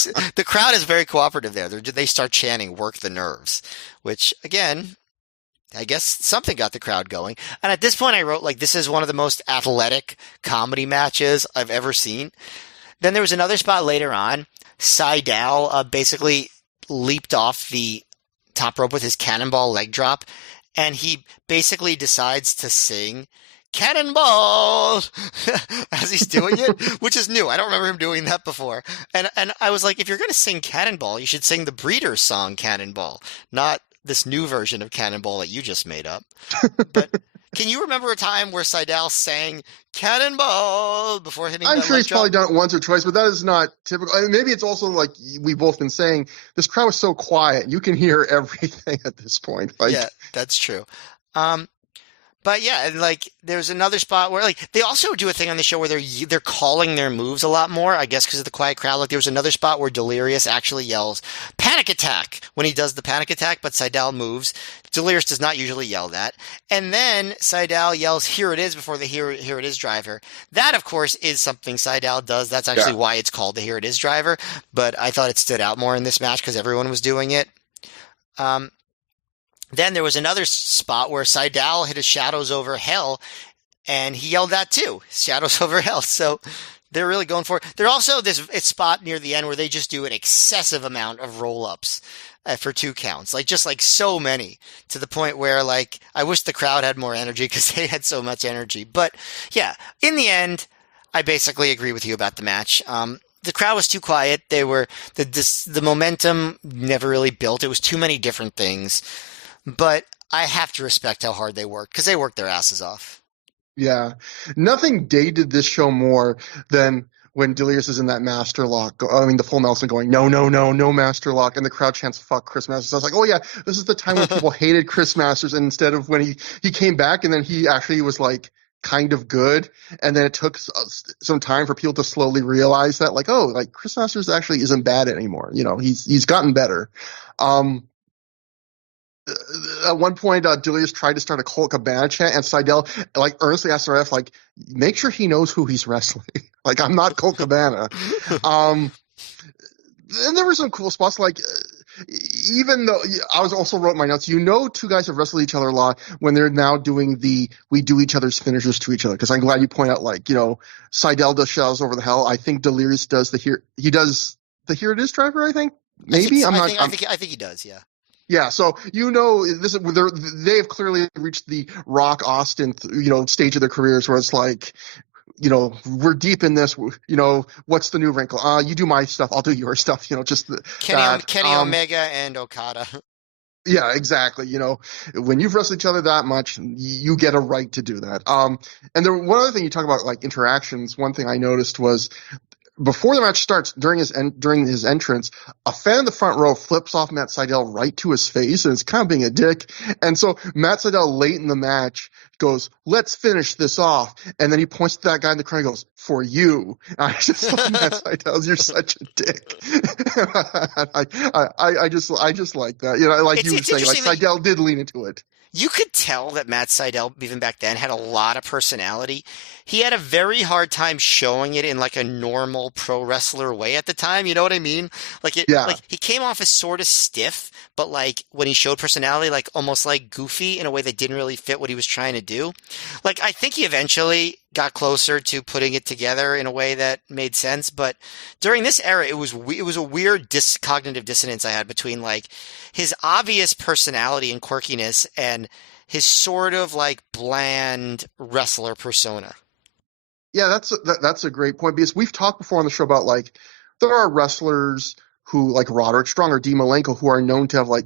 is very cooperative there. They start chanting, "Work the nerves," which again, I guess something got the crowd going. And at this point I wrote, like, this is one of the most athletic comedy matches I've ever seen. Then there was another spot later on. Seidel basically leaped off the top rope with his cannonball leg drop, and he basically decides to sing "Cannonball" as he's doing it, which is new. I don't remember him doing that before. And I was like, if you're going to sing Cannonball, you should sing the Breeders' song Cannonball, not this new version of Cannonball that you just made up. But can you remember a time where Seidel sang Cannonball before hitting I'm that sure leg he's drop? probably done it once or twice, but that is not typical. I mean, maybe it's also like we've both been saying, this crowd is so quiet. You can hear everything at this point. Like, Yeah, that's true. Um, But yeah, and like there's another spot where like they also do a thing on the show where they're calling their moves a lot more, I guess because of the quiet crowd. Like there was another spot where Delirious actually yells "Panic Attack" when he does the panic attack, but Seidel moves. Delirious does not usually yell that. And then Seidel yells "Here it is" before the Here It Is driver. That of course is something Seidel does. That's actually yeah. why it's called the Here It Is driver, but I thought it stood out more in this match because everyone was doing it. Um, then there was another spot where Seidel hit a Shadows Over Hell, and he yelled that too, Shadows Over Hell. So they're really going for it. There's also this spot near the end where they just do an excessive amount of roll-ups for 2 counts, like just like so many, to the point where like I wish the crowd had more energy because they had so much energy. But yeah, in the end, I basically agree with you about the match. The crowd was too quiet. The momentum never really built. It was too many different things. But I have to respect how hard they work because they worked their asses off. Yeah. Nothing dated this show more than when Delirious is in that master lock. I mean, the full Nelson going, "No, no, no, no master lock." And the crowd chants, "Fuck Chris Masters." I was like, oh, yeah, this is the time when people hated Chris Masters. And instead of when he came back and then he actually was like kind of good. And then it took some time for people to slowly realize that, like, oh, like Chris Masters actually isn't bad anymore. You know, he's gotten better. At one point, Delirious tried to start a Colt Cabana chant, and Seidel like earnestly asked the ref, like, make sure he knows who he's wrestling. Like, I'm not Colt Cabana. And there were some cool spots, like even though I was also wrote in my notes, two guys have wrestled each other a lot when they're now doing we do each other's finishers to each other. Because I'm glad you point out, like, Seidel does Shadows Over the Hell. I think Delirious does the Here It Is driver. I think maybe I think he does. Yeah. Yeah, so they have clearly reached the Rock Austin stage of their careers where it's like, we're deep in this. What's the new wrinkle? You do my stuff, I'll do your stuff. Just Kenny Omega and Okada. Yeah, exactly. When you've wrestled each other that much, you get a right to do that. And one other thing you talk about, like interactions. One thing I noticed was, before the match starts, during his entrance, a fan in the front row flips off Matt Seidel right to his face, and it's kind of being a dick. And so Matt Seidel late in the match goes, "Let's finish this off," and then he points to that guy in the crowd and goes, "For you." And I just like, Matt Seidel, you're such a dick. I just like that. Like you were saying, like Seidel did lean into it. You could tell that Matt Seidel, even back then, had a lot of personality. He had a very hard time showing it in like a normal pro wrestler way at the time. You know what I mean? Like he came off as sort of stiff, but like when he showed personality, like almost like goofy in a way that didn't really fit what he was trying to do. Like I think he eventually got closer to putting it together in a way that made sense. But during this era, it was a weird cognitive dissonance I had between like his obvious personality and quirkiness and his sort of like bland wrestler persona. Yeah, that's a great point because we've talked before on the show about like there are wrestlers who like Roderick Strong or Dean Malenko who are known to have like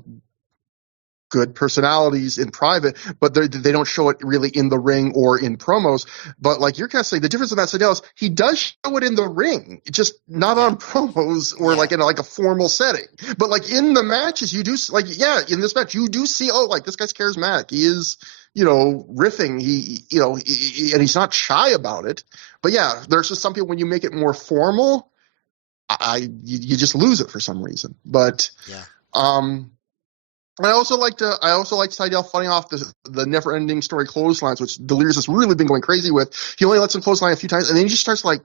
good personalities in private, but they don't show it really in the ring or in promos. But like you're kind of saying, the difference with Matt Sydal is he does show it in the ring, just not on promos or like in like a formal setting. But like in the matches, you do like in this match you do see like this guy's charismatic. He is riffing. And he's not shy about it. But yeah, there's just some people when you make it more formal, you just lose it for some reason. But And I also liked Sydal fighting off the never-ending story clotheslines, which Delirious has really been going crazy with. He only lets him clothesline a few times, and then he just starts like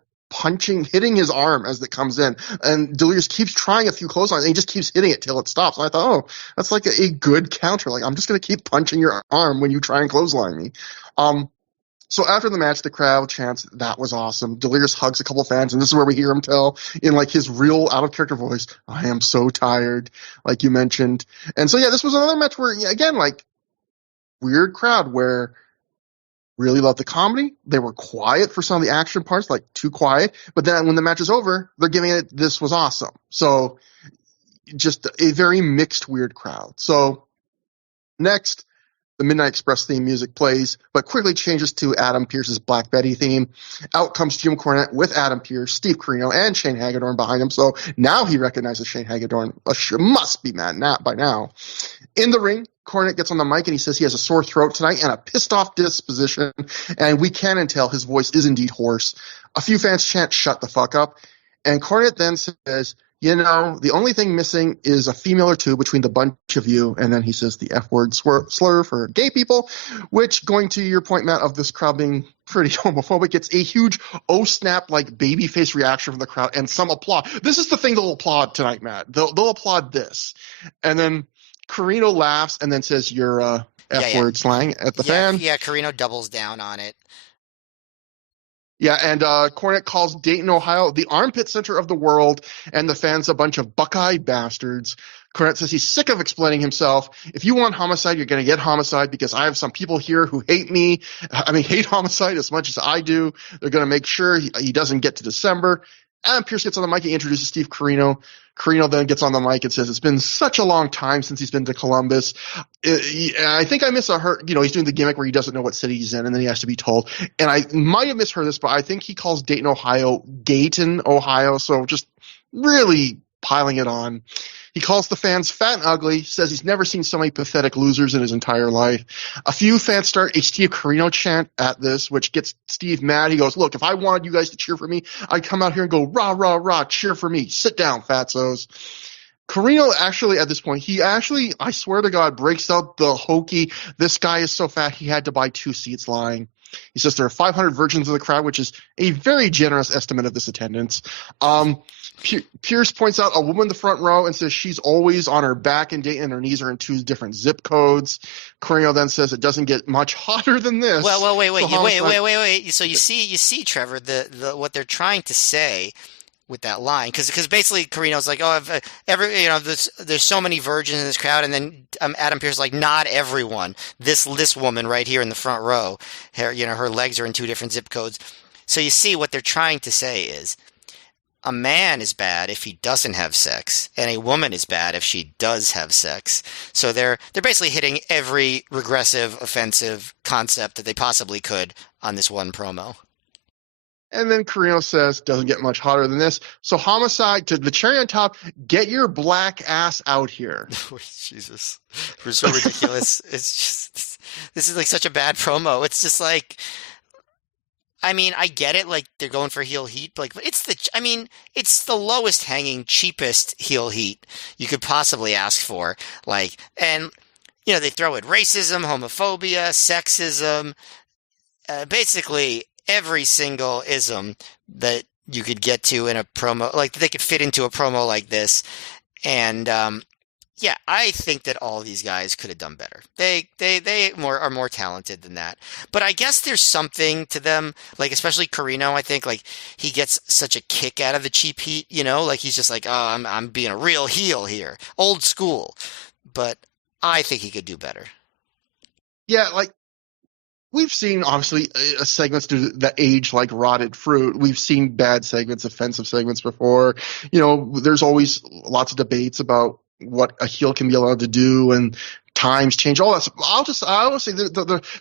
hitting his arm as it comes in. And Delirious keeps trying a few clotheslines, and he just keeps hitting it till it stops. And I thought, that's like a good counter. Like, I'm just going to keep punching your arm when you try and clothesline me. So after the match, the crowd chants, "That was awesome." Delirious hugs a couple of fans, and this is where we hear him tell in like his real out-of-character voice, "I am so tired," like you mentioned. And so, this was another match where, again, like weird crowd where really loved the comedy. They were quiet for some of the action parts, like too quiet. But then when the match is over, they're giving it, "This was awesome." So just a very mixed, weird crowd. So next, the Midnight Express theme music plays, but quickly changes to Adam Pearce's Black Betty theme. Out comes Jim Cornette with Adam Pearce, Steve Corino, and Shane Hagedorn behind him. So now he recognizes Shane Hagedorn. Must be mad by now. In the ring, Cornette gets on the mic and he says he has a sore throat tonight and a pissed off disposition. And we can tell his voice is indeed hoarse. A few fans chant, "Shut the fuck up." And Cornette then says, "The only thing missing is a female or two between the bunch of you." And then he says the F-word slur for gay people, which, going to your point, Matt, of this crowd being pretty homophobic, gets a huge "oh snap" like babyface reaction from the crowd and some applause. This is the thing they'll applaud tonight, Matt. They'll applaud this. And then Corino laughs and then says your F-word slang at the fan. Yeah, Corino doubles down on it. Yeah, and Cornette calls Dayton, Ohio, the armpit center of the world, and the fans a bunch of Buckeye bastards. Cornette says he's sick of explaining himself. "If you want Homicide, you're going to get Homicide because I have some people here who hate me. Hate Homicide as much as I do. They're going to make sure he doesn't get to December." Adam Pearce gets on the mic and introduces Steve Corino. Corino then gets on the mic and says it's been such a long time since he's been to Columbus. I think I misheard. He's doing the gimmick where he doesn't know what city he's in, and then he has to be told. And I might have misheard this, but I think he calls Dayton, Ohio, Gayton, Ohio. So just really piling it on. He calls the fans fat and ugly, says he's never seen so many pathetic losers in his entire life. A few fans start a Steve Corino chant at this, which gets Steve mad. He goes, "Look, if I wanted you guys to cheer for me, I'd come out here and go, rah, rah, rah, cheer for me. Sit down, fatzos." Corino actually, at this point, I swear to God, breaks out the hokey, "This guy is so fat he had to buy 2 seats" line. He says there are 500 virgins in the crowd, which is a very generous estimate of this attendance. Pierce points out a woman in the front row and says she's always on her back in Dayton and her knees are in 2 different zip codes. Corino then says it doesn't get much hotter than this. Well, wait. So you see, Trevor, the what they're trying to say with that line, because basically Carino's like, there's so many virgins in this crowd, and then Adam Pearce is like, not everyone. This woman right here in the front row, her legs are in 2 different zip codes. So you see what they're trying to say is a man is bad if he doesn't have sex, and a woman is bad if she does have sex. So they're basically hitting every regressive, offensive concept that they possibly could on this one promo. And then Corino says, doesn't get much hotter than this. So Homicide, to the cherry on top, get your black ass out here. Jesus. We're so ridiculous. It's just, this is like such a bad promo. It's just like, I get it, like they're going for heel heat, but it's the lowest hanging, cheapest heel heat you could possibly ask for. And they throw in racism, homophobia, sexism, basically every single ism that you could get to in a promo, like they could fit into a promo like this. And Yeah, I think that all these guys could have done better. They are more talented than that. But I guess there's something to them, like especially Carino, I think like he gets such a kick out of the cheap heat, like he's just like, "Oh, I'm being a real heel here. Old school." But I think he could do better. Yeah, like we've seen obviously segments that age like rotted fruit. We've seen bad segments, offensive segments before. There's always lots of debates about what a heel can be allowed to do, and times change. All that stuff. I always say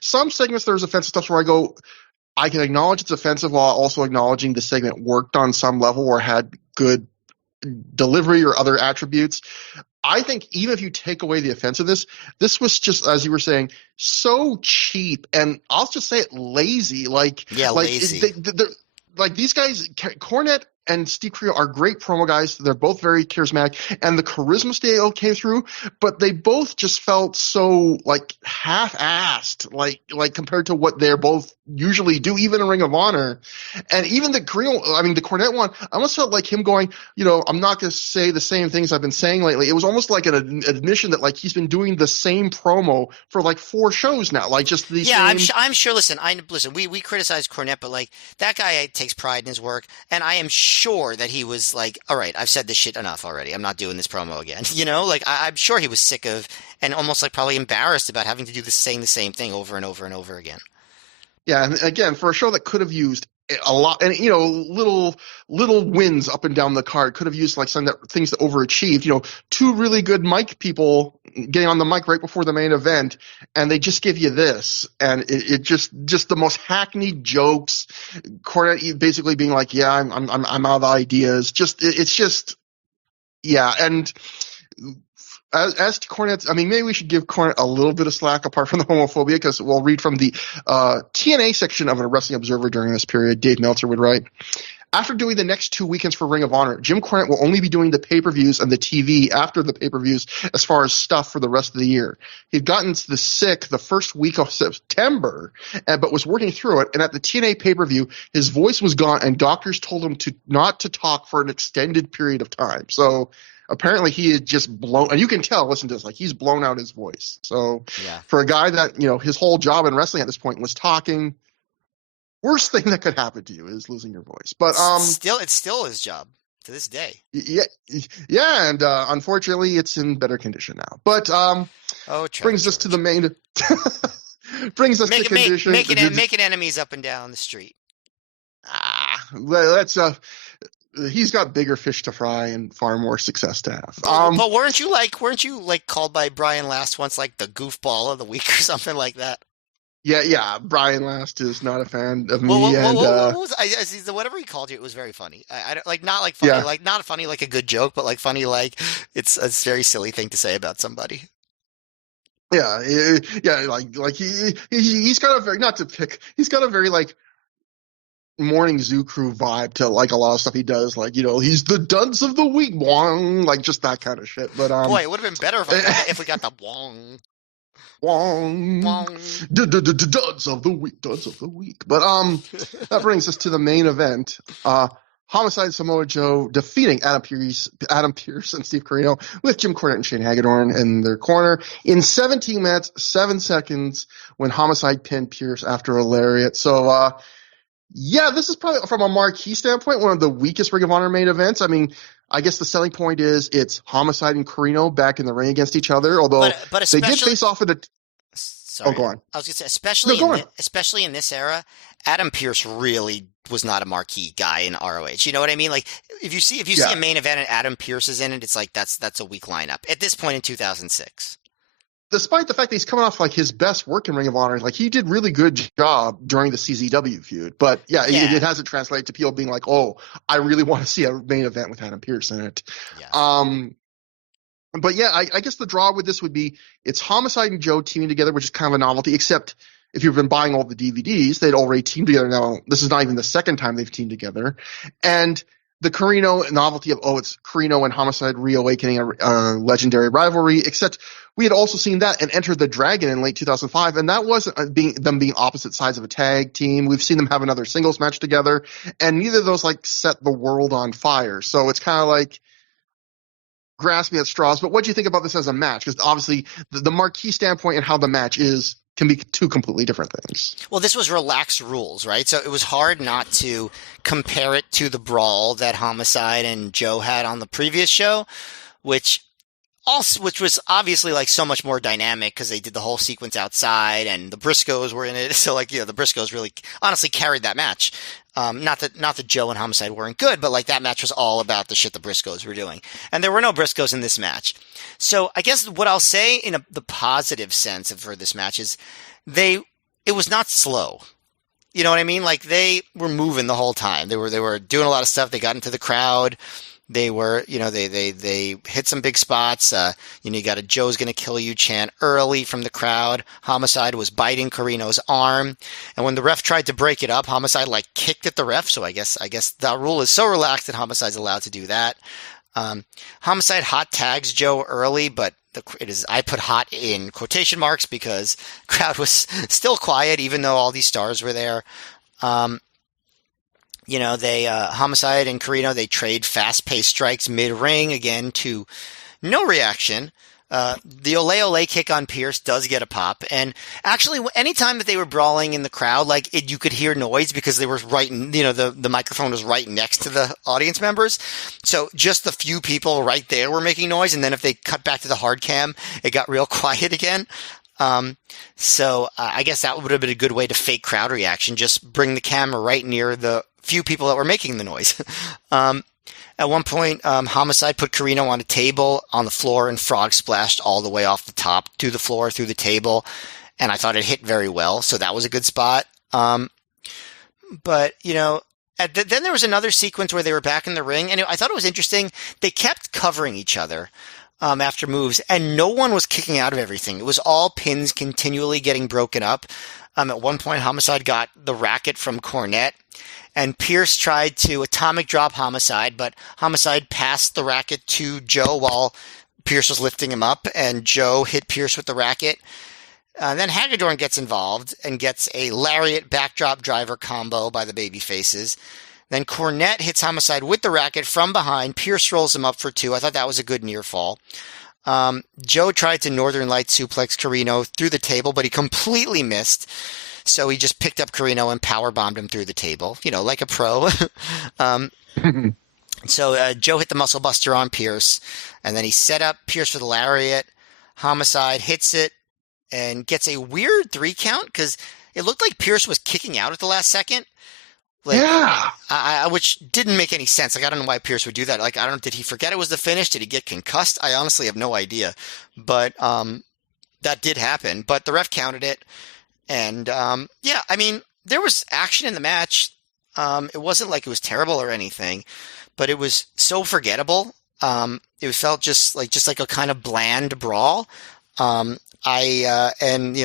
some segments there's offensive stuff where I go, I can acknowledge it's offensive while also acknowledging the segment worked on some level or had good delivery or other attributes. I think even if you take away the offensiveness, this was just, as you were saying, so cheap, and I'll just say it, lazy. Yeah, lazy. Like these guys, Cornette and Steve Creel are great promo guys. They're both very charismatic, and the charisma still came through. But they both just felt so like half-assed, like compared to what they're both usually do, even in Ring of Honor. And even the Cornette one, I almost felt like him going, I'm not going to say the same things I've been saying lately. It was almost like an admission that like he's been doing the same promo for like 4 shows now, like just the Yeah, same. I'm sure. Listen, we criticize Cornette, but like that guy takes pride in his work, and I am sure that he was like, all right, I've said this shit enough already. I'm not doing this promo again. Like I'm sure he was sick of and almost like probably embarrassed about having to do saying the same thing over and over and over again. Yeah, and again, for a show that could have used a lot, and little wins up and down the card, could have used like things that overachieved. 2 really good mic people getting on the mic right before the main event, and they just give you this, and it just the most hackneyed jokes. Cornette basically being like, "Yeah, I'm out of ideas." It's just yeah, and as to Cornette, I mean, maybe we should give Cornette a little bit of slack apart from the homophobia, because we'll read from the TNA section of a Wrestling Observer during this period. Dave Meltzer would write, after doing the next 2 weekends for Ring of Honor, Jim Cornette will only be doing the pay-per-views and the TV after the pay-per-views as far as stuff for the rest of the year. He'd gotten sick the first week of September, but was working through it. And at the TNA pay-per-view, his voice was gone, and doctors told him not to talk for an extended period of time. So apparently he had just blown, and you can tell, listen to this, like he's blown out his voice. So Yeah. for a guy that, his whole job in wrestling at this point was talking, worst thing that could happen to you is losing your voice. But it's still his job to this day. Yeah, and unfortunately it's in better condition now. But brings us to the main brings us to condition. Making enemies up and down the street. Let's he's got bigger fish to fry and far more success to have. But weren't you like called by Brian Last once like the goofball of the week or something like that? Yeah. Brian Last is not a fan of me. Whatever he called you, it was very funny. I like not like funny, like not funny like a good joke, but like funny like it's a very silly thing to say about somebody. Yeah, like he's got a very, not to pick, he's got a very like Morning Zoo Crew vibe to like a lot of stuff he does, like he's the dunce of the week, wong, like just that kind of shit. But boy, it would have been better if we got the wong. Wong. Duds of the week. But that brings us to the main event. Homicide Samoa Joe defeating Adam Pearce and Steve Corino with Jim Cornette and Shane Hagedorn in their corner in 17 minutes, 7 seconds when Homicide pinned Pearce after a lariat. So yeah, this is probably, from a marquee standpoint, one of the weakest Ring of Honor main events. I mean, I guess the selling point is it's Homicide and Corino back in the ring against each other, although but they did face off at a... Sorry. Oh, go on. I was going to say, especially in this era, Adam Pearce really was not a marquee guy in ROH. You know what I mean? Like, if you see a main event and Adam Pearce is in it, it's like that's a weak lineup at this point in 2006. Despite the fact that he's coming off like his best work in Ring of Honor, like he did really good job during the CZW feud. But it hasn't translated to people being like, oh, I really want to see a main event with Adam Pearce in it. Yeah. But yeah, I guess the draw with this would be it's Homicide and Joe teaming together, which is kind of a novelty, except if you've been buying all the DVDs, they'd already teamed together. Now, this is not even the second time they've teamed together. And the Corino novelty of, it's Corino and Homicide reawakening a legendary rivalry, except we had also seen that and Enter the Dragon in late 2005, and that wasn't them being opposite sides of a tag team. We've seen them have another singles match together, and neither of those like set the world on fire. So it's kind of like, grasping at straws. But what do you think about this as a match? Because obviously the marquee standpoint and how the match is can be two completely different things. Well, this was relaxed rules, right? So it was hard not to compare it to the brawl that Homicide and Joe had on the previous show, which which was obviously like so much more dynamic because they did the whole sequence outside and the Briscoes were in it. So like, the Briscoes really honestly carried that match. Not that Joe and Homicide weren't good, but like that match was all about the shit the Briscoes were doing. And there were no Briscoes in this match. So I guess what I'll say in the positive sense for this match is it was not slow. You know what I mean? Like they were moving the whole time. They were doing a lot of stuff. They got into the crowd. They were, they hit some big spots. You got a "Joe's gonna kill you" chant early from the crowd. Homicide was biting Corino's arm, and when the ref tried to break it up, Homicide like kicked at the ref. So I guess that rule is so relaxed that Homicide's allowed to do that. Homicide hot tags Joe early, but I put "hot" in quotation marks because the crowd was still quiet, even though all these stars were there. They Homicide and Corino, they trade fast-paced strikes mid-ring again to no reaction. The Ole Ole kick on Pierce does get a pop, and actually, anytime that they were brawling in the crowd, you could hear noise because they were right, the microphone was right next to the audience members, so just the few people right there were making noise, and then if they cut back to the hard cam, it got real quiet again. So I guess that would have been a good way to fake crowd reaction. Just bring the camera right near the few people that were making the noise. At one point, Homicide put Corino on a table on the floor and frog splashed all the way off the top to the floor through the table. And I thought it hit very well. So that was a good spot. But, then there was another sequence where they were back in the ring. And I thought it was interesting. They kept covering each other. After moves, and no one was kicking out of everything. It was all pins continually getting broken up. At one point, Homicide got the racket from Cornette, and Pierce tried to atomic drop Homicide, but Homicide passed the racket to Joe while Pierce was lifting him up, and Joe hit Pierce with the racket. Then Hagedorn gets involved and gets a lariat backdrop driver combo by the babyfaces. Then Cornette hits Homicide with the racket from behind. Pierce rolls him up for 2. I thought that was a good near fall. Joe tried to Northern Light suplex Corino through the table, but he completely missed. So he just picked up Corino and powerbombed him through the table, like a pro. So Joe hit the muscle buster on Pierce, and then he set up Pierce for the lariat. Homicide hits it and gets a weird 3 count because it looked like Pierce was kicking out at the last second. Which didn't make any sense. I don't know why Pierce would do that. Did he forget it was the finish? Did he get concussed? I honestly have no idea. But that did happen. But the ref counted it. And there was action in the match. It wasn't like it was terrible or anything, but it was so forgettable. It felt just like a kind of bland brawl. The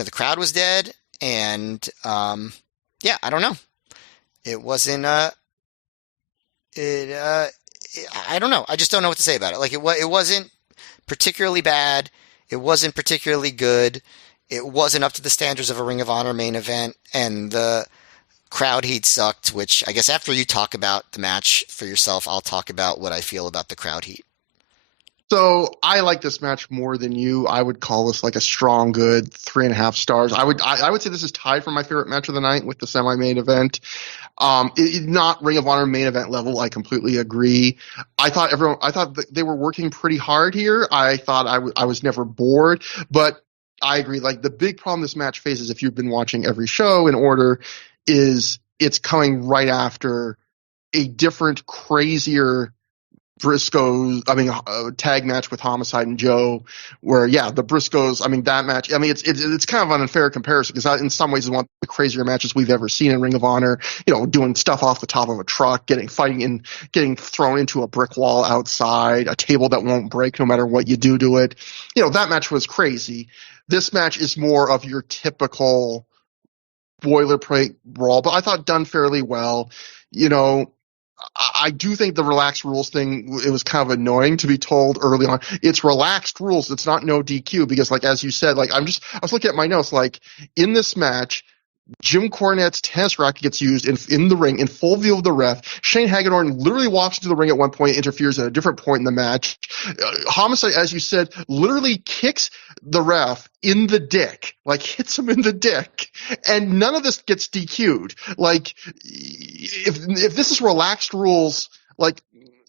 crowd was dead. And I don't know. It wasn't, I don't know. I just don't know what to say about it. It wasn't particularly bad. It wasn't particularly good. It wasn't up to the standards of a Ring of Honor main event. And the crowd heat sucked, which I guess after you talk about the match for yourself, I'll talk about what I feel about the crowd heat. So I like this match more than you. I would call this like a strong, good 3.5 stars. I would say this is tied for my favorite match of the night with the semi-main event. Not Ring of Honor main event level. I completely agree. I thought that they were working pretty hard here. I thought I was never bored, but I agree. Like the big problem this match faces, if you've been watching every show in order, is it's coming right after a different, crazier tag match with Homicide and Joe, where the Briscoes. That match. It's kind of an unfair comparison because in some ways it's one of the crazier matches we've ever seen in Ring of Honor. Doing stuff off the top of a truck, getting thrown into a brick wall outside, a table that won't break no matter what you do to it. That match was crazy. This match is more of your typical boilerplate brawl, but I thought done fairly well. I do think the relaxed rules thing, it was kind of annoying to be told early on. It's relaxed rules. It's not no DQ because, as you said, I was looking at my notes. In this match, Jim Cornette's tennis racket gets used in the ring in full view of the ref. Shane Hagedorn literally walks into the ring at one point, interferes at a different point in the match. Homicide, as you said, literally kicks the ref in the dick, like hits him in the dick, and none of this gets DQ'd. Like, if this is relaxed rules, like,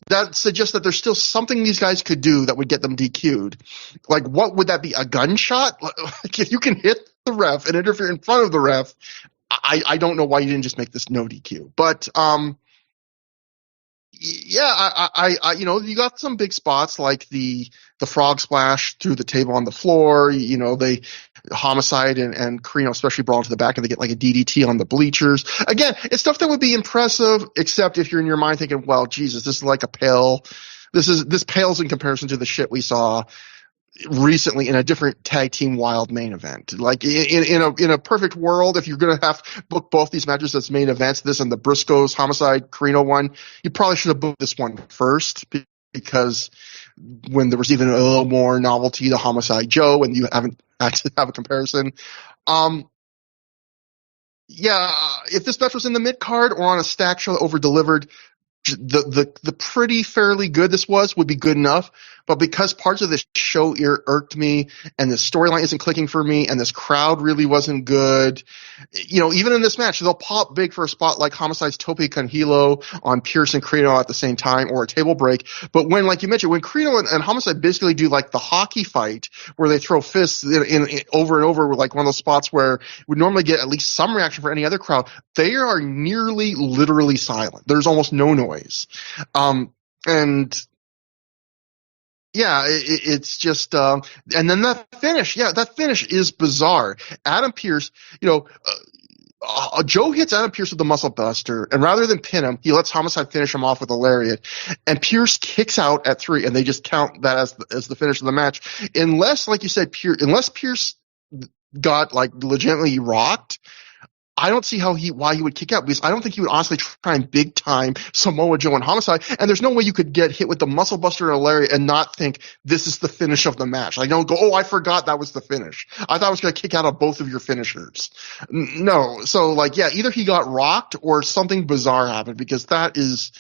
that suggests that there's still something these guys could do that would get them DQ'd. Like, what would that be? A gunshot? Like, if you can hit the ref and interfere in front of the ref, I don't know why you didn't just make this no DQ. But yeah, I you know, you got some big spots like the frog splash through the table on the floor. You know, they Homicide and Corino especially brawl to the back and they get like a DDT on the bleachers. Again, it's stuff that would be impressive, except if you're in your mind thinking, well, Jesus, this is like a pale. This pales in comparison to the shit we saw recently in a different tag team wild main event. Like in a perfect world, if you're gonna have book both these matches as main events, this and the Briscoes Homicide Corino one, you probably should have booked this one first, because when there was even a little more novelty to Homicide Joe, and you haven't had to have a comparison. Yeah, if this match was in the mid card or on a stack show that over delivered, the pretty fairly good this would be good enough. But because parts of this show irked me, and the storyline isn't clicking for me, and this crowd really wasn't good, you know, even in this match, they'll pop big for a spot like Homicide's Tope con Hilo on Pierce and Corino at the same time, or a table break. But when, like you mentioned, when Corino and Homicide basically do like the hockey fight where they throw fists in over and over, with like one of those spots where would normally get at least some reaction for any other crowd, they are nearly literally silent. There's almost no noise. And yeah, it's just, and then that finish is bizarre. Adam Pearce, you know, Joe hits Adam Pearce with the muscle buster, and rather than pin him, he lets Homicide finish him off with a lariat, and Pearce kicks out at 3, and they just count that as the finish of the match. Unless, like you said, unless Pearce got like legitimately rocked, I don't see why he would kick out, because I don't think he would honestly try and big time Samoa Joe and Homicide. And there's no way you could get hit with the muscle buster and a lariat and not think this is the finish of the match. Like, don't go, oh, I forgot that was the finish. I thought I was going to kick out of both of your finishers. No. So, like, yeah, either he got rocked or something bizarre happened, because that is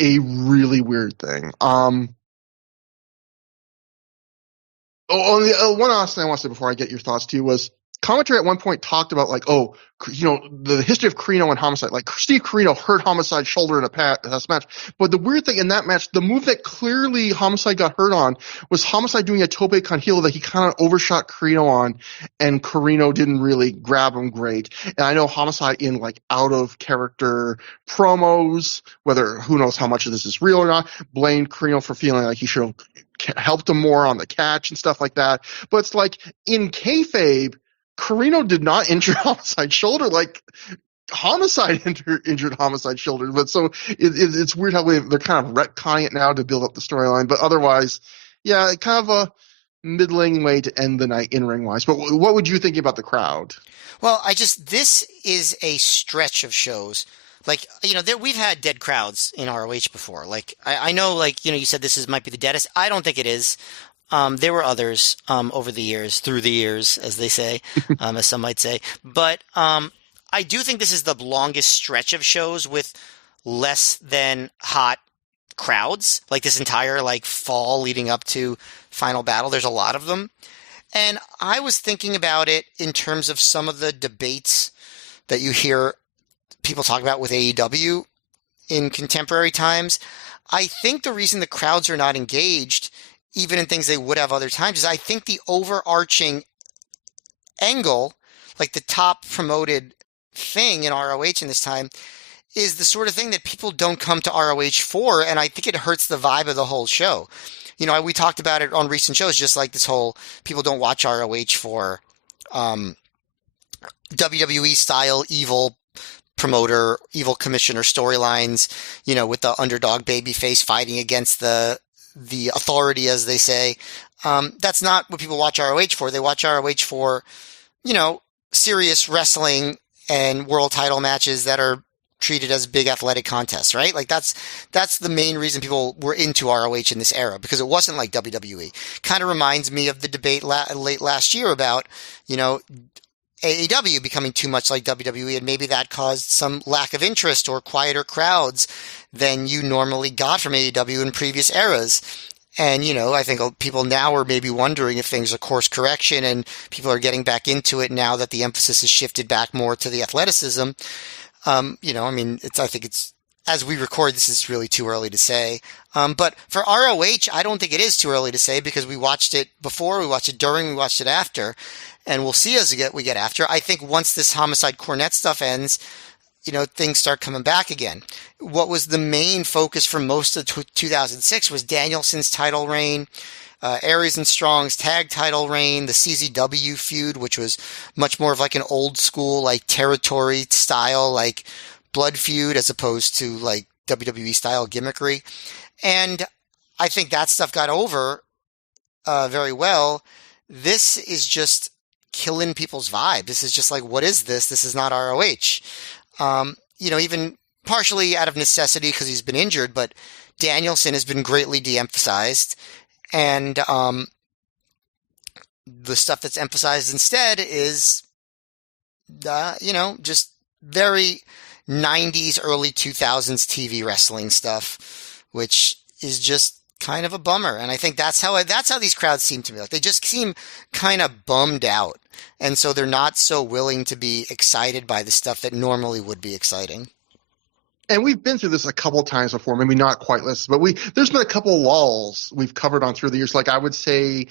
a really weird thing. One last thing I want to say before I get your thoughts too was, commentary at one point talked about, like, oh, you know, the history of Corino and Homicide. Like, Steve Corino hurt Homicide's shoulder in a past match. But the weird thing in that match, the move that clearly Homicide got hurt on was Homicide doing a Tope con Hilo that he kind of overshot Corino on, and Corino didn't really grab him great. And I know Homicide in, like, out of character promos, whether who knows how much of this is real or not, blamed Corino for feeling like he should have helped him more on the catch and stuff like that. But it's like, in kayfabe, Corino did not injure Homicide's shoulder like Homicide injured Homicide's shoulder. But so it's weird how they're kind of retconning it now to build up the storyline. But otherwise, yeah, kind of a middling way to end the night in ring wise. But what would you think about the crowd? Well, this is a stretch of shows. Like, you know, we've had dead crowds in ROH before. Like, I know, like, you know, you said this might be the deadest. I don't think it is. There were others over the years, through the years, as they say, as some might say. But I do think this is the longest stretch of shows with less than hot crowds. Like, this entire, like, fall leading up to Final Battle, there's a lot of them. And I was thinking about it in terms of some of the debates that you hear people talk about with AEW in contemporary times. I think the reason the crowds are not engaged, even in things they would have other times, is I think the overarching angle, like the top promoted thing in ROH in this time, is the sort of thing that people don't come to ROH for, and I think it hurts the vibe of the whole show. You know, we talked about it on recent shows, just like this whole, people don't watch ROH for WWE style evil promoter, evil commissioner storylines, you know, with the underdog babyface fighting against the authority, as they say. That's not what people watch ROH for. They watch ROH for, you know, serious wrestling and world title matches that are treated as big athletic contests, right? Like, that's the main reason people were into ROH in this era, because it wasn't like WWE. Kind of reminds me of the debate late last year about, you know, AEW becoming too much like WWE, and maybe that caused some lack of interest or quieter crowds than you normally got from AEW in previous eras. And, I think people now are maybe wondering if things are course correction and people are getting back into it now that the emphasis has shifted back more to the athleticism. I think it's, as we record, this is really too early to say. But for ROH, I don't think it is too early to say because we watched it before, we watched it during, we watched it after, and we'll see as we get after. I think once this Homicide Cornette stuff ends, things start coming back again. What was the main focus for most of 2006 was Danielson's title reign, Aries and Strong's tag title reign, the CZW feud, which was much more of like an old school, like territory style, like blood feud as opposed to like WWE style gimmickry. And I think that stuff got over very well. This is just killing people's vibe. This is just like, what is this? This is not ROH. Even partially out of necessity because he's been injured, but Danielson has been greatly de-emphasized. And the stuff that's emphasized instead is, just very 90s, early 2000s TV wrestling stuff, which is just kind of a bummer. And I think that's how these crowds seem to me. Like they just seem kind of bummed out. And so they're not so willing to be excited by the stuff that normally would be exciting. And we've been through this a couple of times before, maybe not quite this, but there's been a couple of lulls we've covered on through the years. Like I would say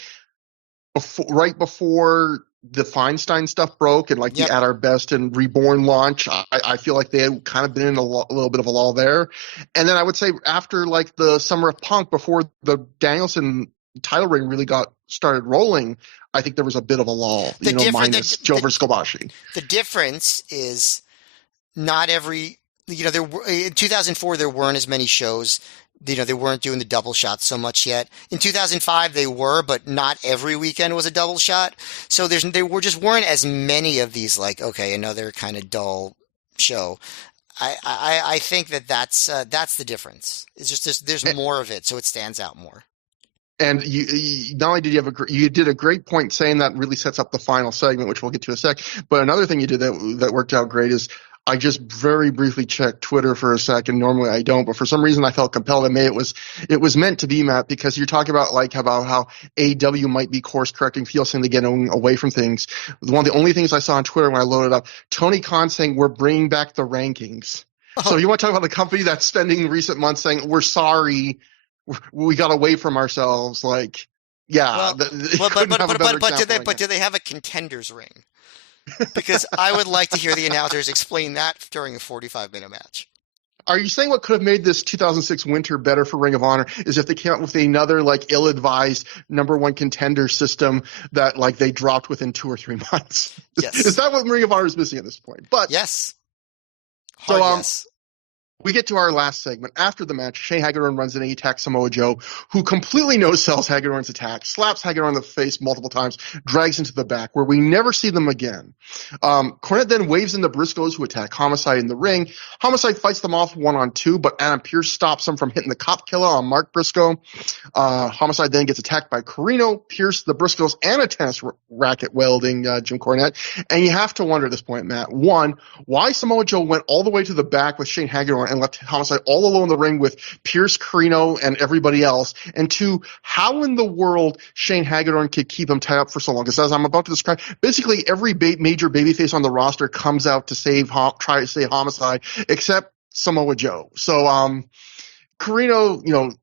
right before the Feinstein stuff broke and like the At Our Best and Reborn launch, I feel like they had kind of been in a little bit of a lull there. And then I would say after like the Summer of Punk, before the Danielson title reign really started rolling, I think there was a bit of a lull, minus Joe versus Kobashi. The difference is not every, there were, in 2004, there weren't as many shows. They weren't doing the double shot so much yet. In 2005, they were, but not every weekend was a double shot. So there weren't as many of these, like, okay, another kind of dull show. I think that's the difference. It's just there's more of it, so it stands out more. And you not only did you did a great point saying that really sets up the final segment, which we'll get to in a sec. But another thing you did that worked out great is I just very briefly checked Twitter for a second. Normally I don't, but for some reason I felt compelled. It was meant to be, Matt, because you're talking about about how AEW might be course correcting, feel something to get away from things. One of the only things I saw on Twitter when I loaded up, Tony Khan saying we're bringing back the rankings. Oh. So you want to talk about the company that's spending recent months saying we're sorry, we got away from ourselves. Like, yeah. But do they have a contenders ring? Because I would like to hear the announcers explain that during a 45-minute match. Are you saying what could have made this 2006 winter better for Ring of Honor is if they came out with another ill-advised number one contender system that they dropped within 2 or 3 months? Yes. Is that what Ring of Honor is missing at this point? But yes. Yes. We get to our last segment. After the match, Shane Hagedorn runs in and he attacks Samoa Joe, who completely no-sells Hagedorn's attack, slaps Hagedorn in the face multiple times, drags into the back, where we never see them again. Cornette then waves in the Briscoes, who attack Homicide in the ring. Homicide fights them off 1-on-2, but Adam Pearce stops them from hitting the cop killer on Mark Briscoe. Homicide then gets attacked by Corino, Pearce, the Briscoes, and a tennis racket wielding Jim Cornette. And you have to wonder at this point, Matt, one, why Samoa Joe went all the way to the back with Shane Hagedorn and left Homicide all alone in the ring with Pearce, Corino, and everybody else. And two, how in the world Shane Hagedorn could keep him tied up for so long? Because as I'm about to describe, basically every major babyface on the roster comes out to try to save Homicide, except Samoa Joe. So Corino,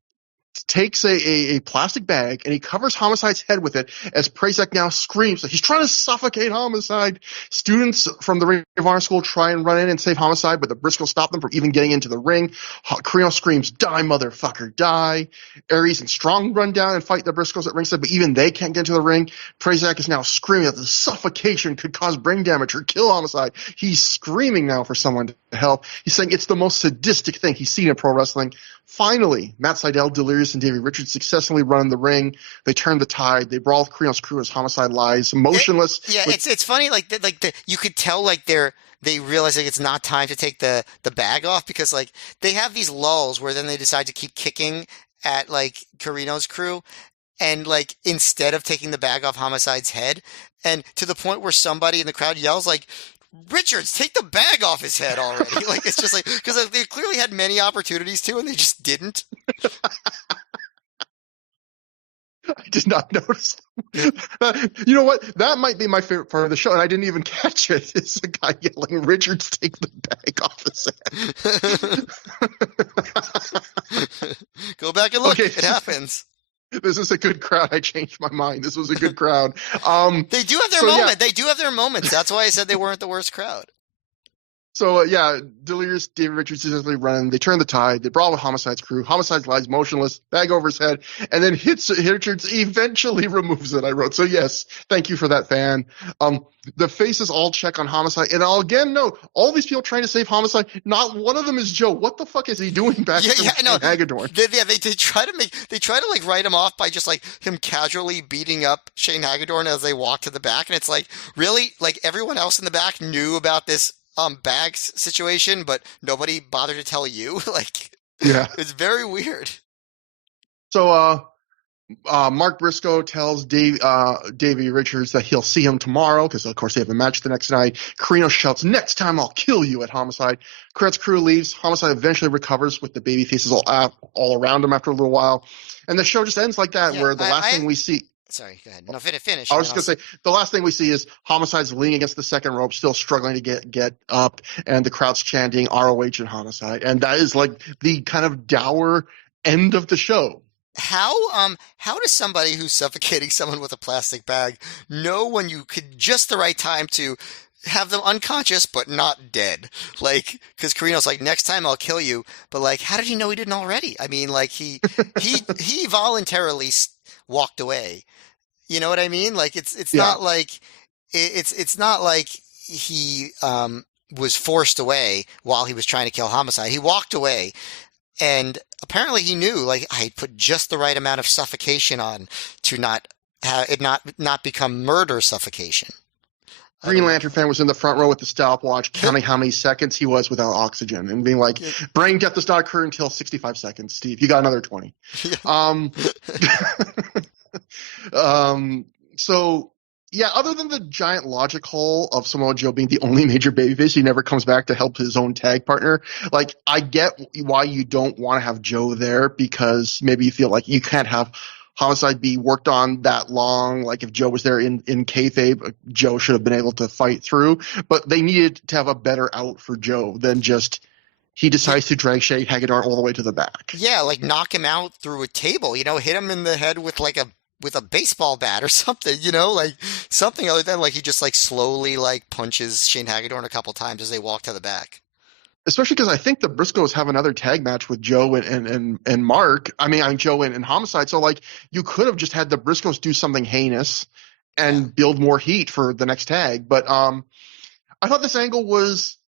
takes a plastic bag and he covers Homicide's head with it as Prazak now screams that he's trying to suffocate Homicide. Students from the Ring of Honor school try and run in and save Homicide, but the Briscoes stop them from even getting into the ring. Corino screams, "Die, motherfucker, die." Aries and Strong run down and fight the Briscoes at ringside, but even they can't get into the ring. Prazak is now screaming that the suffocation could cause brain damage or kill Homicide. He's screaming now for someone to help. He's saying it's the most sadistic thing he's seen in pro wrestling. Finally, Matt Sydal, Delirious, and Davey Richards successfully run the ring. They turn the tide. They brawl with Corino's crew as Homicide lies motionless. It's funny. You could tell they realize it's not time to take the bag off because they have these lulls where then they decide to keep kicking at Corino's crew. and like instead of taking the bag off Homicide's head, and to the point where somebody in the crowd yells like, Richards, take the bag off his head already. Like, it's just like, because they clearly had many opportunities to, and they just didn't. I did not notice. You know what? That might be my favorite part of the show, and I didn't even catch it. It's the guy yelling, Richards, take the bag off his head. Go back and look. Okay. It happens. This is a good crowd. I changed my mind. This was a good crowd. They do have their moment. Yeah. They do have their moments. That's why I said they weren't the worst crowd. So, Delirious, Davey Richards successfully run. They turn the tide. They brawl with Homicide's crew. Homicide lies motionless, bag over his head, and then hits Richards, eventually removes it, I wrote. So, yes, thank you for that, fan. The faces all check on Homicide. And I'll again note, all these people trying to save Homicide, not one of them is Joe. What the fuck is he doing back there with Hagedorn? They try to like write him off by just like him casually beating up Shane Hagedorn as they walk to the back. And it's like, really? Like everyone else in the back knew about this bags situation, but nobody bothered to tell you. Like, yeah, it's very weird. So, Mark Briscoe tells Davey Richards that he'll see him tomorrow because, of course, they have a match the next night. Corino shouts, "Next time I'll kill you" at Homicide. Cornette's crew leaves. Homicide eventually recovers with the baby faces all around him after a little while, and the show just ends like that, where the last thing we see. Sorry, go ahead. No, finish. I was just going to say, the last thing we see is Homicide's leaning against the second rope, still struggling to get up, and the crowd's chanting ROH and Homicide. And that is like the kind of dour end of the show. How does somebody who's suffocating someone with a plastic bag know when you could just the right time to have them unconscious but not dead? Like, because Corino's like, next time I'll kill you. But like, how did he know he didn't already? I mean, like he voluntarily walked away. You know what I mean? Like it's not like it's not like he was forced away while he was trying to kill Homicide. He walked away, and apparently he knew like I put just the right amount of suffocation on to not have it not become murder suffocation. Green Lantern fan was in the front row with the stopwatch, counting how many seconds he was without oxygen, and being like, "Brain death does not occur until 65 seconds." Steve, you got another 20. So other than the giant logic hole of Samoa Joe being the only major babyface, he never comes back to help his own tag partner. Like, I get why you don't want to have Joe there, because maybe you feel like you can't have Homicide be worked on that long. Like, if Joe was there in kayfabe, Joe should have been able to fight through. But they needed to have a better out for Joe than just he decides to drag Shane Hagedorn all the way to the back. Yeah, like knock him out through a table, hit him in the head with a baseball bat or something, like something other than like he just like slowly like punches Shane Hagedorn a couple times as they walk to the back. Especially because I think the Briscoes have another tag match with Joe and Mark. I mean Joe and Homicide. So like you could have just had the Briscoes do something heinous and build more heat for the next tag. But I thought this angle was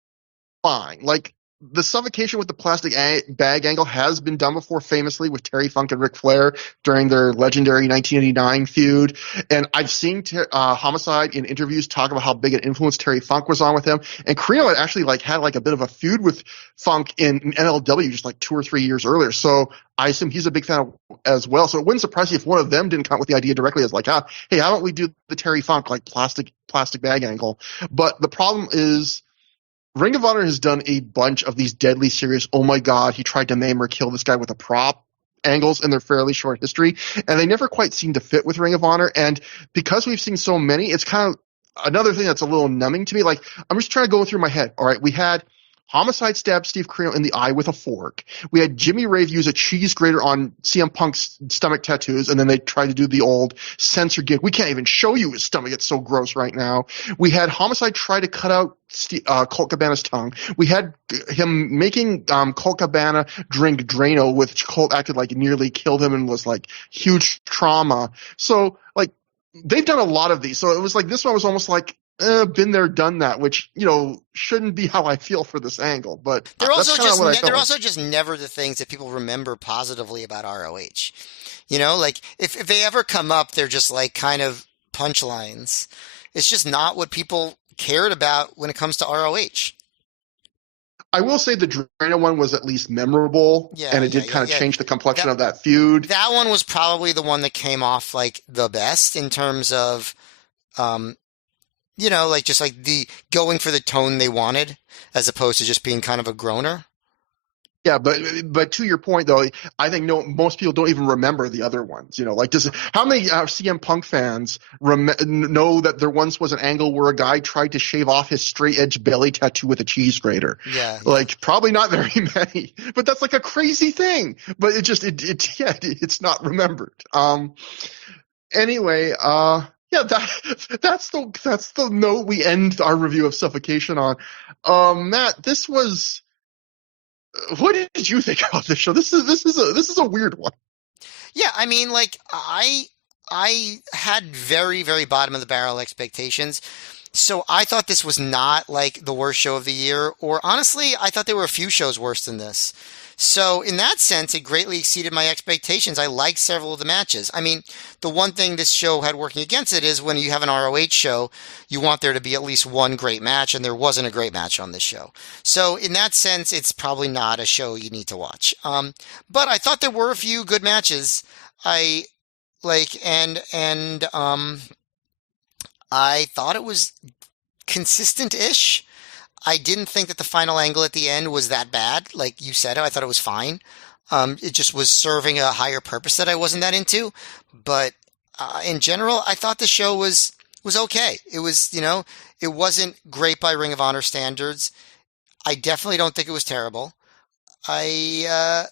fine. Like, the suffocation with the plastic bag angle has been done before, famously with Terry Funk and Ric Flair during their legendary 1989 feud. And I've seen Homicide in interviews talk about how big an influence Terry Funk was on with him. And Corino had actually had a bit of a feud with Funk in NLW just like 2 or 3 years earlier. So I assume he's a big fan as well. So it wouldn't surprise me if one of them didn't come up with the idea directly as like, hey, how don't we do the Terry Funk like plastic bag angle? But the problem is, Ring of Honor has done a bunch of these deadly serious, oh my God, he tried to maim or kill this guy with a prop angles in their fairly short history, and they never quite seem to fit with Ring of Honor. And because we've seen so many, it's kind of another thing that's a little numbing to me. Like, I'm just trying to go through my head. All right, we had Homicide stab Steve Corino in the eye with a fork. We had Jimmy Rave use a cheese grater on CM Punk's stomach tattoos, and then they tried to do the old censor gig. We can't even show you his stomach. It's so gross right now. We had Homicide try to cut out Colt Cabana's tongue. We had him making Colt Cabana drink Drano, which Colt acted like it nearly killed him and was like huge trauma. So like they've done a lot of these. So it was like this one was almost like been there, done that, which shouldn't be how I feel for this angle. But they're also just never the things that people remember positively about ROH. Like if they ever come up, they're just like kind of punchlines. It's just not what people cared about when it comes to ROH. I will say the Drano one was at least memorable, Yeah, and it yeah, did yeah, kind of yeah. change the complexion That of that feud. that one was probably the one that came off like the best in terms of um like just like the going for the tone they wanted as opposed to just being kind of a groaner. Yeah, but to your point though, I think no most people don't even remember the other ones. Like does how many CM Punk fans know that there once was an angle where a guy tried to shave off his straight edge belly tattoo with a cheese grater? Yeah, yeah. Like probably not very many, but that's like a crazy thing. But it's not remembered. Anyway, yeah, that's the note we end our review of Suffocation on. Matt, this was. What did you think about this show? This is a weird one. Yeah, I mean, like I had very, very bottom of the barrel expectations. So I thought this was not like the worst show of the year, or honestly, I thought there were a few shows worse than this. So in that sense, it greatly exceeded my expectations. I liked several of the matches. I mean, the one thing this show had working against it is when you have an ROH show, you want there to be at least one great match, and there wasn't a great match on this show. So in that sense, it's probably not a show you need to watch. But I thought there were a few good matches. I like I thought it was consistent-ish. I didn't think that the final angle at the end was that bad. Like you said, I thought it was fine. It just was serving a higher purpose that I wasn't that into. But in general, I thought the show was okay. It was, it wasn't great by Ring of Honor standards. I definitely don't think it was terrible. I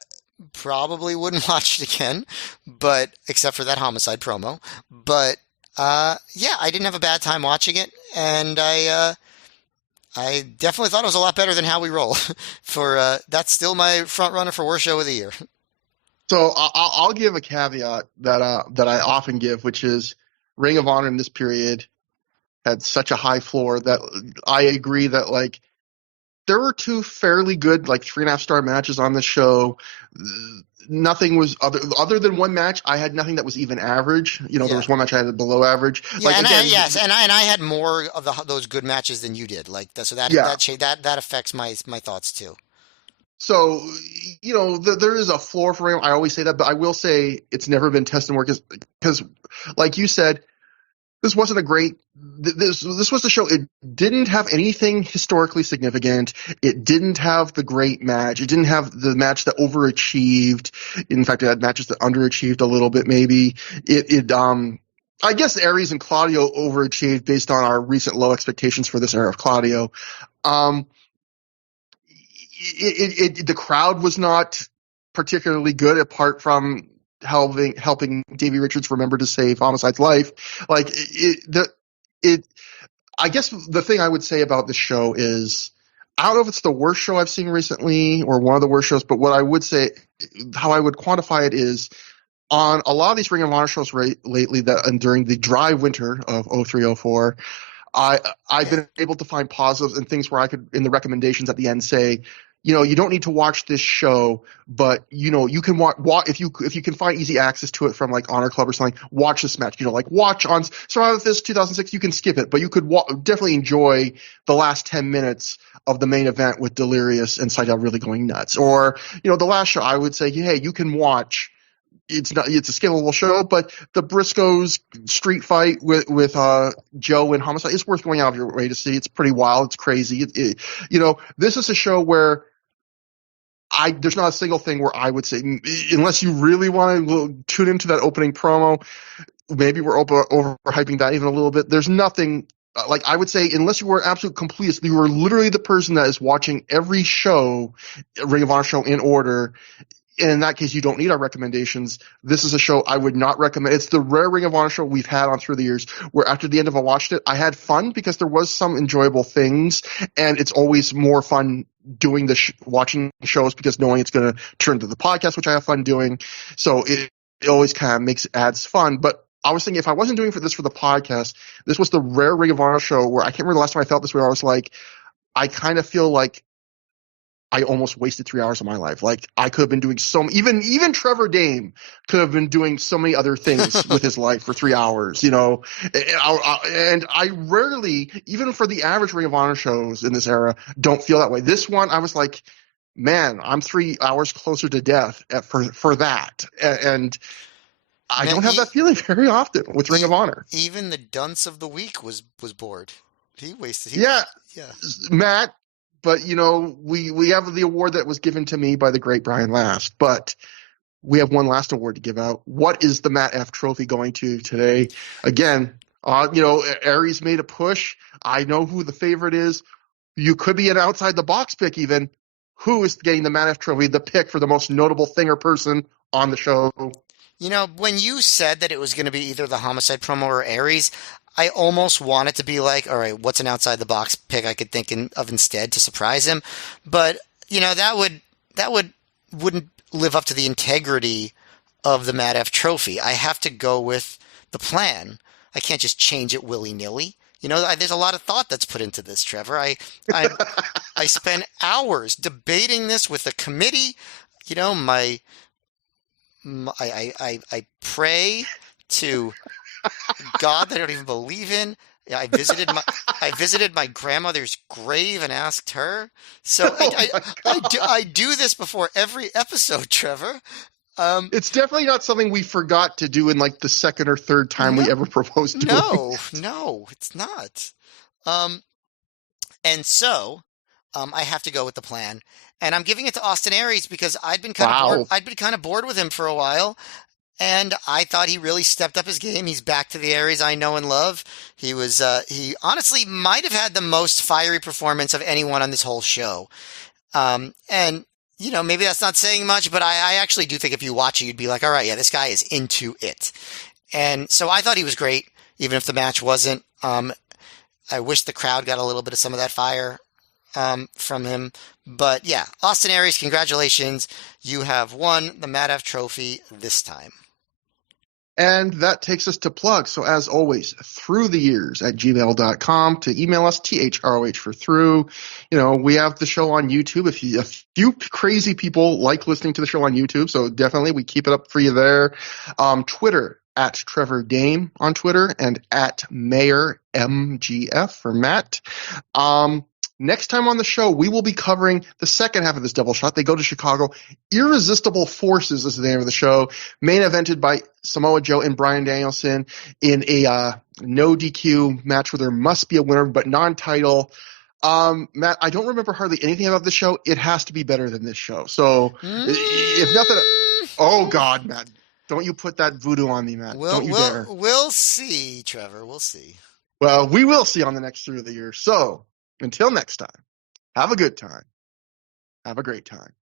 probably wouldn't watch it again, but except for that Homicide promo. But yeah, I didn't have a bad time watching it, and I definitely thought it was a lot better than How We Roll. For that's still my front runner for worst show of the year. So I'll give a caveat that I often give, which is Ring of Honor in this period had such a high floor that I agree that like there were two fairly good like 3.5 star matches on the show. Nothing was other than one match. I had nothing that was even average. There Yeah. was one match I had below average. Yeah, Like again, yes, and I had more of those good matches than you did. Like that, so yeah. that affects my thoughts too. So there is a floor for him. I always say that, but I will say it's never been tested more because, like you said, this wasn't a great. This was the show. It didn't have anything historically significant. It didn't have the great match. It didn't have the match that overachieved. In fact, it had matches that underachieved a little bit. Maybe I guess Aries and Claudio overachieved based on our recent low expectations for this era of Claudio. Um, the crowd was not particularly good apart from helping Davey Richards remember to save Homicide's life. Like I guess the thing I would say about this show is I don't know if it's the worst show I've seen recently or one of the worst shows, but what I would say, how I would quantify it is on a lot of these Ring of Honor shows lately that and during the dry winter of 0304, I've Yeah. been able to find positives and things where I could in the recommendations at the end say, you don't need to watch this show, but you can watch if you can find easy access to it from like Honor Club or something. Watch this match. Like watch on Survivor this 2006. You can skip it, but you could definitely enjoy the last 10 minutes of the main event with Delirious and Seidel really going nuts. Or the last show, I would say, hey, you can watch. It's a skippable show, but the Briscoes street fight with Joe and Homicide is worth going out of your way to see. It's pretty wild. It's crazy. This is a show where there's not a single thing where I would say, unless you really want to tune into that opening promo, maybe we're overhyping that even a little bit. There's nothing like I would say, unless you were an absolute completist, you were literally the person that is watching every show, Ring of Honor show in order. And in that case, you don't need our recommendations. This is a show I would not recommend. It's the rare Ring of Honor show we've had on through the years where after the end of I watched it, I had fun because there was some enjoyable things, and it's always more fun doing watching shows because knowing it's going to turn to the podcast, which I have fun doing. So it always kind of adds fun. But I was thinking if I wasn't doing this for the podcast, this was the rare Ring of Honor show where I can't remember the last time I felt this way. I was like, I kind of feel like I almost wasted 3 hours of my life. Like I could have been doing even Trevor Dame could have been doing so many other things with his life for 3 hours, and I rarely, even for the average Ring of Honor shows in this era, don't feel that way. This one, I was like, man, I'm 3 hours closer to death for that. And I Man, don't have that feeling very often with Ring of Honor. even the dunce of the week was bored. He wasted. Yeah, Yeah. Matt, but we have the award that was given to me by the great Brian Last, but we have one last award to give out. What is the Matt F trophy going to today? Again, Aries made a push. I know who the favorite is. You could be an outside the box pick even. Who is getting the Matt F trophy, the pick for the most notable thing or person on the show? When you said that it was going to be either the Homicide promo or Aries, I almost wanted to be like, all right, what's an outside the box pick I could think of instead to surprise him? But that wouldn't live up to the integrity of the Matt F trophy. I have to go with the plan. I can't just change it willy-nilly. There's a lot of thought that's put into this, Trevor. I spent hours debating this with the committee. I pray to God that I don't even believe in. I visited my grandmother's grave and asked her. So I do this before every episode, Trevor. It's definitely not something we forgot to do in like the second or third time we ever proposed doing. No, it's not. And so I have to go with the plan, and I'm giving it to Austin Aries because I'd been kind of bored. I'd been kind of bored with him for a while, and I thought he really stepped up his game. He's back to the Aries I know and love. He he honestly might have had the most fiery performance of anyone on this whole show. And maybe that's not saying much, but I actually do think if you watch it, you'd be like, all right, yeah, this guy is into it. And so I thought he was great, even if the match wasn't. I wish the crowd got a little bit of some of that fire from him. But yeah, Austin Aries, congratulations. You have won the Matt F trophy this time. And that takes us to plug. So as always, ThROH@gmail.com to email us, THROH for through. We have the show on YouTube. A few crazy people like listening to the show on YouTube, so definitely we keep it up for you there. Twitter, @Trevor Dame on Twitter, and @MayorMGF for Matt. Next time on the show, we will be covering the second half of this double shot. They go to Chicago. Irresistible Forces is the name of the show. Main evented by Samoa Joe and Bryan Danielson in a no DQ match where there must be a winner, but non-title. Matt, I don't remember hardly anything about this show. It has to be better than this show. So if nothing, oh God, Matt, don't you put that voodoo on me, Matt. Don't you dare. We'll see, Trevor. We'll see. Well, we will see on the next ThROH the Years. So until next time, have a good time. Have a great time.